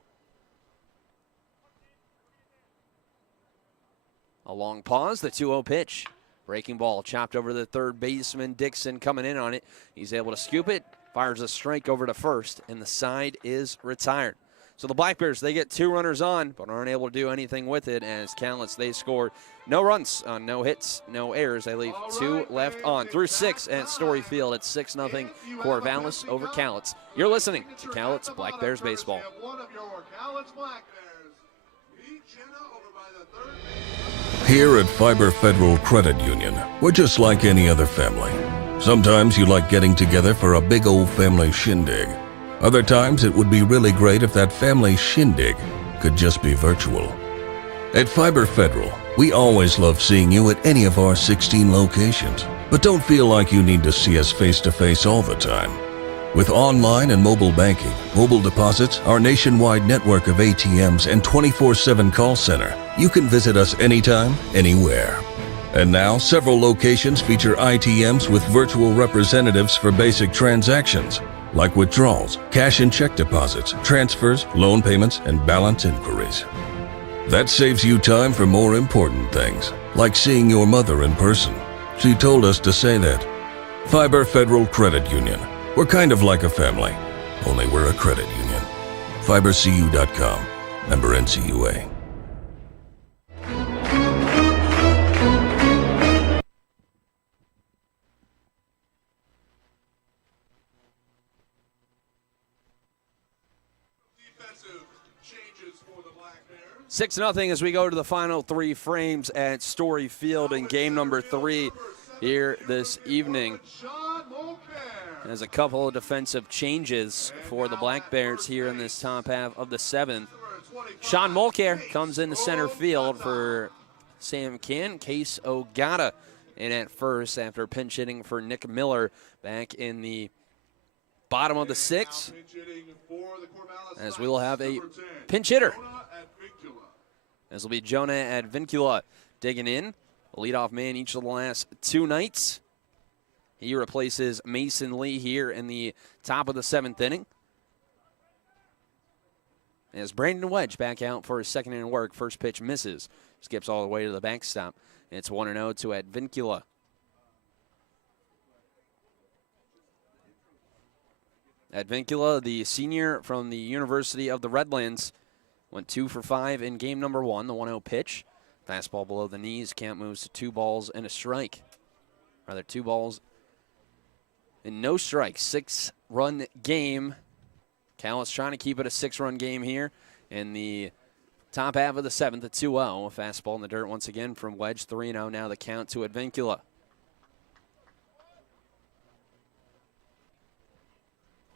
A long pause, the 2-0 pitch. Breaking ball chopped over to the third baseman. Dixon coming in on it. He's able to scoop it, fires a strike over to first, and the side is retired. So the Black Bears, they get 2 runners on, but aren't able to do anything with it as Cowlitz, they scored no runs on no hits, no errors. They leave 2 left on. Through 6 at Story Field. It's 6-0 Corvallis over Cowlitz. You're listening to Cowlitz Black Bears Baseball. Here at Fiber Federal Credit Union, we're just like any other family. Sometimes you like getting together for a big old family shindig. Other times it would be really great if that family shindig could just be virtual. At Fiber Federal, we always love seeing you at any of our 16 locations, but don't feel like you need to see us face-to-face all the time. With online and mobile banking, mobile deposits, our nationwide network of ATMs, and 24/7 call center, you can visit us anytime, anywhere. And now, several locations feature ITMs with virtual representatives for basic transactions, like withdrawals, cash and check deposits, transfers, loan payments, and balance inquiries. That saves you time for more important things, like seeing your mother in person. She told us to say that. Fiber Federal Credit Union. We're kind of like a family, only we're a credit union. FiberCU.com. Member NCUA. Changes for the Black Bears. 6-0 as we go to the final 3 frames at Story Field in game number 3 here this evening. There's a couple of defensive changes for the Black Bears here in this top half of the 7th. Sean Mulcair comes into center field for Sam Kinn. Case Ogata in at first after pinch hitting for Nick Miller back in the bottom of the 6th. As we will have a pinch hitter. This will be Jonah Advincula digging in. A leadoff man each of the last 2 nights. He replaces Mason Lee here in the top of the 7th inning. As Brandon Wedge back out for his second inning work. First pitch misses. Skips all the way to the backstop. It's 1-0 to Advincula. Advincula, the senior from the University of the Redlands, went 2 for 5 in game number 1. The 1-0 pitch. Fastball below the knees. Count moves to 2 balls and a strike. Rather, 2 balls and no strikes. 6-run game. Cowlitz trying to keep it a 6-run game here in the top half of the 7th at 2-0. A fastball in the dirt once again from Wedge. 3-0 now the count to Advincula.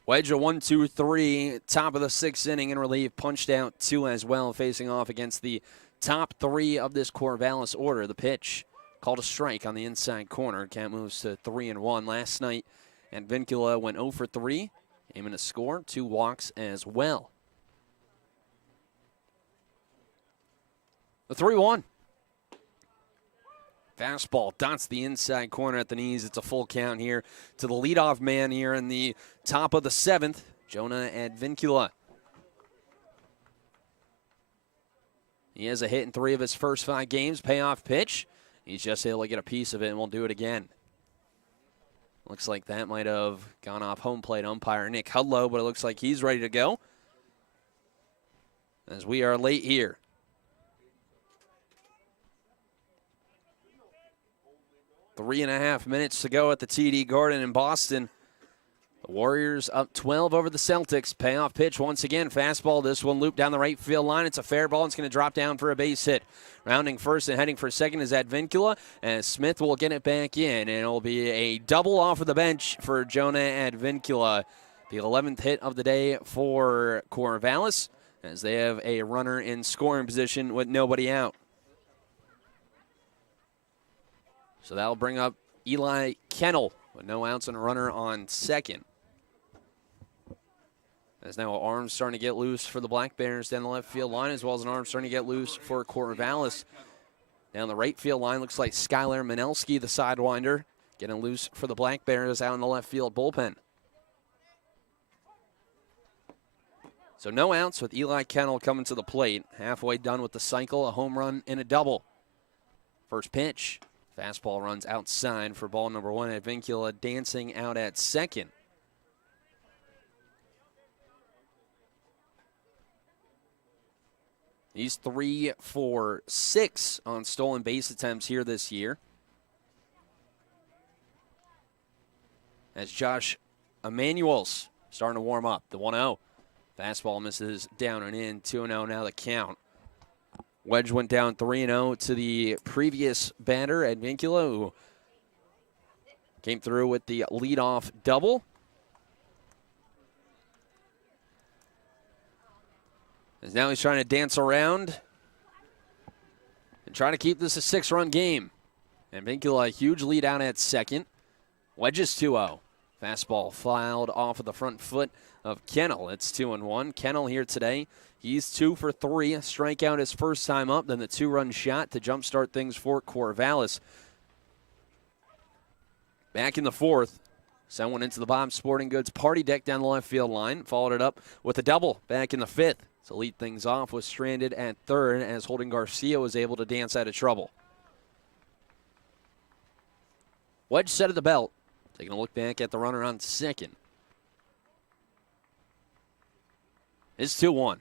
Wedge a 1-2-3, top of the 6th inning in relief, punched out 2 as well, facing off against the top 3 of this Corvallis order. The pitch called a strike on the inside corner. Count moves to 3-1. Last night, Advincula went 0 for 3, aiming to score, 2 walks as well. The 3-1. Fastball dots the inside corner at the knees. It's a full count here to the leadoff man here in the top of the 7th, Jonah Advincula. He has a hit in 3 of his first 5 games. Payoff pitch. He's just able to get a piece of it and won't do it again. Looks like that might have gone off home plate umpire Nick Hudlow, but it looks like he's ready to go as we are late here. 3.5 minutes to go at the TD Garden in Boston. The Warriors up 12 over the Celtics. Payoff pitch once again. Fastball. This one looped down the right field line. It's a fair ball. It's going to drop down for a base hit. Rounding first and heading for second is Advincula, and Smith will get it back in, and it'll be a double off of the bench for Jonah Advincula. The 11th hit of the day for Corvallis, as they have a runner in scoring position with nobody out. So that'll bring up Eli Kennel with no outs and a runner on second. As now arms starting to get loose for the Black Bears down the left field line, as well as an arm starting to get loose for Corvallis. Down the right field line, looks like Skylar Manelski, the sidewinder, getting loose for the Black Bears out in the left field bullpen. So no outs with Eli Kennel coming to the plate. Halfway done with the cycle, a home run and a double. First pitch, fastball runs outside for ball number one. Advincula dancing out at second. He's 3 for 6 on stolen base attempts here this year. As Josh Emanuel's starting to warm up. The 1-0. Fastball misses down and in. 2-0 now the count. Wedge went down 3-0 to the previous batter, Advincula, who came through with the leadoff double. As now he's trying to dance around and try to keep this a 6-run game. Advincula, a huge lead out at second. Wedges 2-0. Fastball fouled off of the front foot of Kennel. It's 2-1. Kennel here today. He's 2 for 3. A strikeout his first time up, then the 2-run shot to jumpstart things for Corvallis. Back in the fourth. Sent one into the Bob Sporting Goods party deck down the left field line. Followed it up with a double back in the fifth. To lead things off, was stranded at third as Holden Garcia was able to dance out of trouble. Wedge set at the belt. Taking a look back at the runner on second. It's 2-1.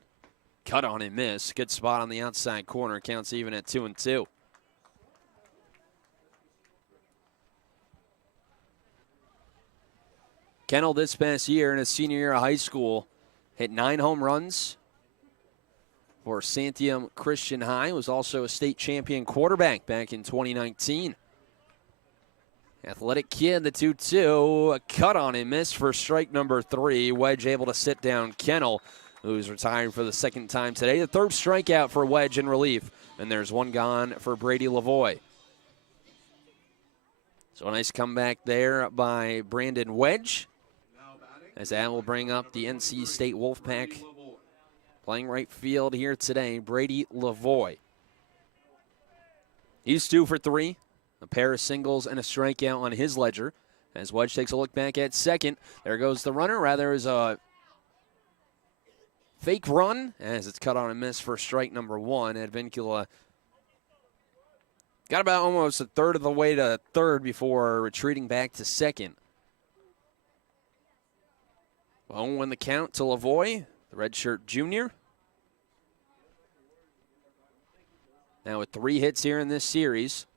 Cut on and miss. Good spot on the outside corner. Counts even at 2-2. Kennel this past year in his senior year of high school hit 9 home runs for Santiam Christian High. Was also a state champion quarterback back in 2019. Athletic kid, the 2-2. A cut on and miss for strike number 3. Wedge able to sit down Kennel, who's retired for the second time today. The third strikeout for Wedge in relief. And there's one gone for Brady Lavoie. So a nice comeback there by Brandon Wedge, as that will bring up the NC State Wolfpack. Playing right field here today, Brady Lavoie. He's 2 for 3. A pair of singles and a strikeout on his ledger. As Wedge takes a look back at second. There goes the runner. Rather is a fake run as it's cut on and miss for strike number 1. Advincula got about almost a third of the way to third before retreating back to second. 0-1 the count to Lavoie, the redshirt junior. Now with 3 hits here in this series.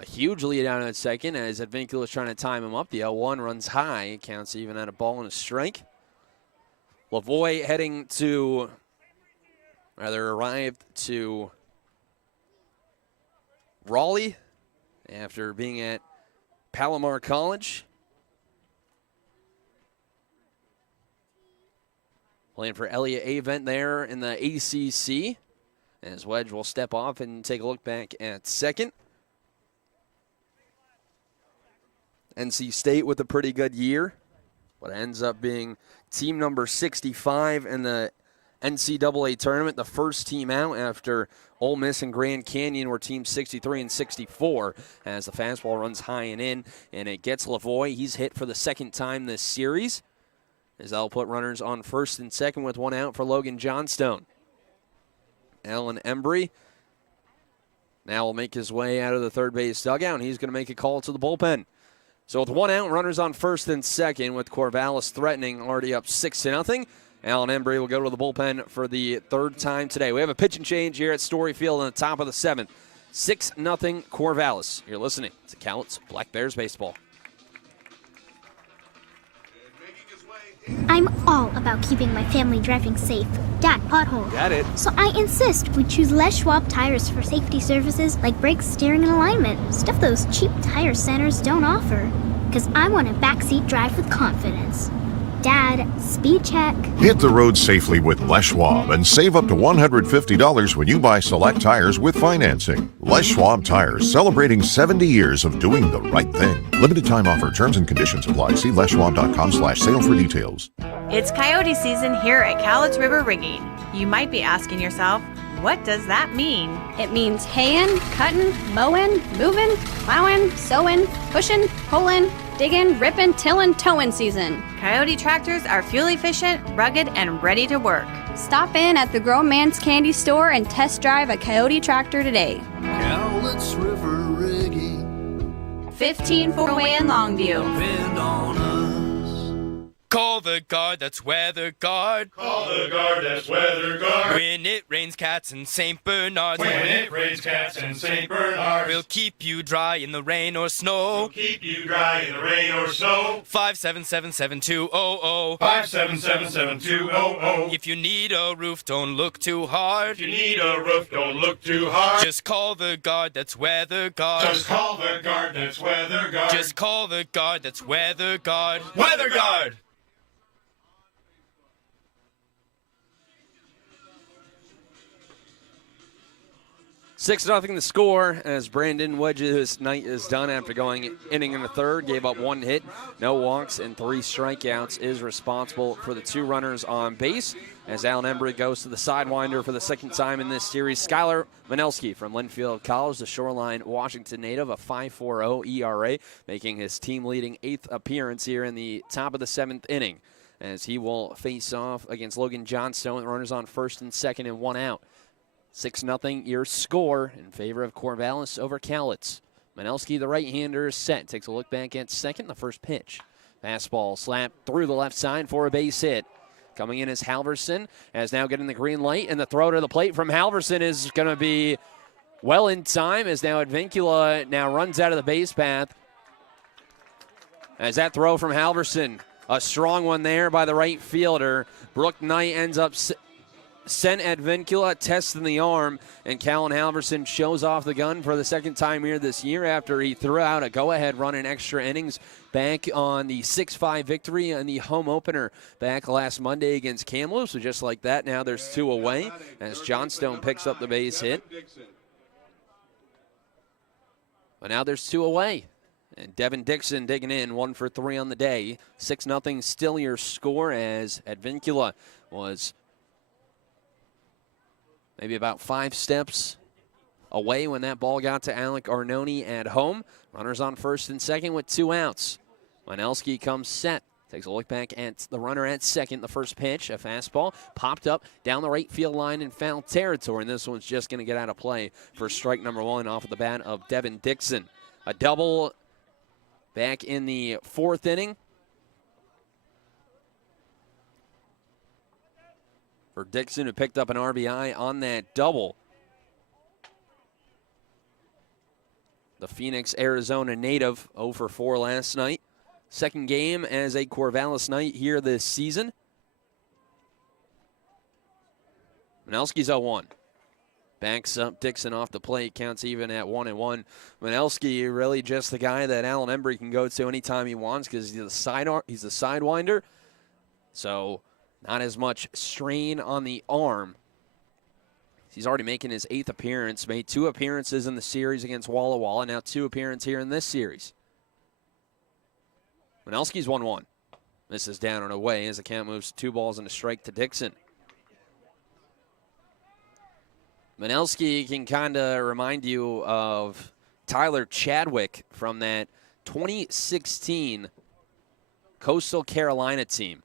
A huge lead out at second as Advincula is trying to time him up. The 0-1 runs high. It counts even at a ball and a strike. Lavoie heading to, arrived to Raleigh after being at Palomar College. Playing for Elliott Avent there in the ACC. As Wedge will step off and take a look back at second. NC State with a pretty good year, but ends up being team number 65 in the NCAA tournament, the first team out after Ole Miss and Grand Canyon were teams 63 and 64. As the fastball runs high and in, and it gets Lavoie. He's hit for the second time this series, as that'll put runners on first and second with 1 out for Logan Johnstone. Alan Embry now will make his way out of the third base dugout, and he's going to make a call to the bullpen. So with 1 out, runners on first and second, with Corvallis threatening, already up 6-0. Alan Embry will go to the bullpen for the third time today. We have a pitch and change here at Story Field in the top of the 7th. 6-0 Corvallis. You're listening to Cowlitz Black Bears baseball. I'm all about keeping my family driving safe. Dad, pothole. Got it. So I insist we choose Les Schwab tires for safety services like brakes, steering, and alignment. Stuff those cheap tire centers don't offer. Because I want a backseat drive with confidence. Dad, speed check. Hit the road safely with Les Schwab and save up to $150 when you buy select tires with financing. Les Schwab Tires, celebrating 70 years of doing the right thing. Limited time offer. Terms and conditions apply. See leschwab.com/sale for details. It's coyote season here at Cowlitz River Rigging. You might be asking yourself, what does that mean? It means haying, cutting, mowing, moving, plowing, sowing, pushing, pulling, digging, ripping, tilling, towing season. Coyote tractors are fuel efficient, rugged, and ready to work. Stop in at the Grown Man's Candy Store and test drive a Coyote tractor today. Cowlitz River Rigging. 15 4-way in Longview. Depend on us. Call the guard, that's weather guard. Call the guard, that's weather guard. When it rains cats in St. Bernard's. When it rains cats in St. Bernard's. We'll keep you dry in the rain or snow. We'll keep you dry in the rain or snow. 577-7200. 577-7200. If you need a roof, don't look too hard. If you need a roof, don't look too hard. Just call the guard, that's weather guard. Just call the guard, that's weather guard. Just call the guard, that's weather guard. Weather guard! 6-0 the score as Brandon Wedge's night is done after going inning in the third. Gave up 1 hit, no walks, and 3 strikeouts. Is responsible for the 2 runners on base as Alan Embry goes to the sidewinder for the 2nd time in this series. Skylar Manelski from Linfield College, the Shoreline, Washington native, a 5.40 ERA, making his team-leading 8th appearance here in the top of the 7th inning as he will face off against Logan Johnstone. Runners on 1st and 2nd and 1 out. 6-0 your score in favor of Corvallis over Cowlitz. Manelski, the right-hander, is set. Takes a look back at second, the first pitch. Fastball slapped through the left side for a base hit. Coming in is Halverson, as now getting the green light, and the throw to the plate from Halverson is going to be well in time as now Advincula now runs out of the base path. As that throw from Halverson, a strong one there by the right fielder. Brooke Knight ends up sent Advincula, testing the arm, and Callan Halverson shows off the gun for the 2nd time here this year after he threw out a go-ahead run in extra innings back on the 6-5 victory in the home opener back last Monday against Kamloops. So just like that, now there's 2 away as Johnstone picks up the base hit. But now there's 2 away. And Devin Dixon digging in, 1 for 3 on the day. 6-0 still your score as Advincula was maybe about 5 steps away when that ball got to Alec Arnone at home. Runners on 1st and 2nd with 2 outs. Manelski comes set. Takes a look back at the runner at 2nd. The first pitch, a fastball, popped up down the right field line in foul territory. And this one's just going to get out of play for strike number 1 off of the bat of Devin Dixon. A double back in the 4th inning for Dixon, who picked up an RBI on that double. The Phoenix, Arizona native, 0 for 4 last night. 2nd game as a Corvallis night here this season. Manelski's 0-1. Backs up Dixon off the plate, counts even at 1-1. Manelski really just the guy that Alan Embry can go to anytime he wants because he's the sidewinder. So not as much strain on the arm. He's already making his 8th appearance, made 2 appearances in the series against Walla Walla, now 2 appearances here in this series. Manelski's 1-1. This is down and away as the count moves 2 balls and a strike to Dixon. Manelski can kind of remind you of Tyler Chadwick from that 2016 Coastal Carolina team.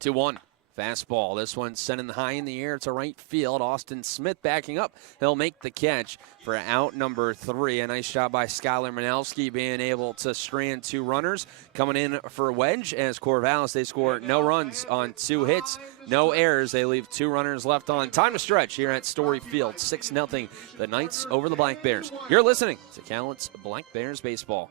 2-1. Fastball. This one's sending high in the air to right field. Austin Smith backing up. He'll make the catch for out number 3. A nice job by Skylar Manelski being able to strand 2 runners. Coming in for wedge as Corvallis, they score no runs on 2 hits, no errors. They leave 2 runners left on. Time to stretch here at Story Field. 6-0, the Knights over the Black Bears. You're listening to Cowlitz Black Bears Baseball.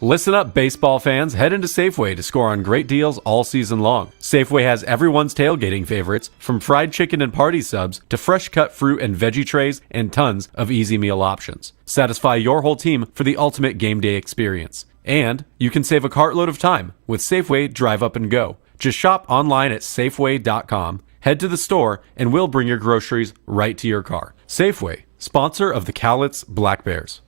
Listen up, baseball fans. Head into Safeway to score on great deals all season long. Safeway has everyone's tailgating favorites, from fried chicken and party subs to fresh cut fruit and veggie trays and tons of easy meal options. Satisfy your whole team for the ultimate game day experience. And you can save a cartload of time with Safeway Drive Up and Go. Just shop online at Safeway.com, head to the store, and we'll bring your groceries right to your car. Safeway, sponsor of the Cowlitz Black Bears.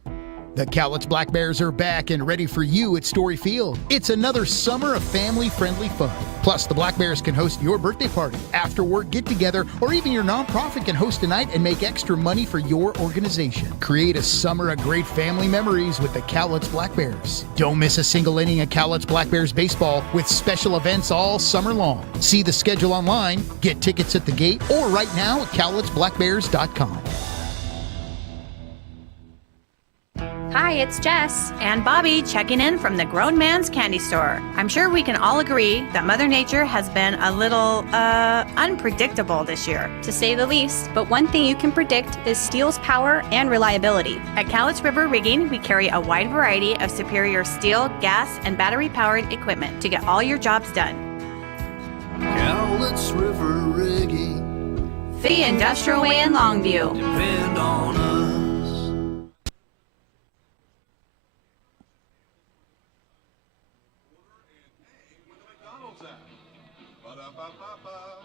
The Cowlitz Black Bears are back and ready for you at Story Field. It's another summer of family-friendly fun. Plus, the Black Bears can host your birthday party, after-work get-together, or even your nonprofit can host a night and make extra money for your organization. Create a summer of great family memories with the Cowlitz Black Bears. Don't miss a single inning of Cowlitz Black Bears baseball with special events all summer long. See the schedule online, get tickets at the gate, or right now at cowlitzblackbears.com. Hi, it's Jess and Bobby checking in from the Grown Man's Candy Store. I'm sure we can all agree that Mother Nature has been a little, unpredictable this year, To say the least, but one thing you can predict is steel's power and reliability. At Cowlitz River Rigging, we carry a wide variety of superior steel, gas, and battery-powered equipment to get all your jobs done. Cowlitz River Rigging. The Industrial Way in Longview. Depend on us. Ba-da-ba-ba-ba.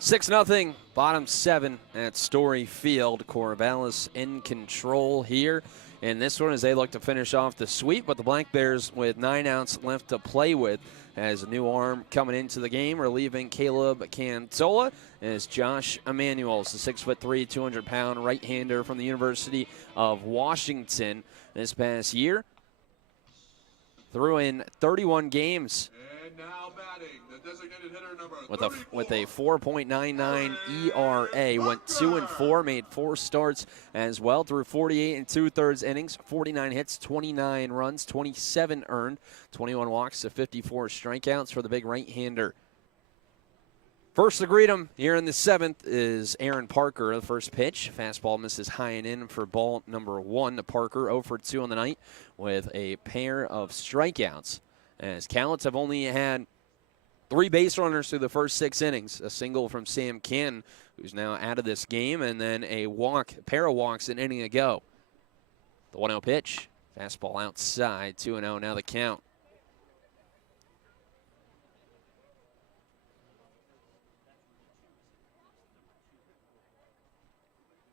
6-0, bottom 7 at Story Field. Corvallis in control here. And this one as they look to finish off the sweep, but the Black Bears with 9 outs left to play with as a new arm coming into the game, relieving Caleb Cantola is Josh Emanuels, the 6'3", 200-pound right-hander from the University of Washington this past year. Threw in 31 games And now batting, the designated hitter number with a 4.99 ERA. Went 2-4, made 4 starts as well. Through 48 2/3 innings, 49 hits, 29 runs, 27 earned, 21 walks to 54 strikeouts for the big right-hander. First to greet him here in the 7th is Aaron Parker. The first pitch, fastball misses high and in for ball number 1 to Parker. 0 for 2 on the night with a pair of strikeouts. As Cowlitz have only had 3 base runners through the first 6 innings. A single from Sam Cannon, who's now out of this game, and then a pair of walks an inning ago. The 1-0 pitch, fastball outside, 2-0 now the count.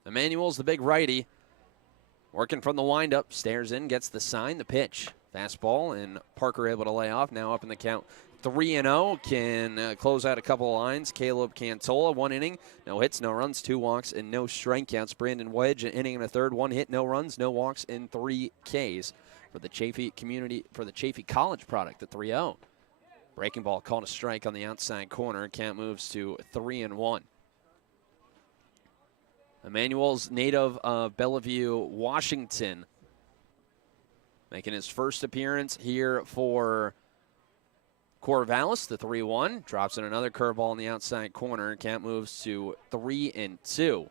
Emanuel's the big righty, working from the windup, stares in, gets the sign, the pitch. Fastball, and Parker able to lay off, now up in the count 3-0, can close out a couple of lines. Caleb Cantola, 1 inning, no hits, no runs, 2 walks, and no strikeouts. Brandon Wedge, an inning and a third, 1 hit, no runs, no walks, and 3 Ks for the Chaffey College product, the 3-0. Breaking ball called a strike on the outside corner. Count moves to 3-1. Emanuel's native of Bellevue, Washington, making his first appearance here for Corvallis, the 3-1. Drops in another curveball in the outside corner. Count moves to 3-2.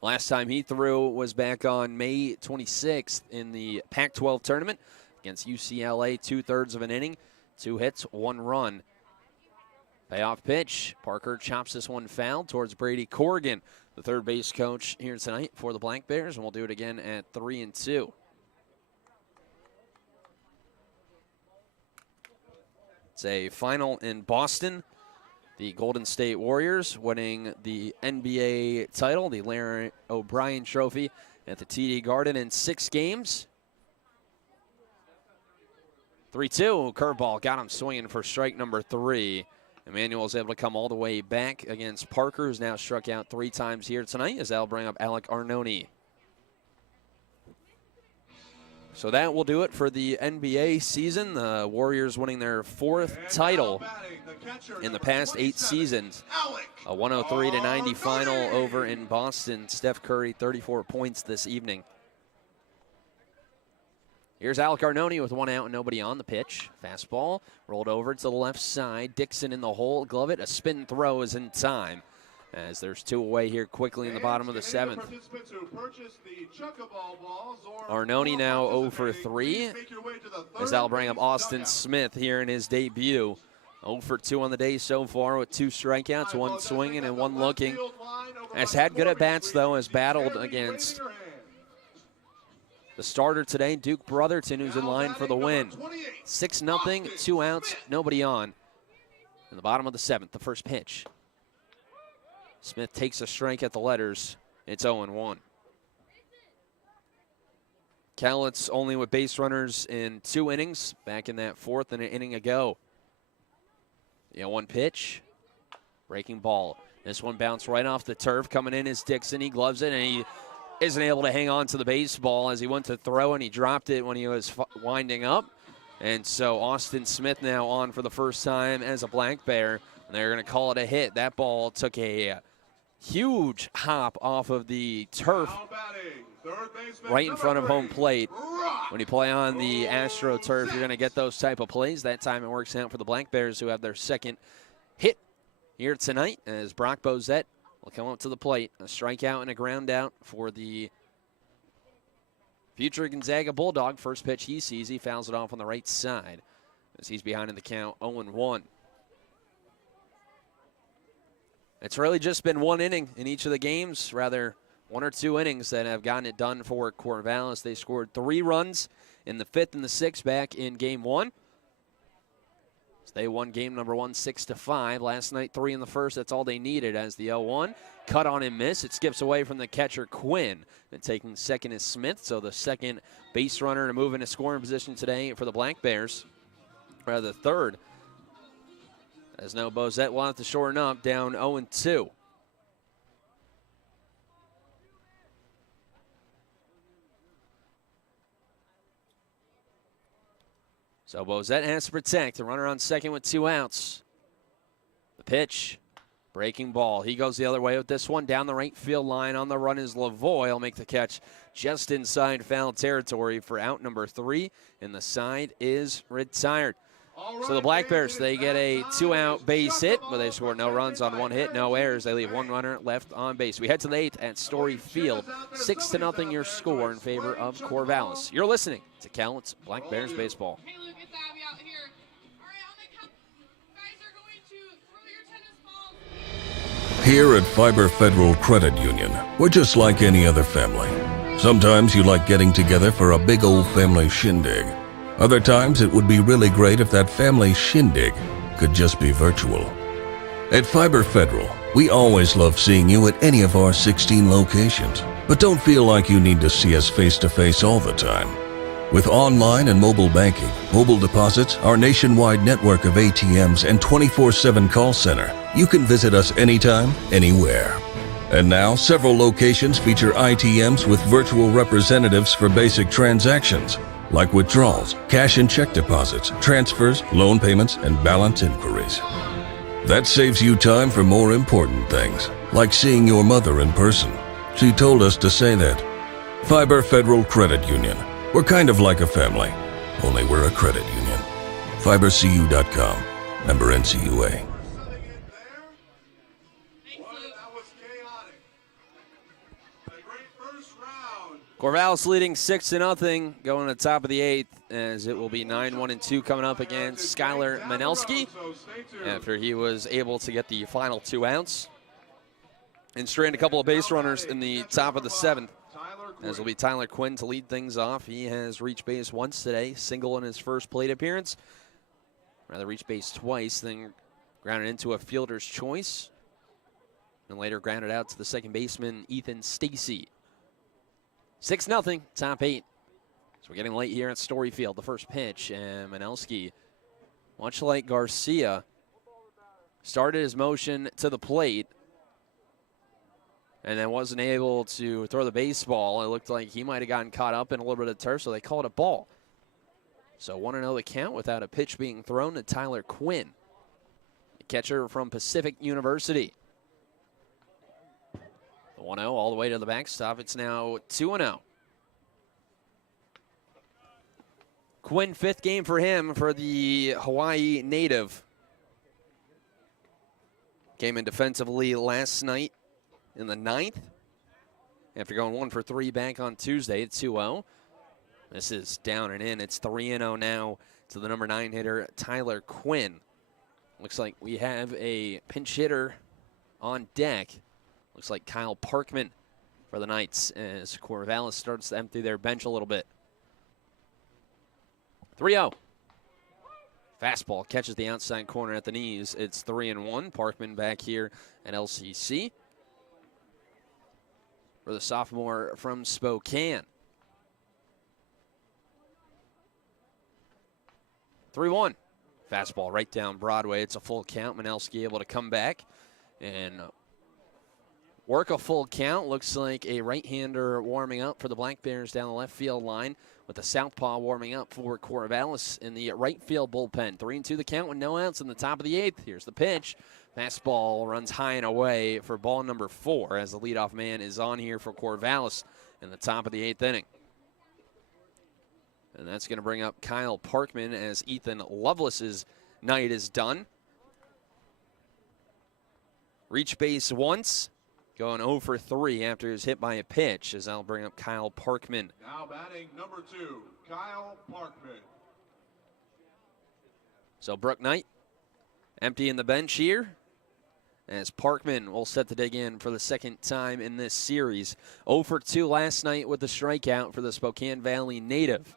Last time he threw was back on May 26th in the Pac-12 tournament against UCLA, 2/3 of an inning, 2 hits, 1 run. Payoff pitch. Parker chops this one foul towards Brady Corrigan, the third base coach here tonight for the Black Bears, and we'll do it again at 3-2. It's a final in Boston. The Golden State Warriors winning the NBA title, the Larry O'Brien Trophy, at the TD Garden in 6 games. 3-2, curveball, got him swinging for strike number 3. Emanuel's able to come all the way back against Parker, who's now struck out 3 times here tonight, as that'll bring up Alec Arnone. So that will do it for the NBA season. The Warriors winning their 4th title in the past 8 seasons. A 103-90 final over in Boston. Steph Curry, 34 points this evening. Here's Alec Arnone with 1 out and nobody on the pitch. Fastball rolled over to the left side. Dixon in the hole. Glove it. A spin throw is in time, as there's 2 away here quickly in the bottom of the 7th. Arnone now 0 for 3, as that'll bring up Austin Smith here in his debut. 0 for 2 on the day so far with 2 strikeouts, 1 swinging and 1 looking. Has had good at-bats, though, has battled against the starter today, Duke Brotherton, who's in line for the win. 6-0, 2 outs, nobody on. In the bottom of the 7th, the first pitch. Smith takes a strike at the letters. It's 0-1. Cowlitz only with base runners in 2 innings, back in that 4th and an inning ago. The 0-1 pitch, breaking ball. This one bounced right off the turf. Coming in is Dixon. He gloves it, and he isn't able to hang on to the baseball as he went to throw, and he dropped it when he was winding up. And so Austin Smith now on for the first time as a Black Bear, and they're going to call it a hit. That ball took a huge hop off of the turf right in front of home plate. When you play on the AstroTurf, you're going to get those type of plays. That time it works out for the Black Bears, who have their 2nd hit here tonight, as Brock Bozette will come up to the plate. A strikeout and a ground out for the future Gonzaga Bulldog. First pitch he sees, he fouls it off on the right side as he's behind in the count, 0-1. It's really just been 1 inning in each of the games, rather 1 or 2 innings that have gotten it done for Corvallis. They scored 3 runs in the 5th and the 6th back in game 1. So they won game number 1 6-5. Last night 3 in the 1st. That's all they needed, as the 0-1 cut on and miss. It skips away from the catcher Quinn. And taking 2nd is Smith. So the 2nd base runner to move into scoring position today for the Black Bears. Rather, the 3rd. As no Bozette will have to shorten up, down 0-2. So Bozette has to protect. The runner on 2nd with 2 outs. The pitch, breaking ball. He goes the other way with this one. Down the right field line on the run is Lavoie. He'll make the catch just inside foul territory for out number 3. And the side is retired. So the Black Bears, they get a 2-out base hit, but they score no runs on 1 hit, no errors. They leave 1 runner left on base. We head to the 8th at Story Field. 6-0 your score in favor of Corvallis. You're listening to Cowlitz Black Bears Baseball. Hey, Luke, it's Abby out here. All right, on the count, guys are going to throw your tennis balls. Here at Fiber Federal Credit Union, we're just like any other family. Sometimes you like getting together for a big old family shindig. Other times it would be really great if that family shindig could just be virtual. At Fiber Federal, we always love seeing you at any of our 16 locations, but don't feel like you need to see us face-to-face all the time. With online and mobile banking, mobile deposits, our nationwide network of ATMs, and 24/7 call center, you can visit us anytime, anywhere. And now, several locations feature ITMs with virtual representatives for basic transactions, like withdrawals, cash and check deposits, transfers, loan payments, and balance inquiries. That saves you time for more important things, like seeing your mother in person. She told us to say that. Fiber Federal Credit Union. We're kind of like a family, only we're a credit union. FiberCU.com. Member NCUA. Corvallis leading 6-0, going to the top of the 8th, as it will be 9-1-2 coming up against Skylar Manelski after he was able to get the final 2 outs and strand a couple of base runners in the top of the 7th, as will be Tyler Quinn to lead things off. He has reached base once today, single in his first plate appearance. Rather, reached base twice, then grounded into a fielder's choice, and later grounded out to the second baseman, Ethan Stacy. 6-0, top 8. So we're getting late here at Story Field. The first pitch, and Manelski, much like Garcia, started his motion to the plate. and then wasn't able to throw the baseball. It looked like he might have gotten caught up in a little bit of turf, so they called it a ball. So 1-0 the count without a pitch being thrown to Tyler Quinn, the catcher from Pacific University. The 1-0 all the way to the backstop. It's now 2-0. Quinn, 5th game for him for the Hawaii native. Came in defensively last night in the 9th. After going 1 for 3 back on Tuesday at 2-0. This is down and in. It's 3-0 now to the number 9 hitter, Tyler Quinn. Looks like we have a pinch hitter on deck. Looks like Kyle Parkman for the Knights as Corvallis starts to empty their bench a little bit. 3-0. Fastball catches the outside corner at the knees. It's 3-1. Parkman back here at LCC for the sophomore from Spokane. 3-1. Fastball right down Broadway. It's a full count. Manelski able to come back and work a full count. Looks like a right-hander warming up for the Black Bears down the left field line, with the southpaw warming up for Corvallis in the right field bullpen. 3-2 the count with no outs in the top of the 8th. Here's the pitch. Fastball runs high and away for ball number 4 as the leadoff man is on here for Corvallis in the top of the 8th inning. And that's going to bring up Kyle Parkman as Ethan Lovelace's night is done. Reach base once. Going 0 for 3 after he was hit by a pitch, as I'll bring up Kyle Parkman. Now batting number 2, Kyle Parkman. So Brook Knight emptying the bench here, as Parkman will set the dig in for the 2nd time in this series. 0 for 2 last night with the strikeout for the Spokane Valley native.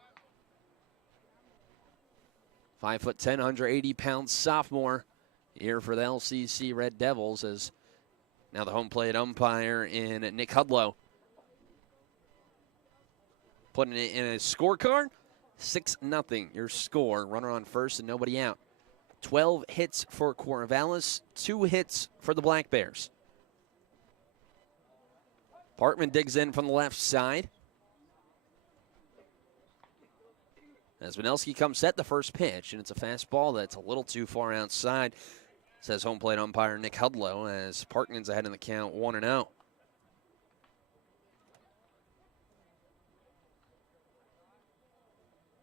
5'10", 180-pound sophomore here for the LCC Red Devils, as now the home plate umpire in Nick Hudlow putting it in a scorecard. 6-0 your score. Runner on first and nobody out. 12 hits for Corvallis, 2 hits for the Black Bears. Parkman digs in from the left side. As Manelski comes set the first pitch, and it's a fastball that's a little too far outside, says home plate umpire Nick Hudlow, as Parkman's ahead in the count 1-0.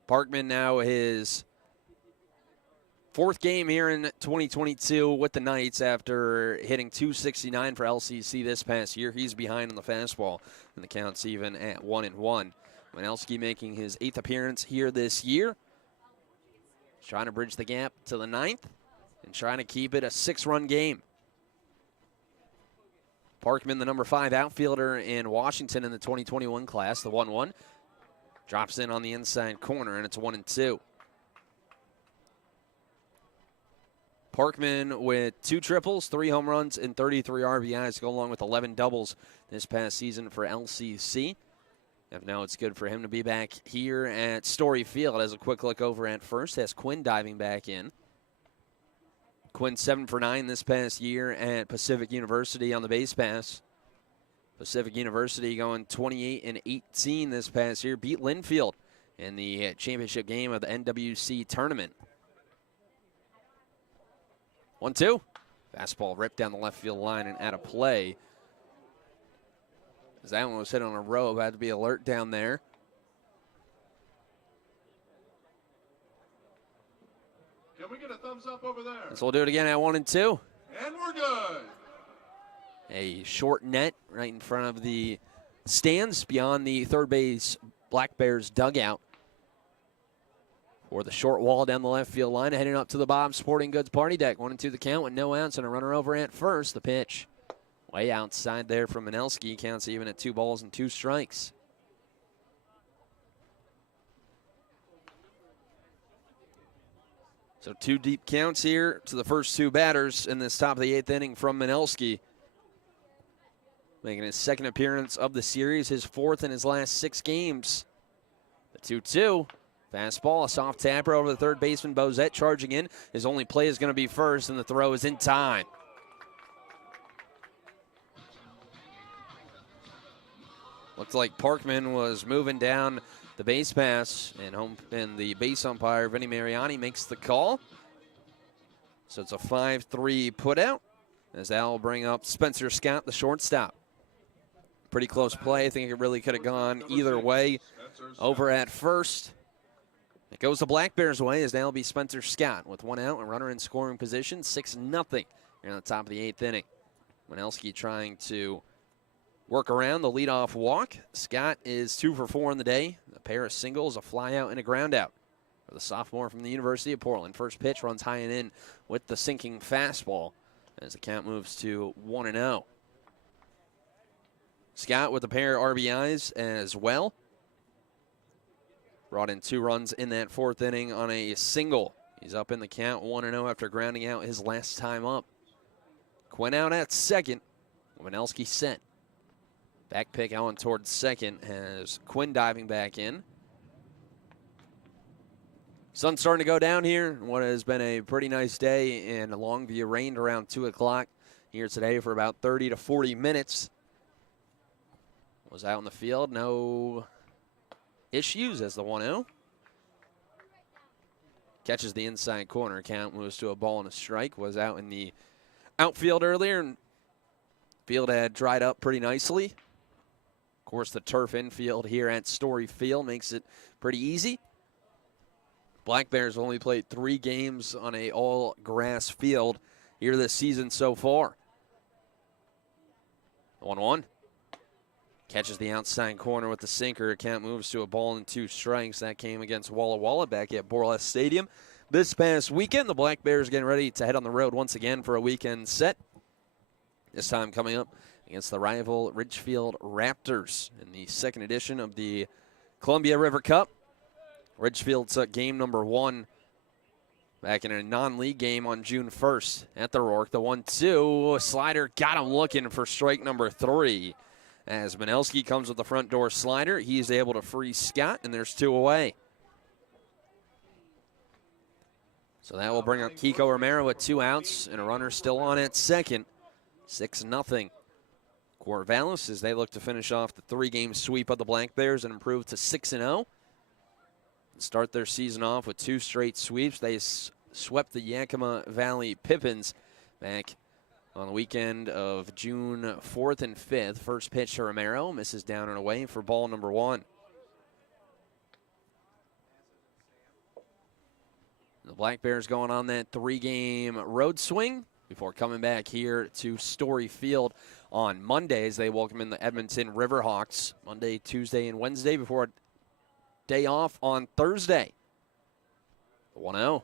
Parkman now his 4th game here in 2022 with the Knights after hitting .269 for LCC this past year. He's behind on the fastball, and the count's even at 1-1. Manelski making his 8th appearance here this year. Trying to bridge the gap to the 9th. And trying to keep it a 6-run game. Parkman, the number 5 outfielder in Washington in the 2021 class, the 1-1. Drops in on the inside corner, and it's 1-2. Parkman with 2 triples, 3 home runs, and 33 RBIs go along with 11 doubles this past season for LCC. And now it's good for him to be back here at Story Field. As a quick look over at first, has Quinn diving back in. Quinn 7 for 9 this past year at Pacific University on the base pass. Pacific University going 28-18 this past year. Beat Linfield in the championship game of the NWC tournament. 1-2. Fastball ripped down the left field line and out of play. As that one was hit on a rope, had to be alert down there. Can we get a thumbs up over there? So we'll do it again at 1-2. And we're good. A short net right in front of the stands beyond the third base Black Bears dugout. For the short wall down the left field line, heading up to the Bob Sporting Goods party deck. 1-2 the count with no outs and a runner over at first. The pitch way outside there from Manelski. Counts even at 2 balls and 2 strikes. So 2 deep counts here to the first 2 batters in this top of the 8th inning from Manelski. Making his 2nd appearance of the series, his 4th in his last 6 games. The 2-2. Fastball, a soft tapper over the third baseman, Bozette charging in. His only play is going to be first, and the throw is in time. Looked like Parkman was moving down the base pass, and the base umpire, Vinny Mariani, makes the call. So it's a 5-3 putout as Al will bring up Spencer Scott, the shortstop. Pretty close play. I think it really could have gone either way. Over at first, it goes the Black Bears' way as now will be Spencer Scott with one out and runner in scoring position, 6-0 here on the top of the 8th inning. Winelski trying to work around the leadoff walk. Scott is 2 for 4 on the day. A pair of singles, a fly out, and a ground out for the sophomore from the University of Portland. First pitch runs high and in with the sinking fastball as the count moves to 1-0. Scott with a pair of RBIs as well. Brought in 2 runs in that 4th inning on a single. He's up in the count 1-0 after grounding out his last time up. Quinn out at second. Winelski set. Back pick on towards second has Quinn diving back in. Sun's starting to go down here. What has been a pretty nice day in Longview. Rained around 2 o'clock here today for about 30 to 40 minutes. Was out in the field. No issues as the 1-0. Catches the inside corner. Count moves to a ball and a strike. Was out in the outfield earlier, and field had dried up pretty nicely. Of course, the turf infield here at Story Field makes it pretty easy. Black Bears only played 3 games on a all-grass field here this season so far. 1-1. Catches the outside corner with the sinker. Count moves to a ball and 2 strikes. That came against Walla Walla back at Borlas Stadium this past weekend. The Black Bears getting ready to head on the road once again for a weekend set. This time coming up against the rival Ridgefield Raptors in the 2nd edition of the Columbia River Cup. Ridgefield took game number 1 back in a non-league game on June 1st at the Rourke. The 1-2 slider got him looking for strike number 3. As Manelski comes with the front door slider, he's able to free Scott, and there's 2 away. So that will bring up Kiko Romero with 2 outs and a runner still on at second. 6-0. Corvallis as they look to finish off the 3-game sweep of the Black Bears and improve to 6-0. Start their season off with 2 straight sweeps. They swept the Yakima Valley Pippins back on the weekend of June 4th and 5th. First pitch to Romero, misses down and away for ball number 1. The Black Bears going on that 3-game road swing before coming back here to Story Field on Monday as they welcome in the Edmonton Riverhawks Monday, Tuesday, and Wednesday before a day off on Thursday. 1-0.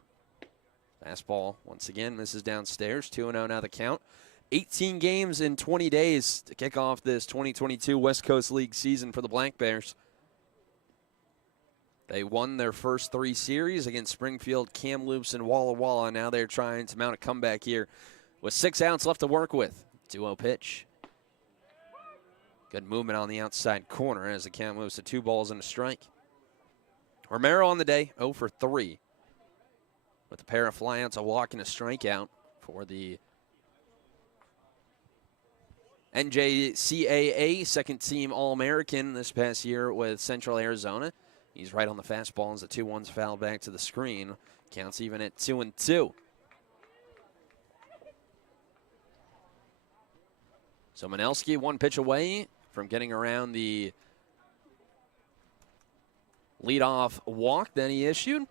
Fastball once again misses downstairs. 2-0 now the count. 18 games in 20 days to kick off this 2022 West Coast League season for the Black Bears. They won their first 3 series against Springfield, Kamloops, and Walla Walla. Now they're trying to mount a comeback here with 6 outs left to work with. 2-0 pitch. Good movement on the outside corner as the count moves to 2 balls and a strike. Romero on the day, 0 for 3. With a pair of flyouts, a walk, and a strikeout for the NJCAA second-team All-American this past year with Central Arizona. He's right on the fastball as the 2-1's fouled back to the screen. Counts even at 2-2. So Manelski 1 pitch away from getting around the leadoff walk that he issued.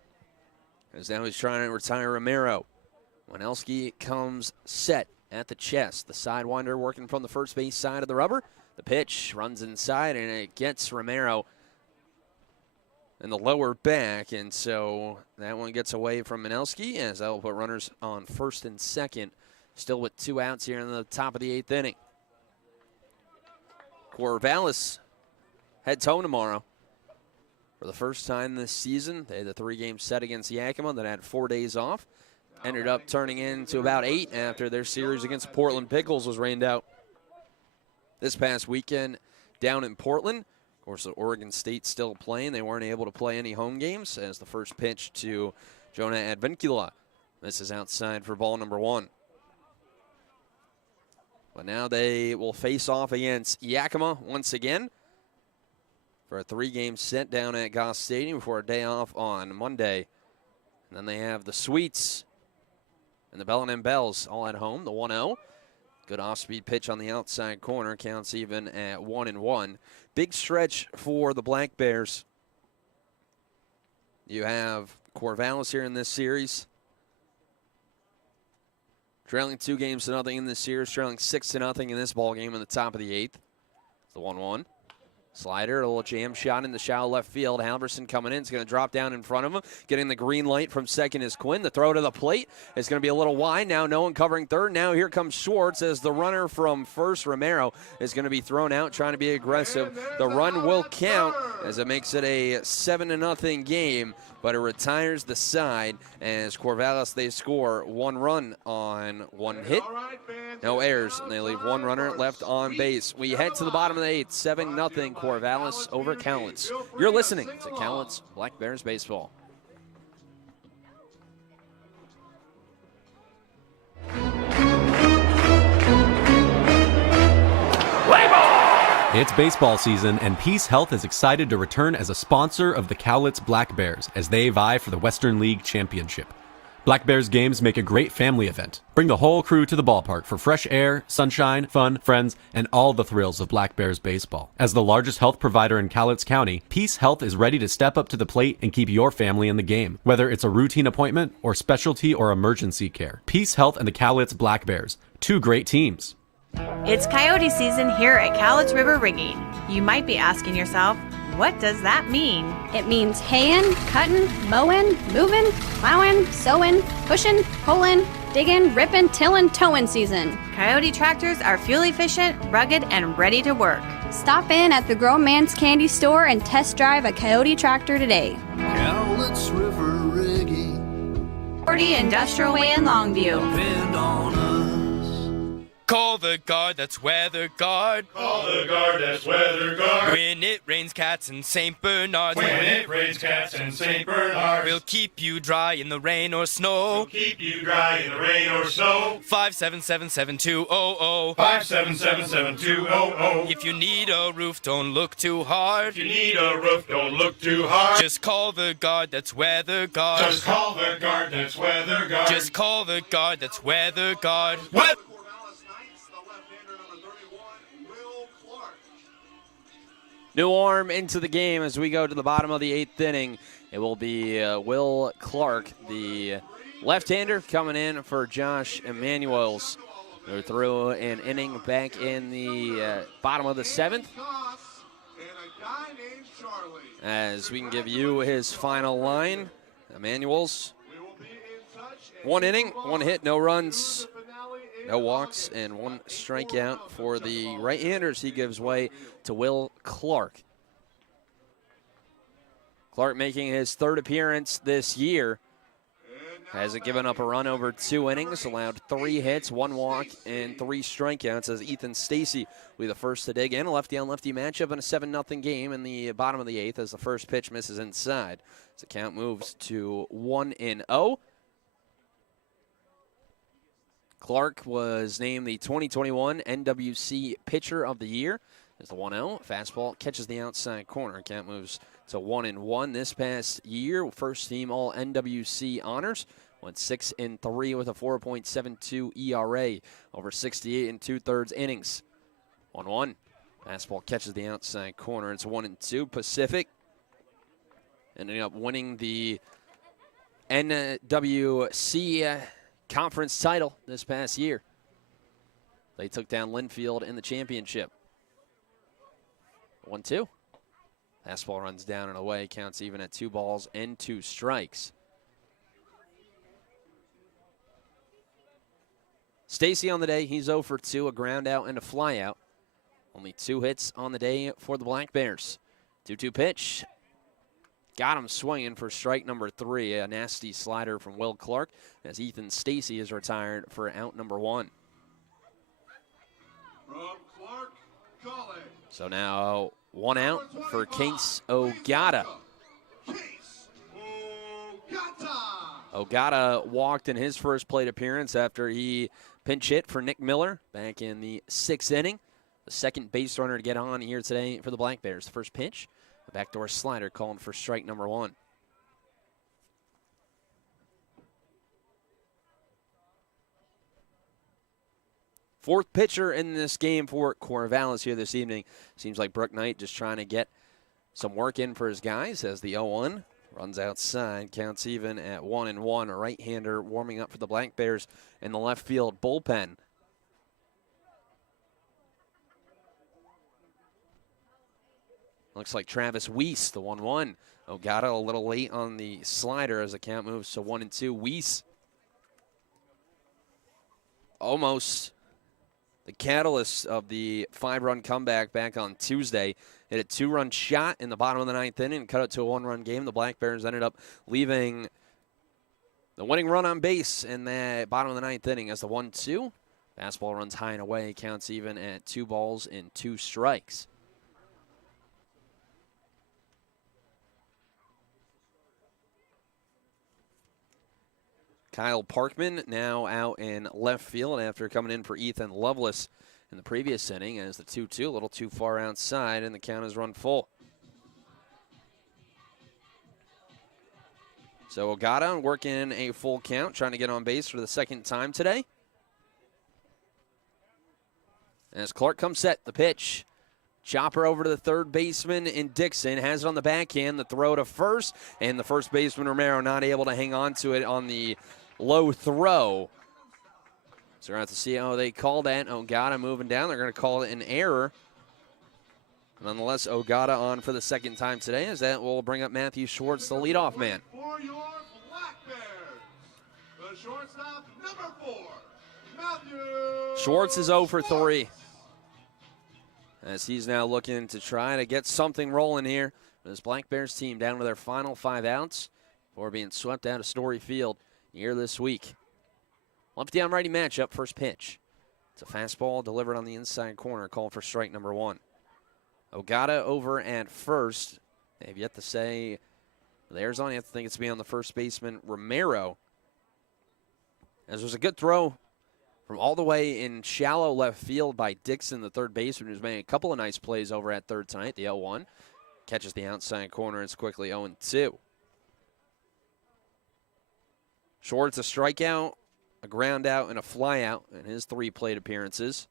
As now he's trying to retire Romero. Winelski comes set at the chest. The sidewinder working from the first base side of the rubber. The pitch runs inside, and it gets Romero in the lower back. And so that one gets away from Manelski as that will put runners on first and second. Still with 2 outs here in the top of the 8th inning. Corvallis heads home tomorrow. For the first time this season, they had the 3-game set against Yakima, then had 4 days off. Ended up turning into about 8 after their series against Portland Pickles was rained out this past weekend down in Portland. Of course, the Oregon State still playing. They weren't able to play any home games as the first pitch to Jonah Advincula. This is outside for ball number 1. But now they will face off against Yakima once again. for a 3-game set down at Goss Stadium before a day off on Monday. And then they have the Sweets and the Bellin Bells all at home, the 1-0. Good off-speed pitch on the outside corner, counts even at 1-1. Big stretch for the Black Bears. You have Corvallis here in this series, trailing 2-0 in this series, trailing 6-0 in this ball game in the top of the 8th. It's the 1-1. Slider, a little jam shot in the shallow left field. Halverson coming in. It's going to drop down in front of him. Getting the green light from second is Quinn. The throw to the plate is going to be a little wide. Now no one covering third. Now here comes Schwartz as the runner from first, Romero, is going to be thrown out, trying to be aggressive. The run will count as it makes it a 7-0 game, but it retires the side as Corvallis, they score 1 run on 1 hit. No errors, and they leave 1 runner left on base. We head to the bottom of the 8th, 7-0 Corvallis over Cowlitz. You're listening to Cowlitz Black Bears Baseball. It's baseball season, and Peace Health is excited to return as a sponsor of the Cowlitz Black Bears as they vie for the Western League Championship. Black Bears games make a great family event. Bring the whole crew to the ballpark for fresh air, sunshine, fun, friends, and all the thrills of Black Bears baseball. As the largest health provider in Cowlitz County, Peace Health is ready to step up to the plate and keep your family in the game. Whether it's a routine appointment or specialty or emergency care, Peace Health and the Cowlitz Black Bears, 2 great teams. It's coyote season here at Cowlitz River Rigging. You might be asking yourself, what does that mean? It means haying, cutting, mowing, moving, plowing, sowing, pushing, pulling, digging, ripping, tilling, towing season. Coyote tractors are fuel efficient, rugged, and ready to work. Stop in at the Grown Man's Candy Store and test drive a Coyote tractor today. Cowlitz River Rigging. 40 Industrial Way in Longview. Depend on us. Call the guard, that's Weather Guard. Call the guard, that's Weather Guard. When it rains cats in St. Bernard. When it rains cats in St. Bernard. We'll keep you dry in the rain or snow. We'll keep you dry in the rain or snow. 577-7200. 577-7200. If you need a roof, don't look too hard. If you need a roof, don't look too hard. Just call the guard, that's Weather Guard. Just call the guard, that's Weather Guard. Just call the guard, that's Weather Guard. New arm into the game as we go to the bottom of the 8th inning. It will be Will Clark, the left-hander, coming in for Josh Emanuels, who threw an inning back in the bottom of the 7th. As we can give you his final line, Emanuels, 1 inning, 1 hit, no runs, no walks, and 1 strikeout for the right-handers. He gives way to Will Clark. Clark making his 3rd appearance this year. Hasn't given up a run over 2 innings, allowed 3 hits, 1 walk, and 3 strikeouts as Ethan Stacy will be the first to dig in. A lefty-on-lefty matchup in a 7-0 game in the bottom of the 8th as the first pitch misses inside. As the count moves to 1-0. Clark was named the 2021 NWC Pitcher of the Year. As the 1-0, fastball catches the outside corner. Count moves to 1-1 this past year. First team all NWC honors. Went 6-3 with a 4.72 ERA over 68 2/3 innings. 1-1. Fastball catches the outside corner. It's 1-2. Pacific ending up winning the NWC conference title this past year. They took down Linfield in the championship. 1-2. Fastball runs down and away. Counts even at 2 balls and 2 strikes. Stacy on the day. He's 0 for 2. A ground out and a fly out. Only 2 hits on the day for the Black Bears. 2-2 pitch. Got him swinging for strike number 3. A nasty slider from Will Clark as Ethan Stacy is retired for out number 1. From Clark College. So now 1 out for Case Ogata. Ogata walked in his first plate appearance after he pinch hit for Nick Miller back in the 6th inning. The second base runner to get on here today for the Black Bears. The first pitch, The backdoor slider calling for strike number 1. Fourth pitcher in this game for Corvallis here this evening. Seems like Brook Knight just trying to get some work in for his guys as the 0-1 runs outside, counts even at 1-1. A right-hander warming up for the Black Bears in the left field bullpen. Looks like Travis Weiss, the 1-1. Ogata a little late on the slider as the count moves to 1-2. Weiss almost the catalyst of the 5-run comeback back on Tuesday. Hit a 2-run shot in the bottom of the 9th inning and cut it to a 1-run game. The Black Bears ended up leaving the winning run on base in the bottom of the 9th inning as the 1-2. Fastball runs high and away, counts even at 2 balls and 2 strikes. Kyle Parkman now out in left field after coming in for Ethan Lovelace in the previous inning as the 2-2, a little too far outside, and the count is run full. So Ogata working a full count, trying to get on base for the second time today. As Clark comes set, the pitch. Chopper over to the third baseman in Dixon, has it on the backhand, the throw to first, and the first baseman Romero not able to hang on to it on the low throw. So we're going to have to see how they call that. Ogata moving down. They're going to call it an error. Nonetheless, Ogata on for the second time today, as that will bring up Matthew Schwartz, the leadoff man. For your Black Bears, the shortstop, number 4, Matthew Schwartz is 0 for 3. As he's now looking to try to get something rolling here. This Black Bears team down to their final 5 outs before being swept out of Story Field here this week. Lefty on righty matchup, first pitch. It's a fastball delivered on the inside corner, called for strike number 1. Ogata over at first. They've yet to say the Arizona have to think it's be on the first baseman, Romero. As there's a good throw from all the way in shallow left field by Dixon, the third baseman, who's made a couple of nice plays over at third tonight. The 0-1 catches the outside corner. It's quickly 0-2. Schwartz a strikeout, a ground out, and a fly out in his 3 plate appearances.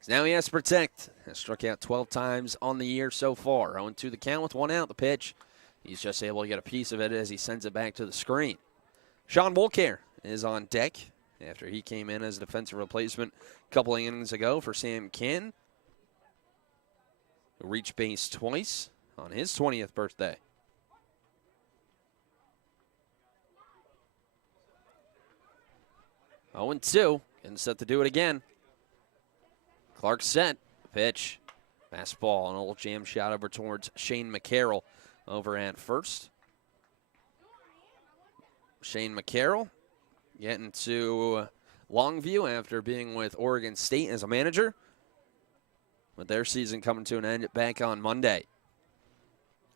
So now he has to protect. Has struck out 12 times on the year so far. 0-2 the count with 1 out. The pitch. He's just able to get a piece of it as he sends it back to the screen. Sean Mulcair is on deck after he came in as a defensive replacement a couple of innings ago for Sam Kin, who reached base twice on his 20th birthday. Oh, 0-2, getting set to do it again. Clark set, pitch, fastball, an old jam shot over towards Shane McCarroll over at first. Shane McCarroll getting to Longview after being with Oregon State as a manager, with their season coming to an end back on Monday.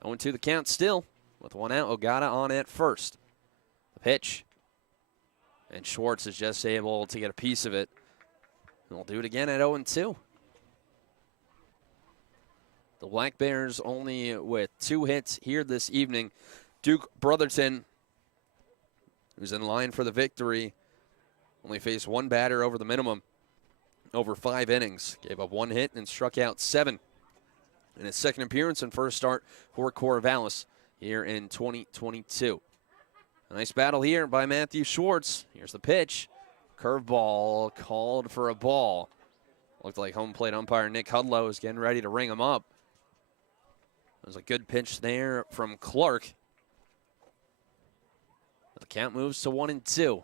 0-2 the count still, with 1 out. Ogata on at first. The pitch. And Schwartz is just able to get a piece of it. And we'll do it again at 0-2. The Black Bears only with 2 hits here this evening. Duke Brotherton, who's in line for the victory, only faced 1 batter over the minimum over 5 innings. Gave up 1 hit and struck out 7 in his second appearance and first start for Corvallis here in 2022. A nice battle here by Matthew Schwartz. Here's the pitch. Curveball called for a ball. Looked like home plate umpire Nick Hudlow is getting ready to ring him up. There's a good pitch there from Clark. The count moves to 1-2.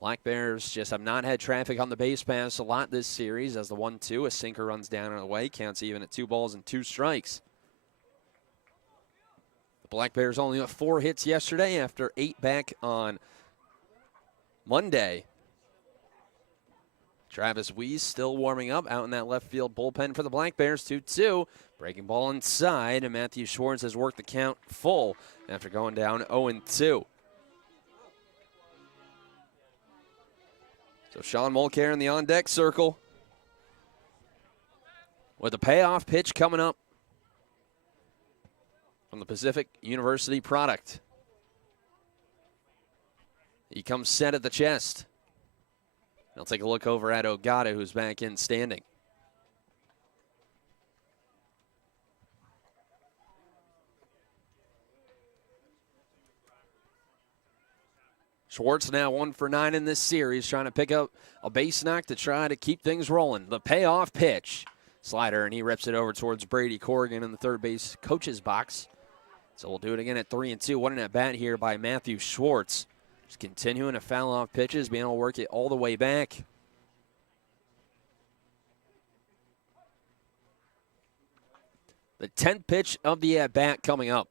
Black Bears just have not had traffic on the base paths a lot this series as the 1-2, a sinker runs down and away, counts even at 2 balls and 2 strikes. The Black Bears only got 4 hits yesterday after 8 back on Monday. Travis Weiss still warming up out in that left field bullpen for the Black Bears. 2-2. Breaking ball inside, and Matthew Schwartz has worked the count full after going down 0-2. So Sean Mulcair in the on-deck circle. with a payoff pitch coming up from the Pacific University product. He comes set at the chest. I'll take a look over at Ogata, who's back in standing. Schwartz now 1 for 9 in this series, trying to pick up a base knock to try to keep things rolling. The payoff pitch. Slider, and he rips it over towards Brady Corrigan in the third base coach's box. So we'll do it again at 3-2. What an at-bat here by Matthew Schwartz. Just continuing to foul off pitches, being able to work it all the way back. The 10th pitch of the at-bat coming up.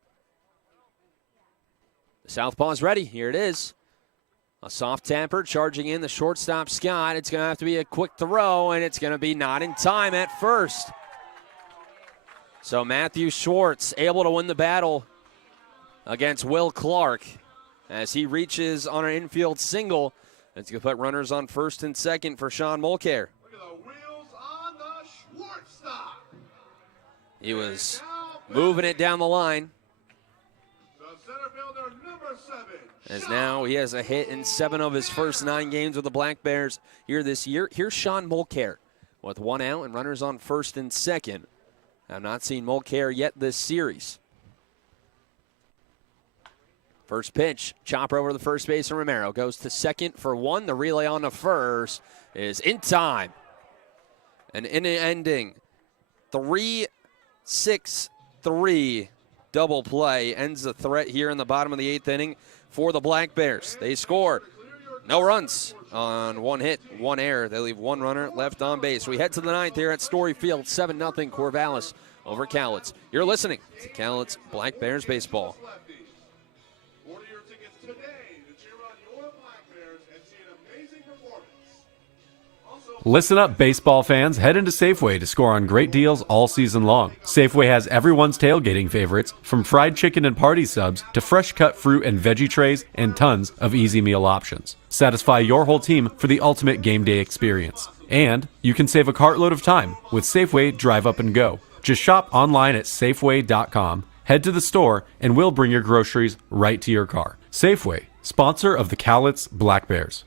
The southpaw's ready. Here it is. A soft tapper charging in the shortstop, Scott. It's going to have to be a quick throw, and it's going to be not in time at first. So Matthew Schwartz able to win the battle against Will Clark as he reaches on an infield single. It's going to put runners on first and second for Sean Mulcair. Look at the wheels on the Schwartz stop. He was moving it down the line. The center fielder, number 7. As now he has a hit in 7 of his first 9 games with the Black Bears here this year. Here's Sean Mulcair with 1 out and runners on first and second. I've not seen Mulcair yet this series. First pitch, chopper over the first base, and Romero goes to second for 1. The relay on to first is in time. An inning-ending 3-6-3 double play ends the threat here in the bottom of the 8th inning for the Black Bears. They score no runs on 1 hit, 1 error. They leave 1 runner left on base. We head to the 9th here at Story Field, 7-0 Corvallis over Cowlitz. You're listening to Cowlitz Black Bears baseball. Order your tickets today to cheer on your Black Bears and see an amazing performance. Listen up, baseball fans. Head into Safeway to score on great deals all season long. Safeway has everyone's tailgating favorites, from fried chicken and party subs to fresh cut fruit and veggie trays and tons of easy meal options. Satisfy your whole team for the ultimate game day experience. And you can save a cartload of time with Safeway Drive Up and Go. Just shop online at Safeway.com, head to the store, and we'll bring your groceries right to your car. Safeway, sponsor of the Cowlitz Black Bears.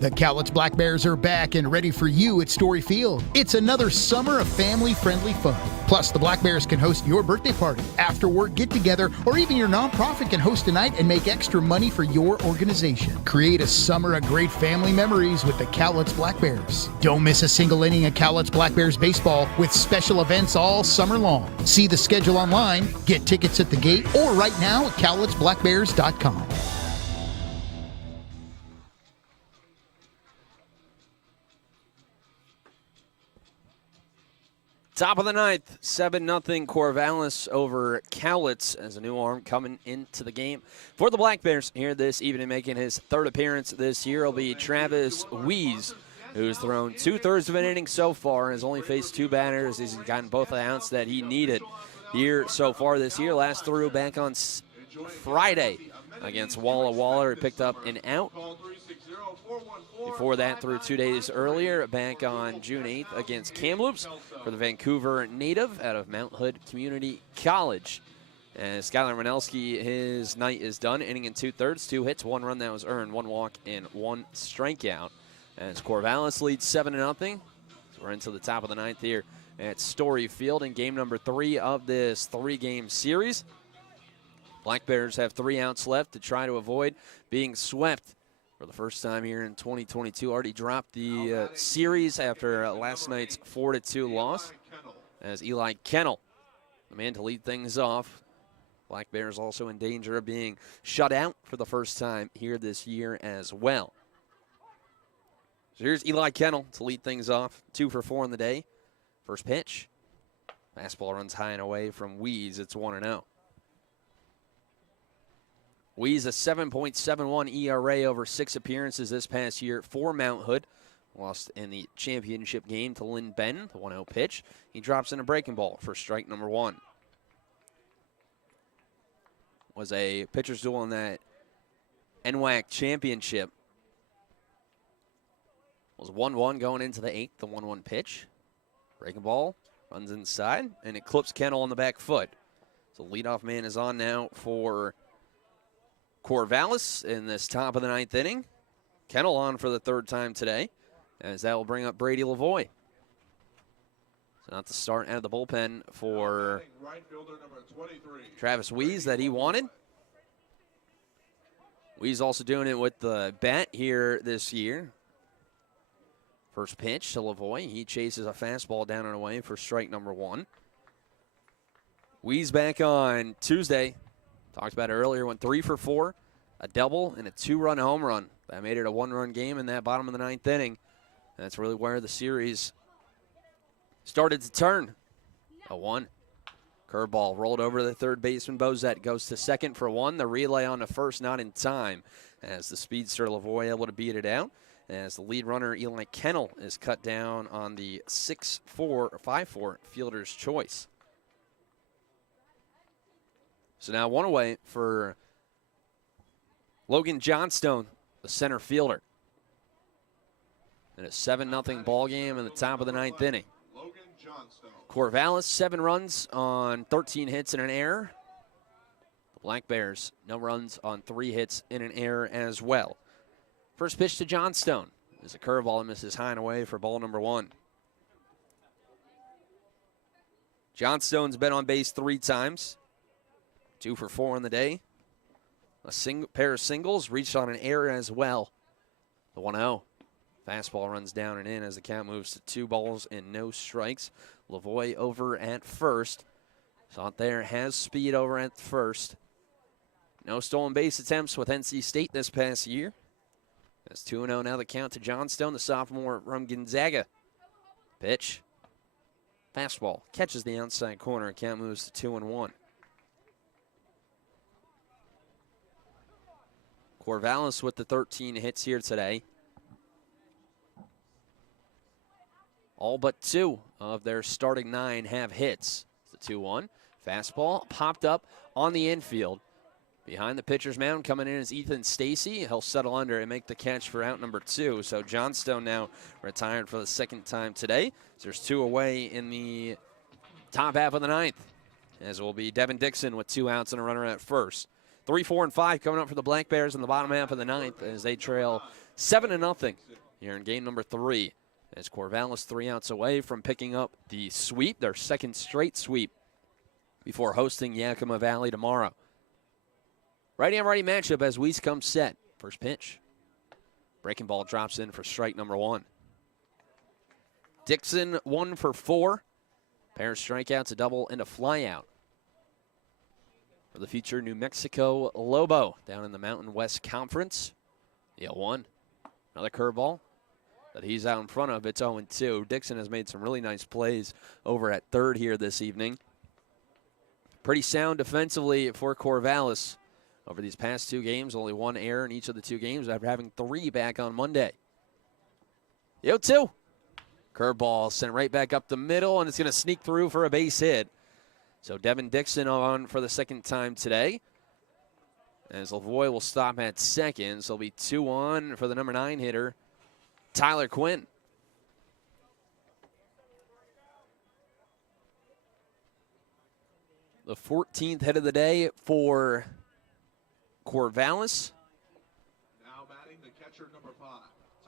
The Cowlitz Black Bears are back and ready for you at Story Field. It's another summer of family-friendly fun. Plus, the Black Bears can host your birthday party, after-work get-together, or even your nonprofit can host a night and make extra money for your organization. Create a summer of great family memories with the Cowlitz Black Bears. Don't miss a single inning of Cowlitz Black Bears baseball with special events all summer long. See the schedule online, get tickets at the gate, or right now at CowlitzBlackBears.com. Top of the 9th, 7-0 Corvallis over Cowlitz as a new arm coming into the game. For the Black Bears here this evening, making his 3rd appearance this year, will be Travis Wees, who's thrown 2/3 of an inning so far and has only faced 2 batters. He's gotten both the outs that he needed here so far this year. Last through back on Friday against Walla Walla. He picked up an out. Before that, through 2 days earlier, back on June 8th against Kamloops for the Vancouver native out of Mount Hood Community College. And Skylar Manelski, his night is done. Inning in 2/3, 2 hits, 1 run that was earned, 1 walk, and 1 strikeout. As Corvallis leads 7-0. So we're into the top of the 9th here at Story Field in game number 3 of this 3-game series. Black Bears have 3 outs left to try to avoid being swept for the first time here in 2022. Already dropped the series after last night's 4-2 loss as Eli Kennel, the man to lead things off. Black Bears also in danger of being shut out for the first time here this year as well. So here's Eli Kennel to lead things off. 2 for 4 in the day. First pitch. Fastball runs high and away from Wees. It's 1-0. Wees a 7.71 ERA over 6 appearances this past year for Mount Hood. Lost in the championship game to Lynn Benton, the 1-0 pitch. He drops in a breaking ball for strike number 1. Was a pitcher's duel in that NWAC championship. Was 1-1 going into the 8th, the 1-1 pitch. Breaking ball Runs inside, and it clips Kennel on the back foot. So leadoff man is on now for Corvallis in this top of the 9th inning. Kennel on for the 3rd time today, as that will bring up Brady Lavoie. So not the start out of the bullpen for Right fielder number 23. Travis Wees that he wanted. Wees also doing it with the bat here this year. First pitch to Lavoie. He chases a fastball down and away for strike number 1. Wees back on Tuesday. Talked about it earlier. Went 3 for 4, a double, and a 2-run home run. That made it a 1-run game in that bottom of the 9th inning. That's really where the series started to turn. A 1. Curveball rolled over to the third baseman. Bozette goes to second for 1. The relay on the first, not in time, as the speedster Lavoie able to beat it out. As the lead runner Eli Kennel is cut down on the 5-4 fielder's choice. So now 1 away for Logan Johnstone, the center fielder. In a 7-0 ball game in the top of the 9th inning. Logan Johnstone. Corvallis, 7 runs on 13 hits and an error. The Black Bears, no runs on 3 hits and an error as well. First pitch to Johnstone is a curveball and misses high and away for ball number 1. Johnstone's been on base 3 times. 2 for 4 on the day. A pair of singles, reached on an error as well. The 1-0. Fastball runs down and in as the count moves to 2 balls and no strikes. Lavoie over at first. Saw it there, has speed over at first. No stolen base attempts with NC State this past year. That's 2-0 now the count to Johnstone, the sophomore from Gonzaga. Pitch. Fastball. Catches the outside corner. Count moves to 2-1. Corvallis with the 13 hits here today. All but 2 of their starting 9 have hits. It's a 2-1. Fastball popped up on the infield. Behind the pitcher's mound coming in is Ethan Stacy. He'll settle under and make the catch for out number 2. So Johnstone now retired for the 2nd time today. So there's 2 away in the top half of the 9th. As it will be Devin Dixon with 2 outs and a runner at first. 3, 4, and 5 coming up for the Black Bears in the bottom half of the 9th as they trail 7-0 here in game number 3. As Corvallis 3 outs away from picking up the sweep, their 2nd straight sweep, before hosting Yakima Valley tomorrow. Righty-on-righty matchup as Weiss comes set. First pitch. Breaking ball drops in for strike number 1. Dixon 1 for 4. Pair of strikeouts, a double, and a flyout. For the future New Mexico Lobo down in the Mountain West Conference. The 0-1. Another curveball that he's out in front of. It's 0-2. Dixon has made some really nice plays over at third here this evening. Pretty sound defensively for Corvallis. Over these past 2 games, only 1 error in each of the 2 games after having 3 back on Monday. The 0-2. Curveball sent right back up the middle, and it's going to sneak through for a base hit. So Devin Dixon on for the 2nd time today. As Lavoie will stop at second, so it'll be 2-1 for the number 9 hitter, Tyler Quinn. The 14th hit of the day for Corvallis. Now batting the catcher number 5.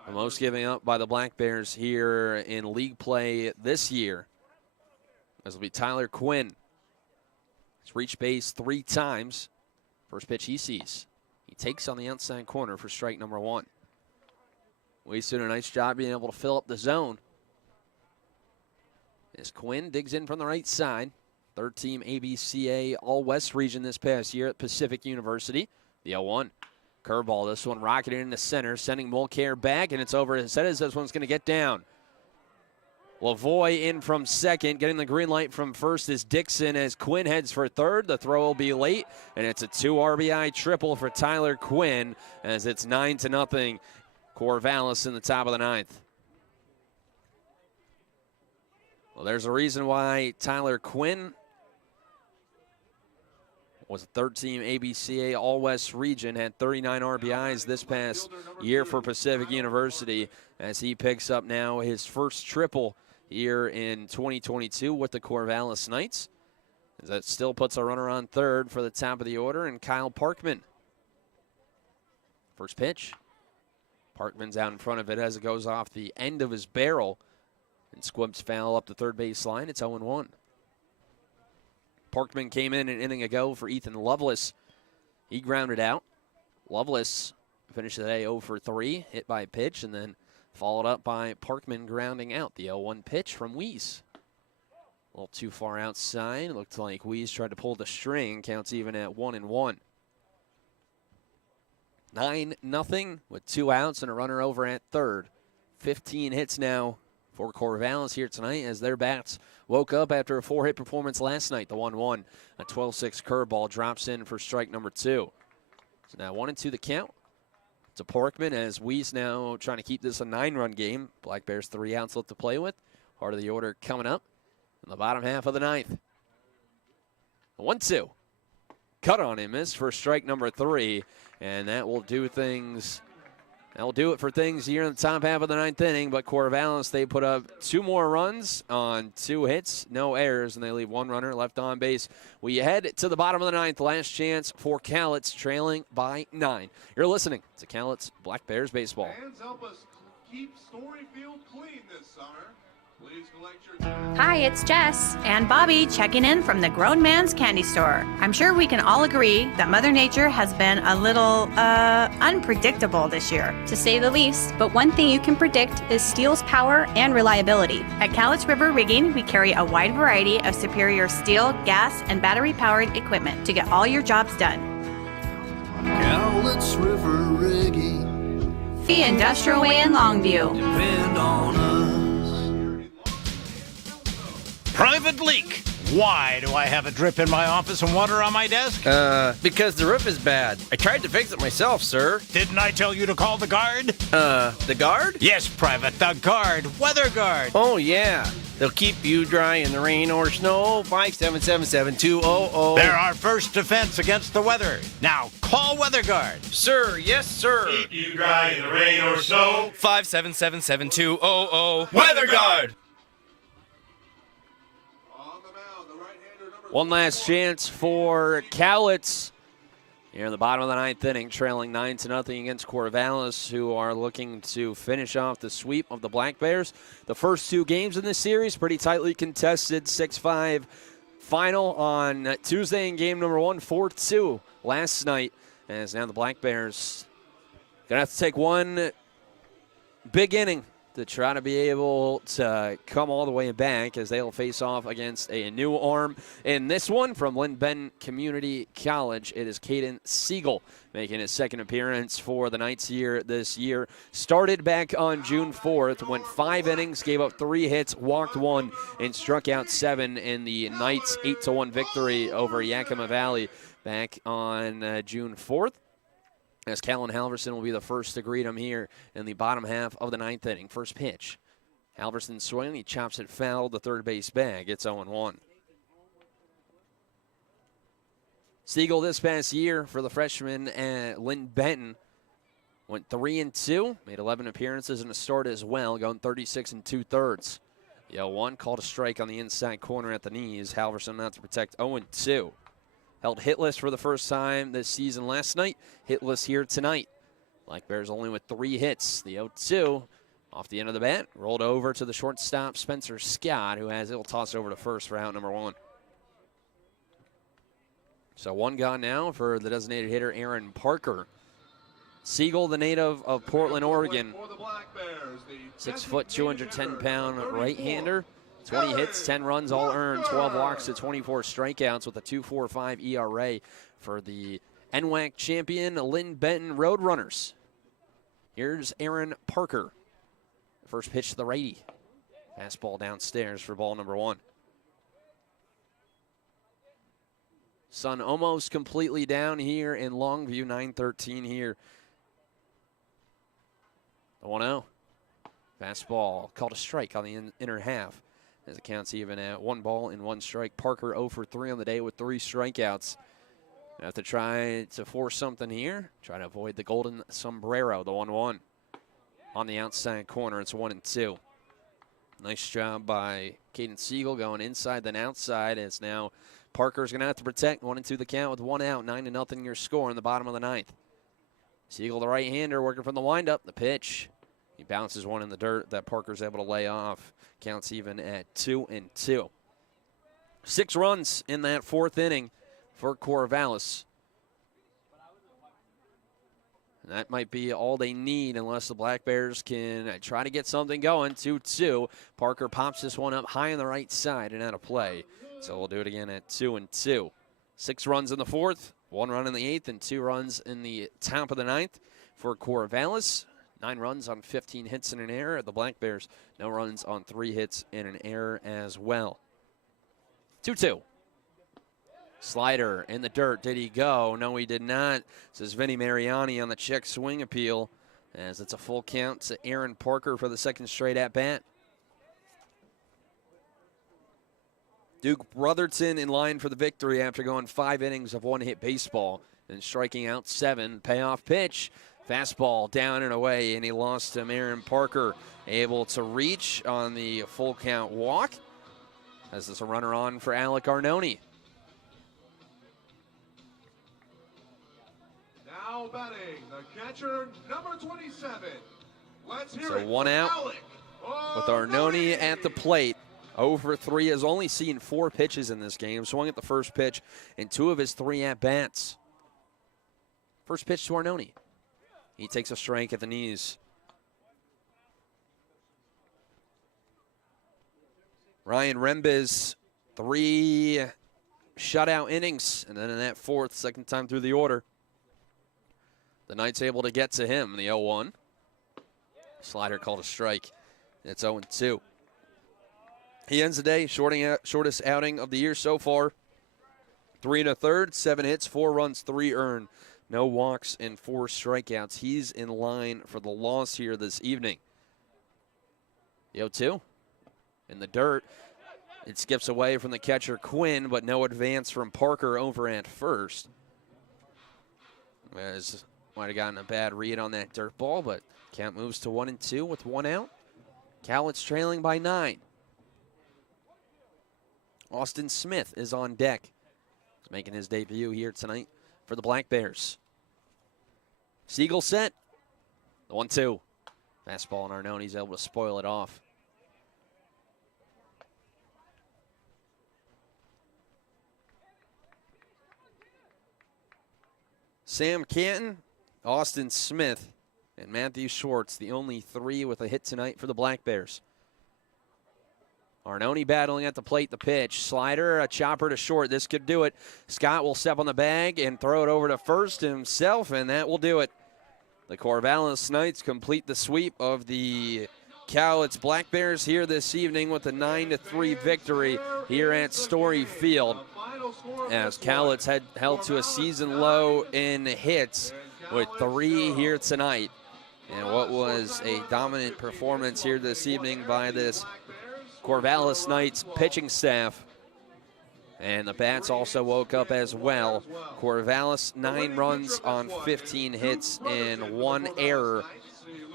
The most giving up by the Black Bears here in league play this year. This will be Tyler Quinn. He's reached base 3 times. First pitch he sees. He takes on the outside corner for strike number 1. Weiss did a nice job being able to fill up the zone. As Quinn digs in from the right side. 3rd team ABCA All-West region this past year at Pacific University. The 0-1. Curveball, this one rocketed into center, sending Mulcair back, and it's over his head as this one's going to get down. Lavoie in from second, getting the green light from first is Dixon as Quinn heads for third. The throw will be late, and it's a 2 RBI triple for Tyler Quinn as it's 9-0 Corvallis in the top of the 9th. Well, there's a reason why Tyler Quinn was a 3rd team ABCA All-West region, had 39 RBIs this past year for Pacific University as he picks up now his first triple here in 2022 with the Corvallis Knights. That still puts a runner on third for the top of the order, and Kyle Parkman. First pitch. Parkman's out in front of it as it goes off the end of his barrel. And Squibs foul up the third base line. It's 0-1. Parkman came in an inning ago for Ethan Lovelace. He grounded out. Lovelace finished the day 0 for 3, hit by a pitch, and then followed up by Parkman grounding out. The 0-1 pitch from Weiss. A little too far outside. Looked like Weiss tried to pull the string. Counts even at 1-1. 9-0 with 2 outs and a runner over at third. 15 hits now for Corvallis here tonight as their bats woke up after a 4-hit performance last night. The 1-1. A 12-6 curveball drops in for strike number 2. So now 1-2 the count to Parkman as Weiss now trying to keep this a 9-run game. Black Bears 3 outs left to play with. Heart of the order coming up in the bottom half of the 9th. 1-2. Cut on him is for strike number 3, and that will do things. That will do it for things here in the top half of the 9th inning. But Corvallis, they put up 2 more runs on 2 hits, no errors, and they leave 1 runner left on base. We head to the bottom of the 9th. Last chance for Cowlitz, trailing by 9. You're listening to Cowlitz Black Bears baseball. Fans, help us keep Storyfield clean this summer. Please collect your Hi, it's Jess and Bobby checking in from the Grown Man's Candy Store. I'm sure we can all agree that Mother Nature has been a little, unpredictable this year. To say the least, but one thing you can predict is steel's power and reliability. At Cowlitz River Rigging, we carry a wide variety of superior steel, gas, and battery-powered equipment to get all your jobs done. Cowlitz River Rigging. The Industrial Way in Longview. Depend on us. Private leak. Why do I have a drip in my office and water on my desk? Because the roof is bad. I tried to fix it myself, sir. Didn't I tell you to call the guard? The guard? Yes, Private, the guard. Weather guard. Oh, yeah. They'll keep you dry in the rain or snow. 577-7200. They're our first defense against the weather. Now, call Weather Guard. Sir, yes, sir. Keep you dry in the rain or snow. 577-7200. Weather Guard. One last chance for Cowlitz here in the bottom of the 9th inning, trailing 9-0 against Corvallis, who are looking to finish off the sweep of the Black Bears. The first 2 games in this series, pretty tightly contested, 6-5 final on Tuesday in game number 1, 4-2 last night. As now the Black Bears going to have to take one big inning to try to be able to come all the way back as they'll face off against a new arm. In this one from Lynn Benton Community College, it is Caden Siegel making his second appearance for the Knights here this year. Started back on June 4th, went 5 innings, gave up 3 hits, walked 1, and struck out 7 in the Knights' 8-1 victory over Yakima Valley back on June 4th. As Callan Halverson will be the first to greet him here in the bottom half of the 9th inning. First pitch. Halverson swinging, he chops it foul to third base bag. It's 0-1. Siegel this past year for the freshman Lynn Benton went 3-2, made 11 appearances and a start as well, going 36 2/3. The 0-1 called a strike on the inside corner at the knees. Halverson out to protect 0-2. Held hitless for the first time this season last night. Hitless here tonight. Black Bears only with 3 hits. The 0-2 off the end of the bat. Rolled over to the shortstop, Spencer Scott, who has it'll toss over to first for out number 1. So 1 gone now for the designated hitter, Aaron Parker. Siegel, the native of Portland, Oregon. 6 foot, 210-pound right-hander. 20 hits, 10 runs, all earned, 12 walks to 24 strikeouts with a 2.45 ERA for the NWAC champion Lynn Benton Roadrunners. Here's Aaron Parker. First pitch to the righty. Fastball downstairs for ball number 1. Sun almost completely down here in Longview, 9:13 here. The 1-0. Fastball called a strike on the inner half. As it counts even at 1 ball and 1 strike. Parker 0 for 3 on the day with 3 strikeouts. Have to try to force something here. Try to avoid the golden sombrero, the 1-1. On the outside corner, it's 1-2. Nice job by Caden Siegel going inside then outside, as now Parker's going to have to protect. 1-2 the count with 1 out. 9-0 your score in the bottom of the 9th. Siegel, the right-hander, working from the windup. The pitch. He bounces one in the dirt that Parker's able to lay off. Counts even at 2-2. 6 runs in that 4th inning for Corvallis. And that might be all they need unless the Black Bears can try to get something going. 2-2. Parker pops this one up high on the right side and out of play. So we'll do it again at 2-2. 6 runs in the 4th, 1 run in the 8th, and 2 runs in the top of the 9th for Corvallis. 9 runs on 15 hits and an error. The Black Bears, no runs on 3 hits and an error as well. 2-2. Slider in the dirt. Did he go? No, he did not. Says Vinny Mariani on the check swing appeal, as it's a full count to Aaron Parker for the 2nd straight at bat. Duke Brotherton in line for the victory after going 5 innings of 1-hit baseball and striking out 7. Payoff pitch. Fastball down and away, and he lost him. Aaron Parker able to reach on the full count walk, as there's a runner on for Alec Arnone. Now batting, the catcher, number 27. Let's hear So it 1 for out Alec with Arnone at the plate. 0 for 3, has only seen 4 pitches in this game. Swung at the first pitch in 2 of his 3 at-bats. First pitch to Arnone. He takes a strike at the knees. Ryan Rembiz, 3 shutout innings, and then in that 4th, 2nd time through the order, the Knights able to get to him. The 0-1. Slider called a strike. It's 0-2. He ends the day, shortest outing of the year so far. 3 1/3, 7 hits, 4 runs, 3 earned. No walks and 4 strikeouts. He's in line for the loss here this evening. The 0-2 in the dirt. It skips away from the catcher Quinn, but no advance from Parker over at first. As might have gotten a bad read on that dirt ball, but count moves to 1-2 with 1 out. Cowlitz trailing by 9. Austin Smith is on deck. He's making his debut here tonight for the Black Bears. Siegel set. The 1-2. Fastball, and Arnone's able to spoil it off. Sam Canton, Austin Smith, and Matthew Schwartz, the only 3 with a hit tonight for the Black Bears. Arnone battling at the plate, the pitch. Slider, a chopper to short. This could do it. Scott will step on the bag and throw it over to first himself, and that will do it. The Corvallis Knights complete the sweep of the Cowlitz Black Bears here this evening with a 9-3 victory here at Story Field, as Cowlitz had held to a season low in hits with 3 here tonight. And what was a dominant performance here this evening by this Corvallis Knights pitching staff. And the bats also woke up as well. Corvallis, 9 runs on 15 hits and 1 error.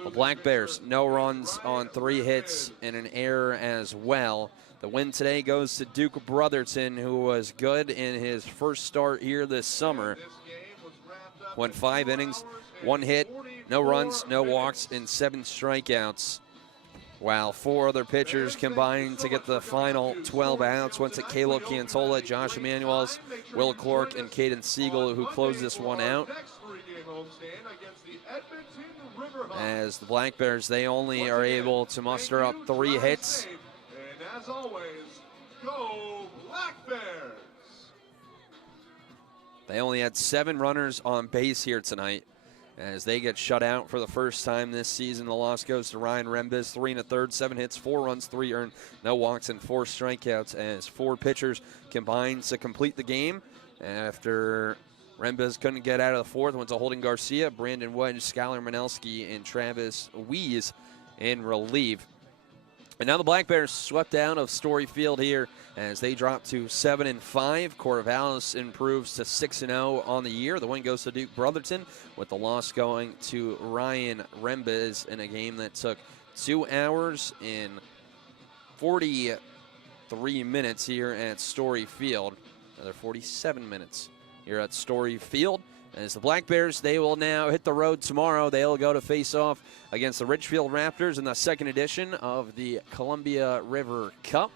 The Black Bears, no runs on 3 hits and an error as well. The win today goes to Duke Brotherton, who was good in his first start here this summer. Went 5 innings, 1 hit, no runs, no walks, and 7 strikeouts. While 4 other pitchers combined to get the final 12 outs. Went to Kalo Cantola, Josh Emanuels, Will Clark, and Caden Siegel, who closed this one out. As the Black Bears, they only are able to muster up 3 hits. And as always, go Black Bears! They only had 7 runners on base here tonight, as they get shut out for the first time this season. The loss goes to Ryan Rembiz, 3 1/3, 7 hits, 4 runs, 3 earned, no walks, and 4 strikeouts, as 4 pitchers combined to complete the game. After Rembiz couldn't get out of the 4th, went to Holden Garcia, Brandon Wedge, Skylar Manelski, and Travis Wees in relief. And now the Black Bears swept out of Story Field here as they drop to 7-5. Corvallis improves to 6-0 on the year. The win goes to Duke Brotherton, with the loss going to Ryan Rembiz in a game that took 2 hours and 43 minutes here at Story Field. Another 47 minutes here at Story Field. As the Black Bears, they will now hit the road tomorrow. They'll go to face off against the Ridgefield Raptors in the second edition of the Columbia River Cup,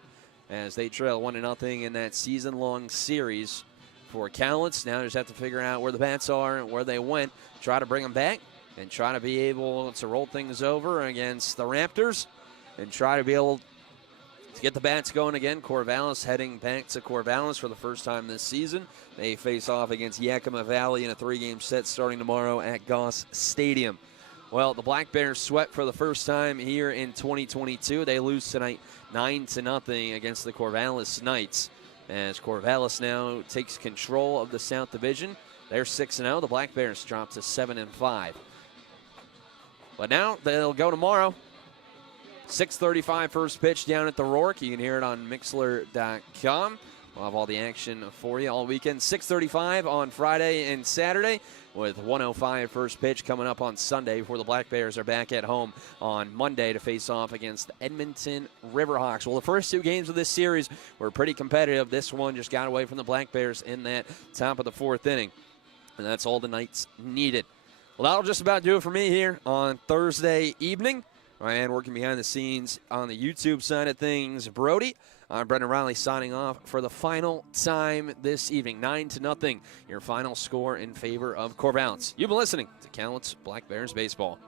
as they trail 1-0 in that season-long series for Cowlitz. Now just have to figure out where the bats are and where they went, try to bring them back, and try to be able to roll things over against the Raptors, and try to be able to get the bats going again. Corvallis heading back to Corvallis for the first time this season. They face off against Yakima Valley in a 3-game set starting tomorrow at Goss Stadium. Well, the Black Bears swept for the first time here in 2022. They lose tonight 9-0 against the Corvallis Knights, as Corvallis now takes control of the South Division. They're 6-0. The Black Bears drop to 7-5. But now they'll go tomorrow. 6:35 first pitch down at the Rourke. You can hear it on Mixler.com. We'll have all the action for you all weekend. 6:35 on Friday and Saturday, with 1:05 first pitch coming up on Sunday before the Black Bears are back at home on Monday to face off against the Edmonton Riverhawks. Well, the first two games of this series were pretty competitive. This one just got away from the Black Bears in that top of the fourth inning, and that's all the Knights needed. Well, that'll just about do it for me here on Thursday evening. And working behind the scenes on the YouTube side of things, Brody. I'm Brendan Riley signing off for the final time this evening. 9-0, your final score in favor of Corvallis. You've been listening to Cowlitz Black Bears Baseball.